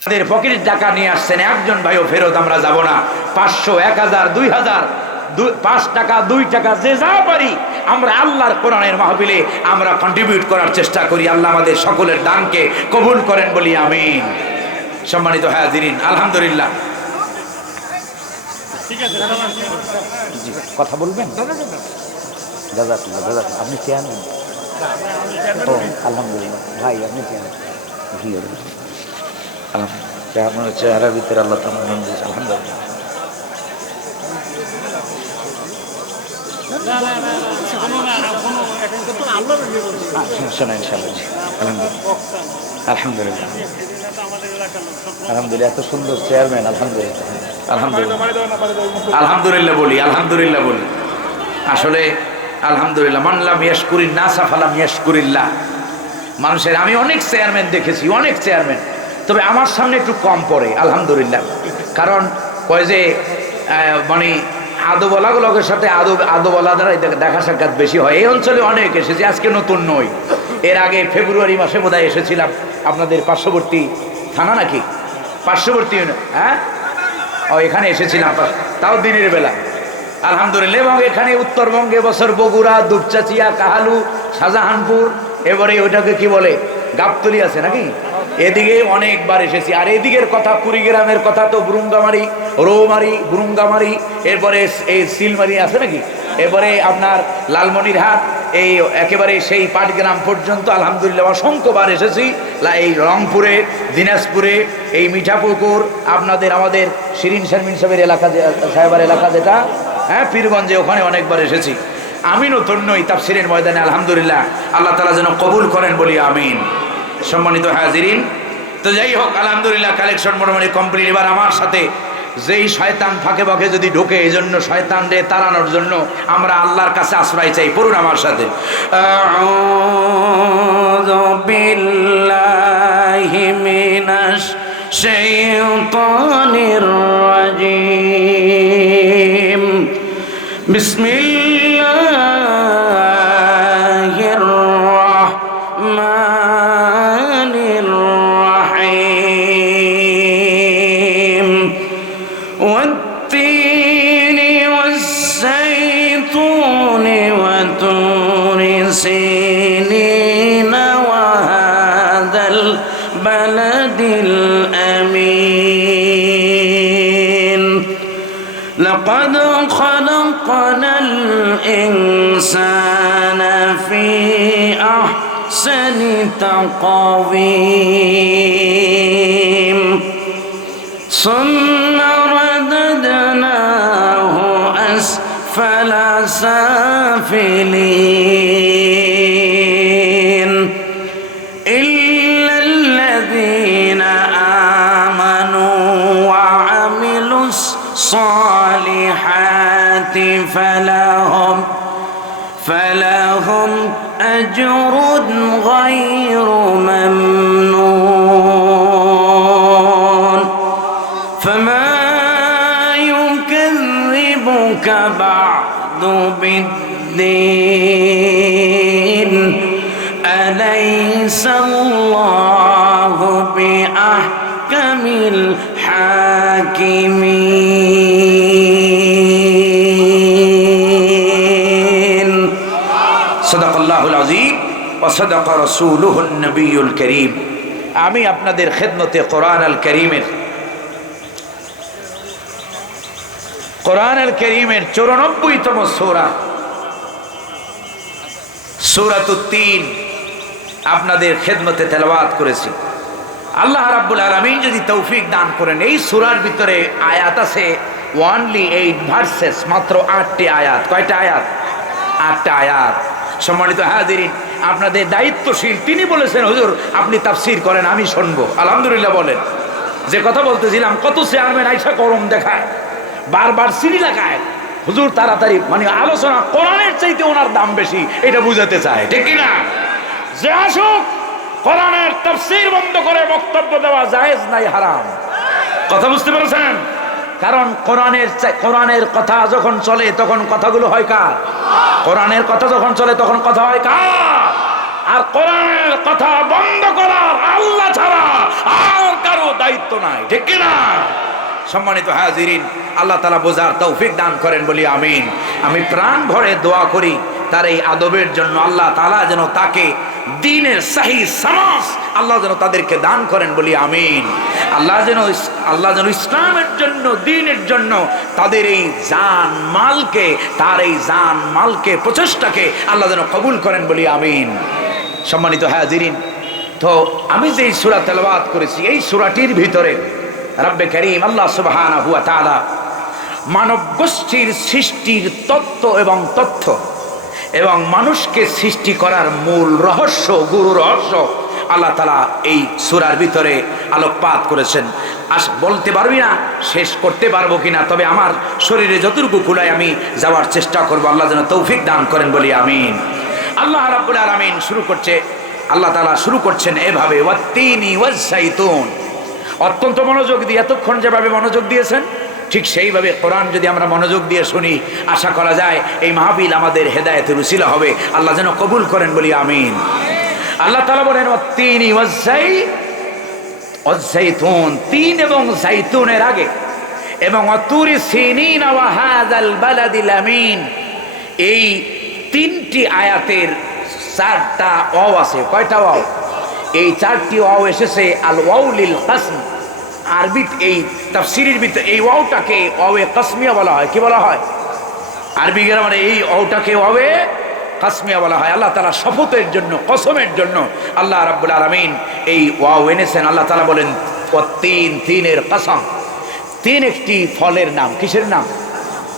পকেটের টাকা নিয়ে আসছেন, একজন ভাইও ফেরত আমরা যাব না। 500, 1000, 2000, 5 টাকা, 2 টাকা, যে যা পারি আমরা আল্লাহর কোরআনের মাহফিলে আমরা কন্ট্রিবিউট করার চেষ্টা করি। আল্লাহ আমাদের সকলের দানকে কবুল করেন বলি আমিন। সম্মানিত হাজিরিন, আলহামদুলিল্লাহ। ঠিক আছে, কথা বলবেন দাদা? আপনি চেয়ার নেন? ও আলহামদুলিল্লাহ ভাই, আপনি চেয়ার আলহামদুলিল্লাহ। আপনার চেহারার ভিতরে আল্লাহ তাআলা নাম দিয়েছে, আলহামদুলিল্লাহ। শোনেন ইনশাআল্লাহ, আলহামদুলিল্লাহ আলহামদুলিল্লাহ আলহামদুলিল্লাহ, এত সুন্দর চেয়ারম্যান, আলহামদুলিল্লাহ আলহামদুলিল্লাহ আলহামদুলিল্লাহ বলি, আলহামদুলিল্লাহ বলি। আসলে আলহামদুলিল্লাহ, মান লাম ইয়াশকুরিন নাসা ফালাম ইয়াশকুরিল্লাহ। মানুষের আমি অনেক চেয়ারম্যান দেখেছি, অনেক চেয়ারম্যান, তবে আমার সামনে একটু কম পড়ে আলহামদুলিল্লাহ। কারণ কয় যে মানে আদবওয়ালাগুলোর সাথে আদবওয়ালা দ্বারা দেখা সাক্ষাৎ বেশি হয়। এই অঞ্চলে অনেক এসেছি, আজকে নতুন নই। এর আগে ফেব্রুয়ারি মাসে বোধহয় এসেছিলাম আপনাদের পার্শ্ববর্তী থানা, নাকি পার্শ্ববর্তী, হ্যাঁ ও এখানে এসেছিলাম, তাও দিনের বেলা আলহামদুলিল্লাহ। এবং এখানে উত্তরবঙ্গে বছর বগুড়া, দুপচাচিয়া, কাহালু, শাহজাহানপুর, এবারে ওইটাকে কি বলে গাবতলি আছে নাকি, এদিকে অনেকবার এসেছি। আর এদিকের কথা, কুড়িগ্রামের কথা তো বুরুঙ্গামারি, রৌমারি, বুরুঙ্গামারি, এরপরে এই সিলমারি আছে নাকি, এবারে আপনার লালমনিরহাট, এই একেবারে সেই পাটগ্রাম পর্যন্ত আলহামদুলিল্লাহ অসংখ্যবার এসেছি। এই রংপুরে, দিনাজপুরে, এই মিঠাপুকুর, আপনাদের আমাদের শিরিন শারমিন সাহেবের এলাকা, সাহেবের এলাকা যেটা, হ্যাঁ পীরগঞ্জে, ওখানে অনেকবার এসেছি। আমি নতুন নই তাফসীরের ময়দানে, আলহামদুলিল্লাহ। আল্লাহ তাআলা যেন কবুল করেন বলি আমিন। সম্মানিত হাজিরিন, তো যাই হোক আলহামদুলিল্লাহ, কালেকশন মোটামুটি কমপ্লিট। এবার আমার সাথে যেই শয়তান ফাঁকে ফাঁকে যদি ঢোকে, এই জন্য শয়তানরে তাড়ানোর জন্য আমরা আল্লাহর কাছে আশ্রয় চাই। পড়ুন আমার সাথে, আউযু বিল্লাহি মিনাশ শাইতানির রাজীম, বিসমিল্লাহির রাহমানির রাহিম, ওয়াত-তিনি ওয়াস-সাইতুনি ওয়া তুরি সিনিনা ওয়া হাযাল বালাদিল আমিন, লাকাদ খালাকনাল ইনসানা ফি আহসানি তাকওয়িম, সুম্মা রাদাদনাহু আসফালা সাফিলিন, ইল্লাল্লাযীনা আমানু ওয়া আমিলুস সালিহাতি ফালাহুম আজরুন গায়রু মামনুন, ফামা ইউকাযযিবুকা বা'দু বিদ্দীন, আলাইসাল্লাহু বিআহকামিল হাকিমিন। সাদাকাল্লাহুল আযীম ওয়া সাদাকা রাসূলুহুন নবিয়্যুল কারীম। আমি আপনাদের খেদমতে কোরআন আল কারীমের 94তম সূরা, সূরাতুত তিন আপনাদের খেদমতে তেলাওয়াত করেছি। আল্লাহ রাব্বুল আলামিন যদি তৌফিক দান করেন, এই সূরার ভিতরে আয়াত আছে only 8 ভার্সেস, মাত্র 8টি আয়াত। কয়টা আয়াত? 8টা আয়াত। সম্মানিত হাজিরিন, আপনাদের দায়িত্বশীল তিনি বলেছেন, হুজুর আপনি তাফসীর করেন, আমি শুনবো। আলহামদুলিল্লাহ বলেন। যে কথা বলতেছিলাম, কত চেয়ারম্যান আইসা গরম দেখায়, বারবার সিঁড়ি লাগায়, হুজুর তাড়াতাড়ি, মানে আলোচনা কোরআনের চাইতে ওনার দাম বেশি, এটা বুঝাতে চায়, ঠিক কিনা? যে আসুক, কোরআনের তাফসীর বন্ধ করে বক্তব্য দেওয়া জায়েজ নাই, হারাম। কথা বুঝতে পেরেছেন? কারণ কোরআনের কথা যখন চলে তখন কথাগুলো হয় কার? কোরআনের কথা যখন চলে তখন কথা হয় কার? আর কোরআনের কথা বন্ধ করার আল্লাহ ছাড়া আর কারো দায়িত্ব নাই, ঠিক কিনা? সম্মানিত হাজিরিন, আল্লাহ তাআলা বোঝার তৌফিক দান করেন বলি আমিন। আমি প্রাণ ভরে দোয়া করি তার এই আদবের জন্য আল্লাহ তাআলা যেন তাকে দ্বীনের সহি সমাজ আল্লাহ যেন তাদেরকে দান করেন বলি আমিন। আল্লাহ যেন ইসলামের জন্য, দ্বীনের জন্য তাদের এই জান মালকে, তার এই জান মালকে, প্রচেষ্টাকে আল্লাহ যেন কবুল করেন বলি আমিন। সম্মানিত হাজিরিন, তো আমি যে সূরা তেলাওয়াত করেছি এই সূরাটির ভিতরে রব্বে কারীম আল্লাহ সুবহানাহু ওয়া তাআলা মানব গোষ্ঠীর সৃষ্টির তত্ত্ব এবং তথ্য এবং মানুষকে সৃষ্টি করার মূল রহস্য, গুরু রহস্য আল্লাহ তাআলা এই সূরার ভিতরে আলোকপাত করেছেন। বলতে পারবি না শেষ করতে পারবো কিনা, তবে আমার শরীরে যতটুকু কুলায় আমি যাওয়ার চেষ্টা করব। আল্লাহ যেন তৌফিক দান করেন বলি আমিন। আল্লাহ রাব্বুল আলামিন আল্লাহ তাআলা শুরু করছেন এভাবে, ওয়াত্তিনি ওয়াজ-যাইতুন। অত্যন্ত মনোযোগ দিয়ে, এতক্ষণ যেভাবে মনোযোগ দিয়েছেন ঠিক সেইভাবে কোরআন যদি আমরা মনোযোগ দিয়ে শুনি, আশা করা যায় এই মাহফিল আমাদের হেদায়েতের উসিলা হবে। আল্লাহ যেন কবুল করেন বলি আমিন। আল্লাহ তাআলা বলেন ওয়াত্তিনি ওয়াজ-যাইতুন, তিন এবং জাইতুনের আগে, এবং ওয়াতুরি সিনিন ওয়া হাযাল বালাদিল আমিন। এই তিনটি আয়াতের চারটা ওয়াও আছে। কয়টা ওয়াও? এই চারটি ওয়াও এসেছে আল ওয়াউলিল কসম। আরবি এই তাফসীরের ভিতরে এই ওয়াওটাকে ওয়াওয়ে কসমিয়া বলা হয়। কি বলা হয়? আরবি গ্রামারে এই ওয়াওটাকে ওয়াওয়ে কসমিয়া বলা হয়। আল্লাহ তাআলা শপথের জন্য, কসমের জন্য আল্লাহ রাব্বুল আলামিন এই ওয়াও এনেছেন। আল্লাহ তাআলা বলেন তিন, তিনের কসম। তিন একটি ফলের নাম। কিসের নাম?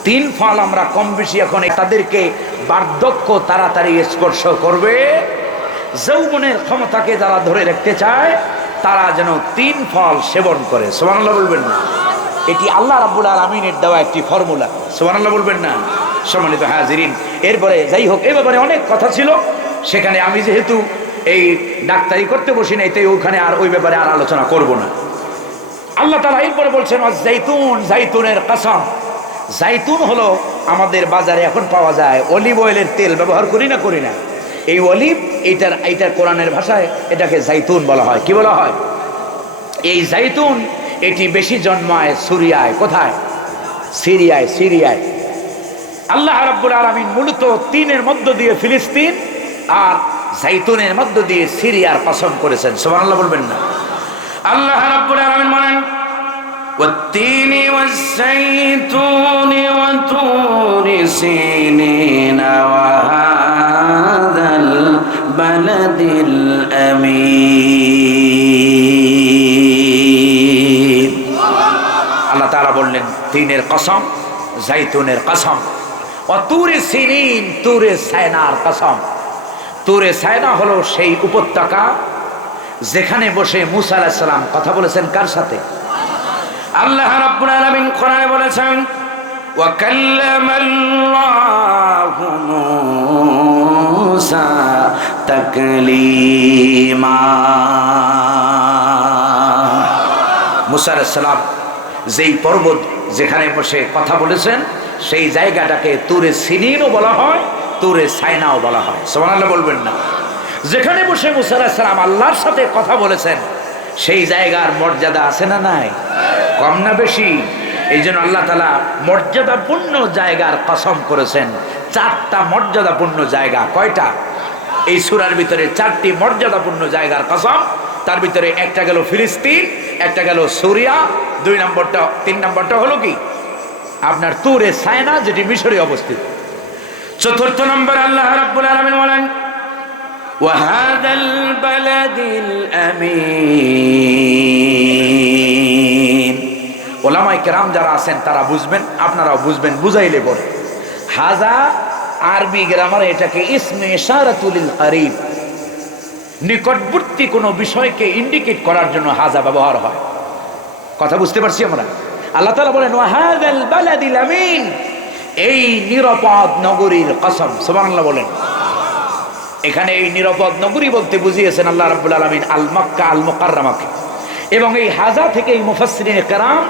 তিন ফল আমরা কম বেশি এখন তাদেরকে বার্ধক্য তাড়াতাড়ি স্পর্শ করবে, যৌবনের ক্ষমতাকে যারা ধরে রাখতে চায় তারা যেন তিন ফল সেবন করে। সুবহানাল্লাহ বলবেন না? এটি আল্লাহ রাব্বুল আলামিনের দেওয়া একটি ফর্মুলা। সুবহানাল্লাহ বলবেন না? সম্মানিত হাজিরিন, এরপরে যাই হোক, এ ব্যাপারে অনেক কথা ছিল, সেখানে আমি যেহেতু এই ডাক্তারি করতে বসি নাই তাই ওখানে আর ওই ব্যাপারে আর আলোচনা করব না। আল্লাহ তাআলা এরপরে বলছেন ওয়াজ-যাইতুন, জাইতুনের কসম। জাইতুন হলো আমাদের বাজারে এখন পাওয়া যায় অলিভ অয়েলের তেল, ব্যবহার করি না? এই অলিভ, এইটার কোরআনের ভাষায় এটাকে জাইতুন বলা হয়। কি বলা হয়? এই জাইতুন এটি বেশি জন্মায় সুরিয়ায়। কোথায়? সিরিয়ায়। আল্লাহ রাব্বুল আলামিন মূলত তিনের মধ্য দিয়ে ফিলিস্তিন আর জাইতুনের মধ্য দিয়ে সিরিয়ার কসম করেছেন। সুবহানাল্লাহ বলবেন না? আল্লাহ রাব্বুল আলামিন বলেন والتين والزيتون وطور سينين وهذا البلد الأمين। আল্লাহ তাআলা বললেন তিনের কসম, জাইতুনের কসম, ওয়াতুরে সিনিন, তুরে সায়নার কসম। তুরে সায়না হলো সেই উপত্যকা যেখানে বসে মূসা আলাইহিস সালাম কথা বলেছেন। কার সাথে? আল্লাহ রাব্বুল আলামিন কোরআনে বলেছেন ওয়া কাল্লামাল্লাহু মূসা তাকলীমা। মূসা আলাইহিস সালাম যেই পর্বত যেখানে বসে কথা বলেছেন সেই জায়গাটাকে তুরে সিনিনও বলা হয়, তুরে সায়নাও বলা হয়। সুবহানাল্লাহ বলবেন না? যেখানে বসে মূসা আলাইহিস সালাম আল্লাহর সাথে কথা বলেছেন সেই জায়গার মর্যাদা আছে না নাই? কম না বেশি? এই জন্য আল্লাহ তাআলা মর্যাদাপূর্ণ জায়গার কসম করেছেন। চারটা মর্যাদাপূর্ণ জায়গা। কয়টা? এই সূরার ভিতরে চারটি মর্যাদাপূর্ণ জায়গার কসম। তার ভিতরে একটা গেল ফিলিস্তিন, একটা গেল সুরিয়া, 3 নম্বরটা হলো কি আপনার তুরে সায়না, যেটি মিশরে অবস্থিত। 4 নম্বর আল্লাহ রাব্বুল আলামিন বলেন ওয়াহাদাল বালাদিল আমিন। ওলামায়ে কেরাম যারা আছেন তারা বুঝবেন, আপনারাও বুঝবেন, বুঝাইলে বলে হাজা আরবি গ্রামারে এটাকে ইসমে ইশারাতুল করিব, নিকটবর্তী কোনো বিষয়কে ইন্ডিকেট করার জন্য হাজা ব্যবহার হয়। কথা বুঝতে পারছি আমরা? আল্লাহ তাআলা বলেন ওয়াহাদাল বালাদিল আমিন, এই নিরাপদ নগরীর কসম। সুবহানাল্লাহ বলেন। এখানে এই নিরাপদ নগরী বলতে বুঝিয়েছেন আল্লাহ রাব্বুল আলামিন আল মক্কা আল মুকাররমাকে। এবং এই হাজা থেকে এই মুফাসসিরিনে কেরাম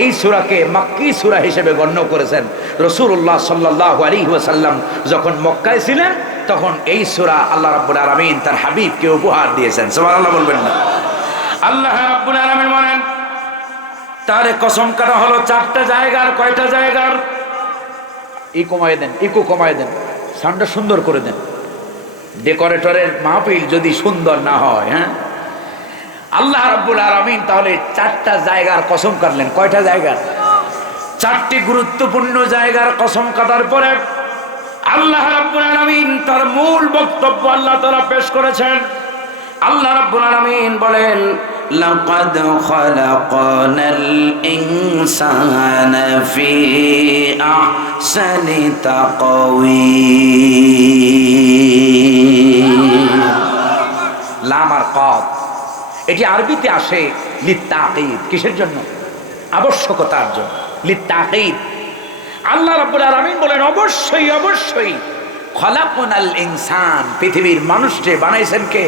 এই সূরাকে মক্কি সূরা হিসেবে গণ্য করেছেন। রাসূলুল্লাহ সাল্লাল্লাহু আলাইহি ওয়াসাল্লাম যখন মক্কায় ছিলেন তখন এই সূরা আল্লাহ রাব্বুল আলামিন তার হাবিবকে উপহার দিয়েছেন। সুবহানাল্লাহ বলবেন না? আল্লাহ রাব্বুল আলামিন বলেন তারে কসম কাটা হলো 4টা জায়গার। কয়টা জায়গার? কমায় দেন, ইকো কমায় দেন, সাউন্ডটা সুন্দর করে দেন। ডেকোরেটরের মাহফিল যদি সুন্দর না হয়, হ্যাঁ, আল্লাহ রাব্বুল আলামিন তাহলে 4টা জায়গার কসম কাটলেন। কয়টা জায়গার? 4টি গুরুত্বপূর্ণ জায়গার কসম কাটার পরে আল্লাহ রাব্বুল আলামিন তার মূল বক্তব্য আল্লাহ তাআলা পেশ করেছেন। আল্লাহ রাব্বুল আলামিন বলেন, লাকাদ খালাকনাল ইনসানা ফি আহসানি তাকওয়িম। লাম আর কদ এটি আরবিতে আসে লিত্তাকিদ। কিসের জন্য? আবশ্যকতার জন্য, লিত্তাকিদ। আল্লাহ রাব্বুল আলামিন বলেন, অবশ্যই অবশ্যই খালাকনাল ইনসান, পৃথিবীর মানুষকে বানাইছেন কে?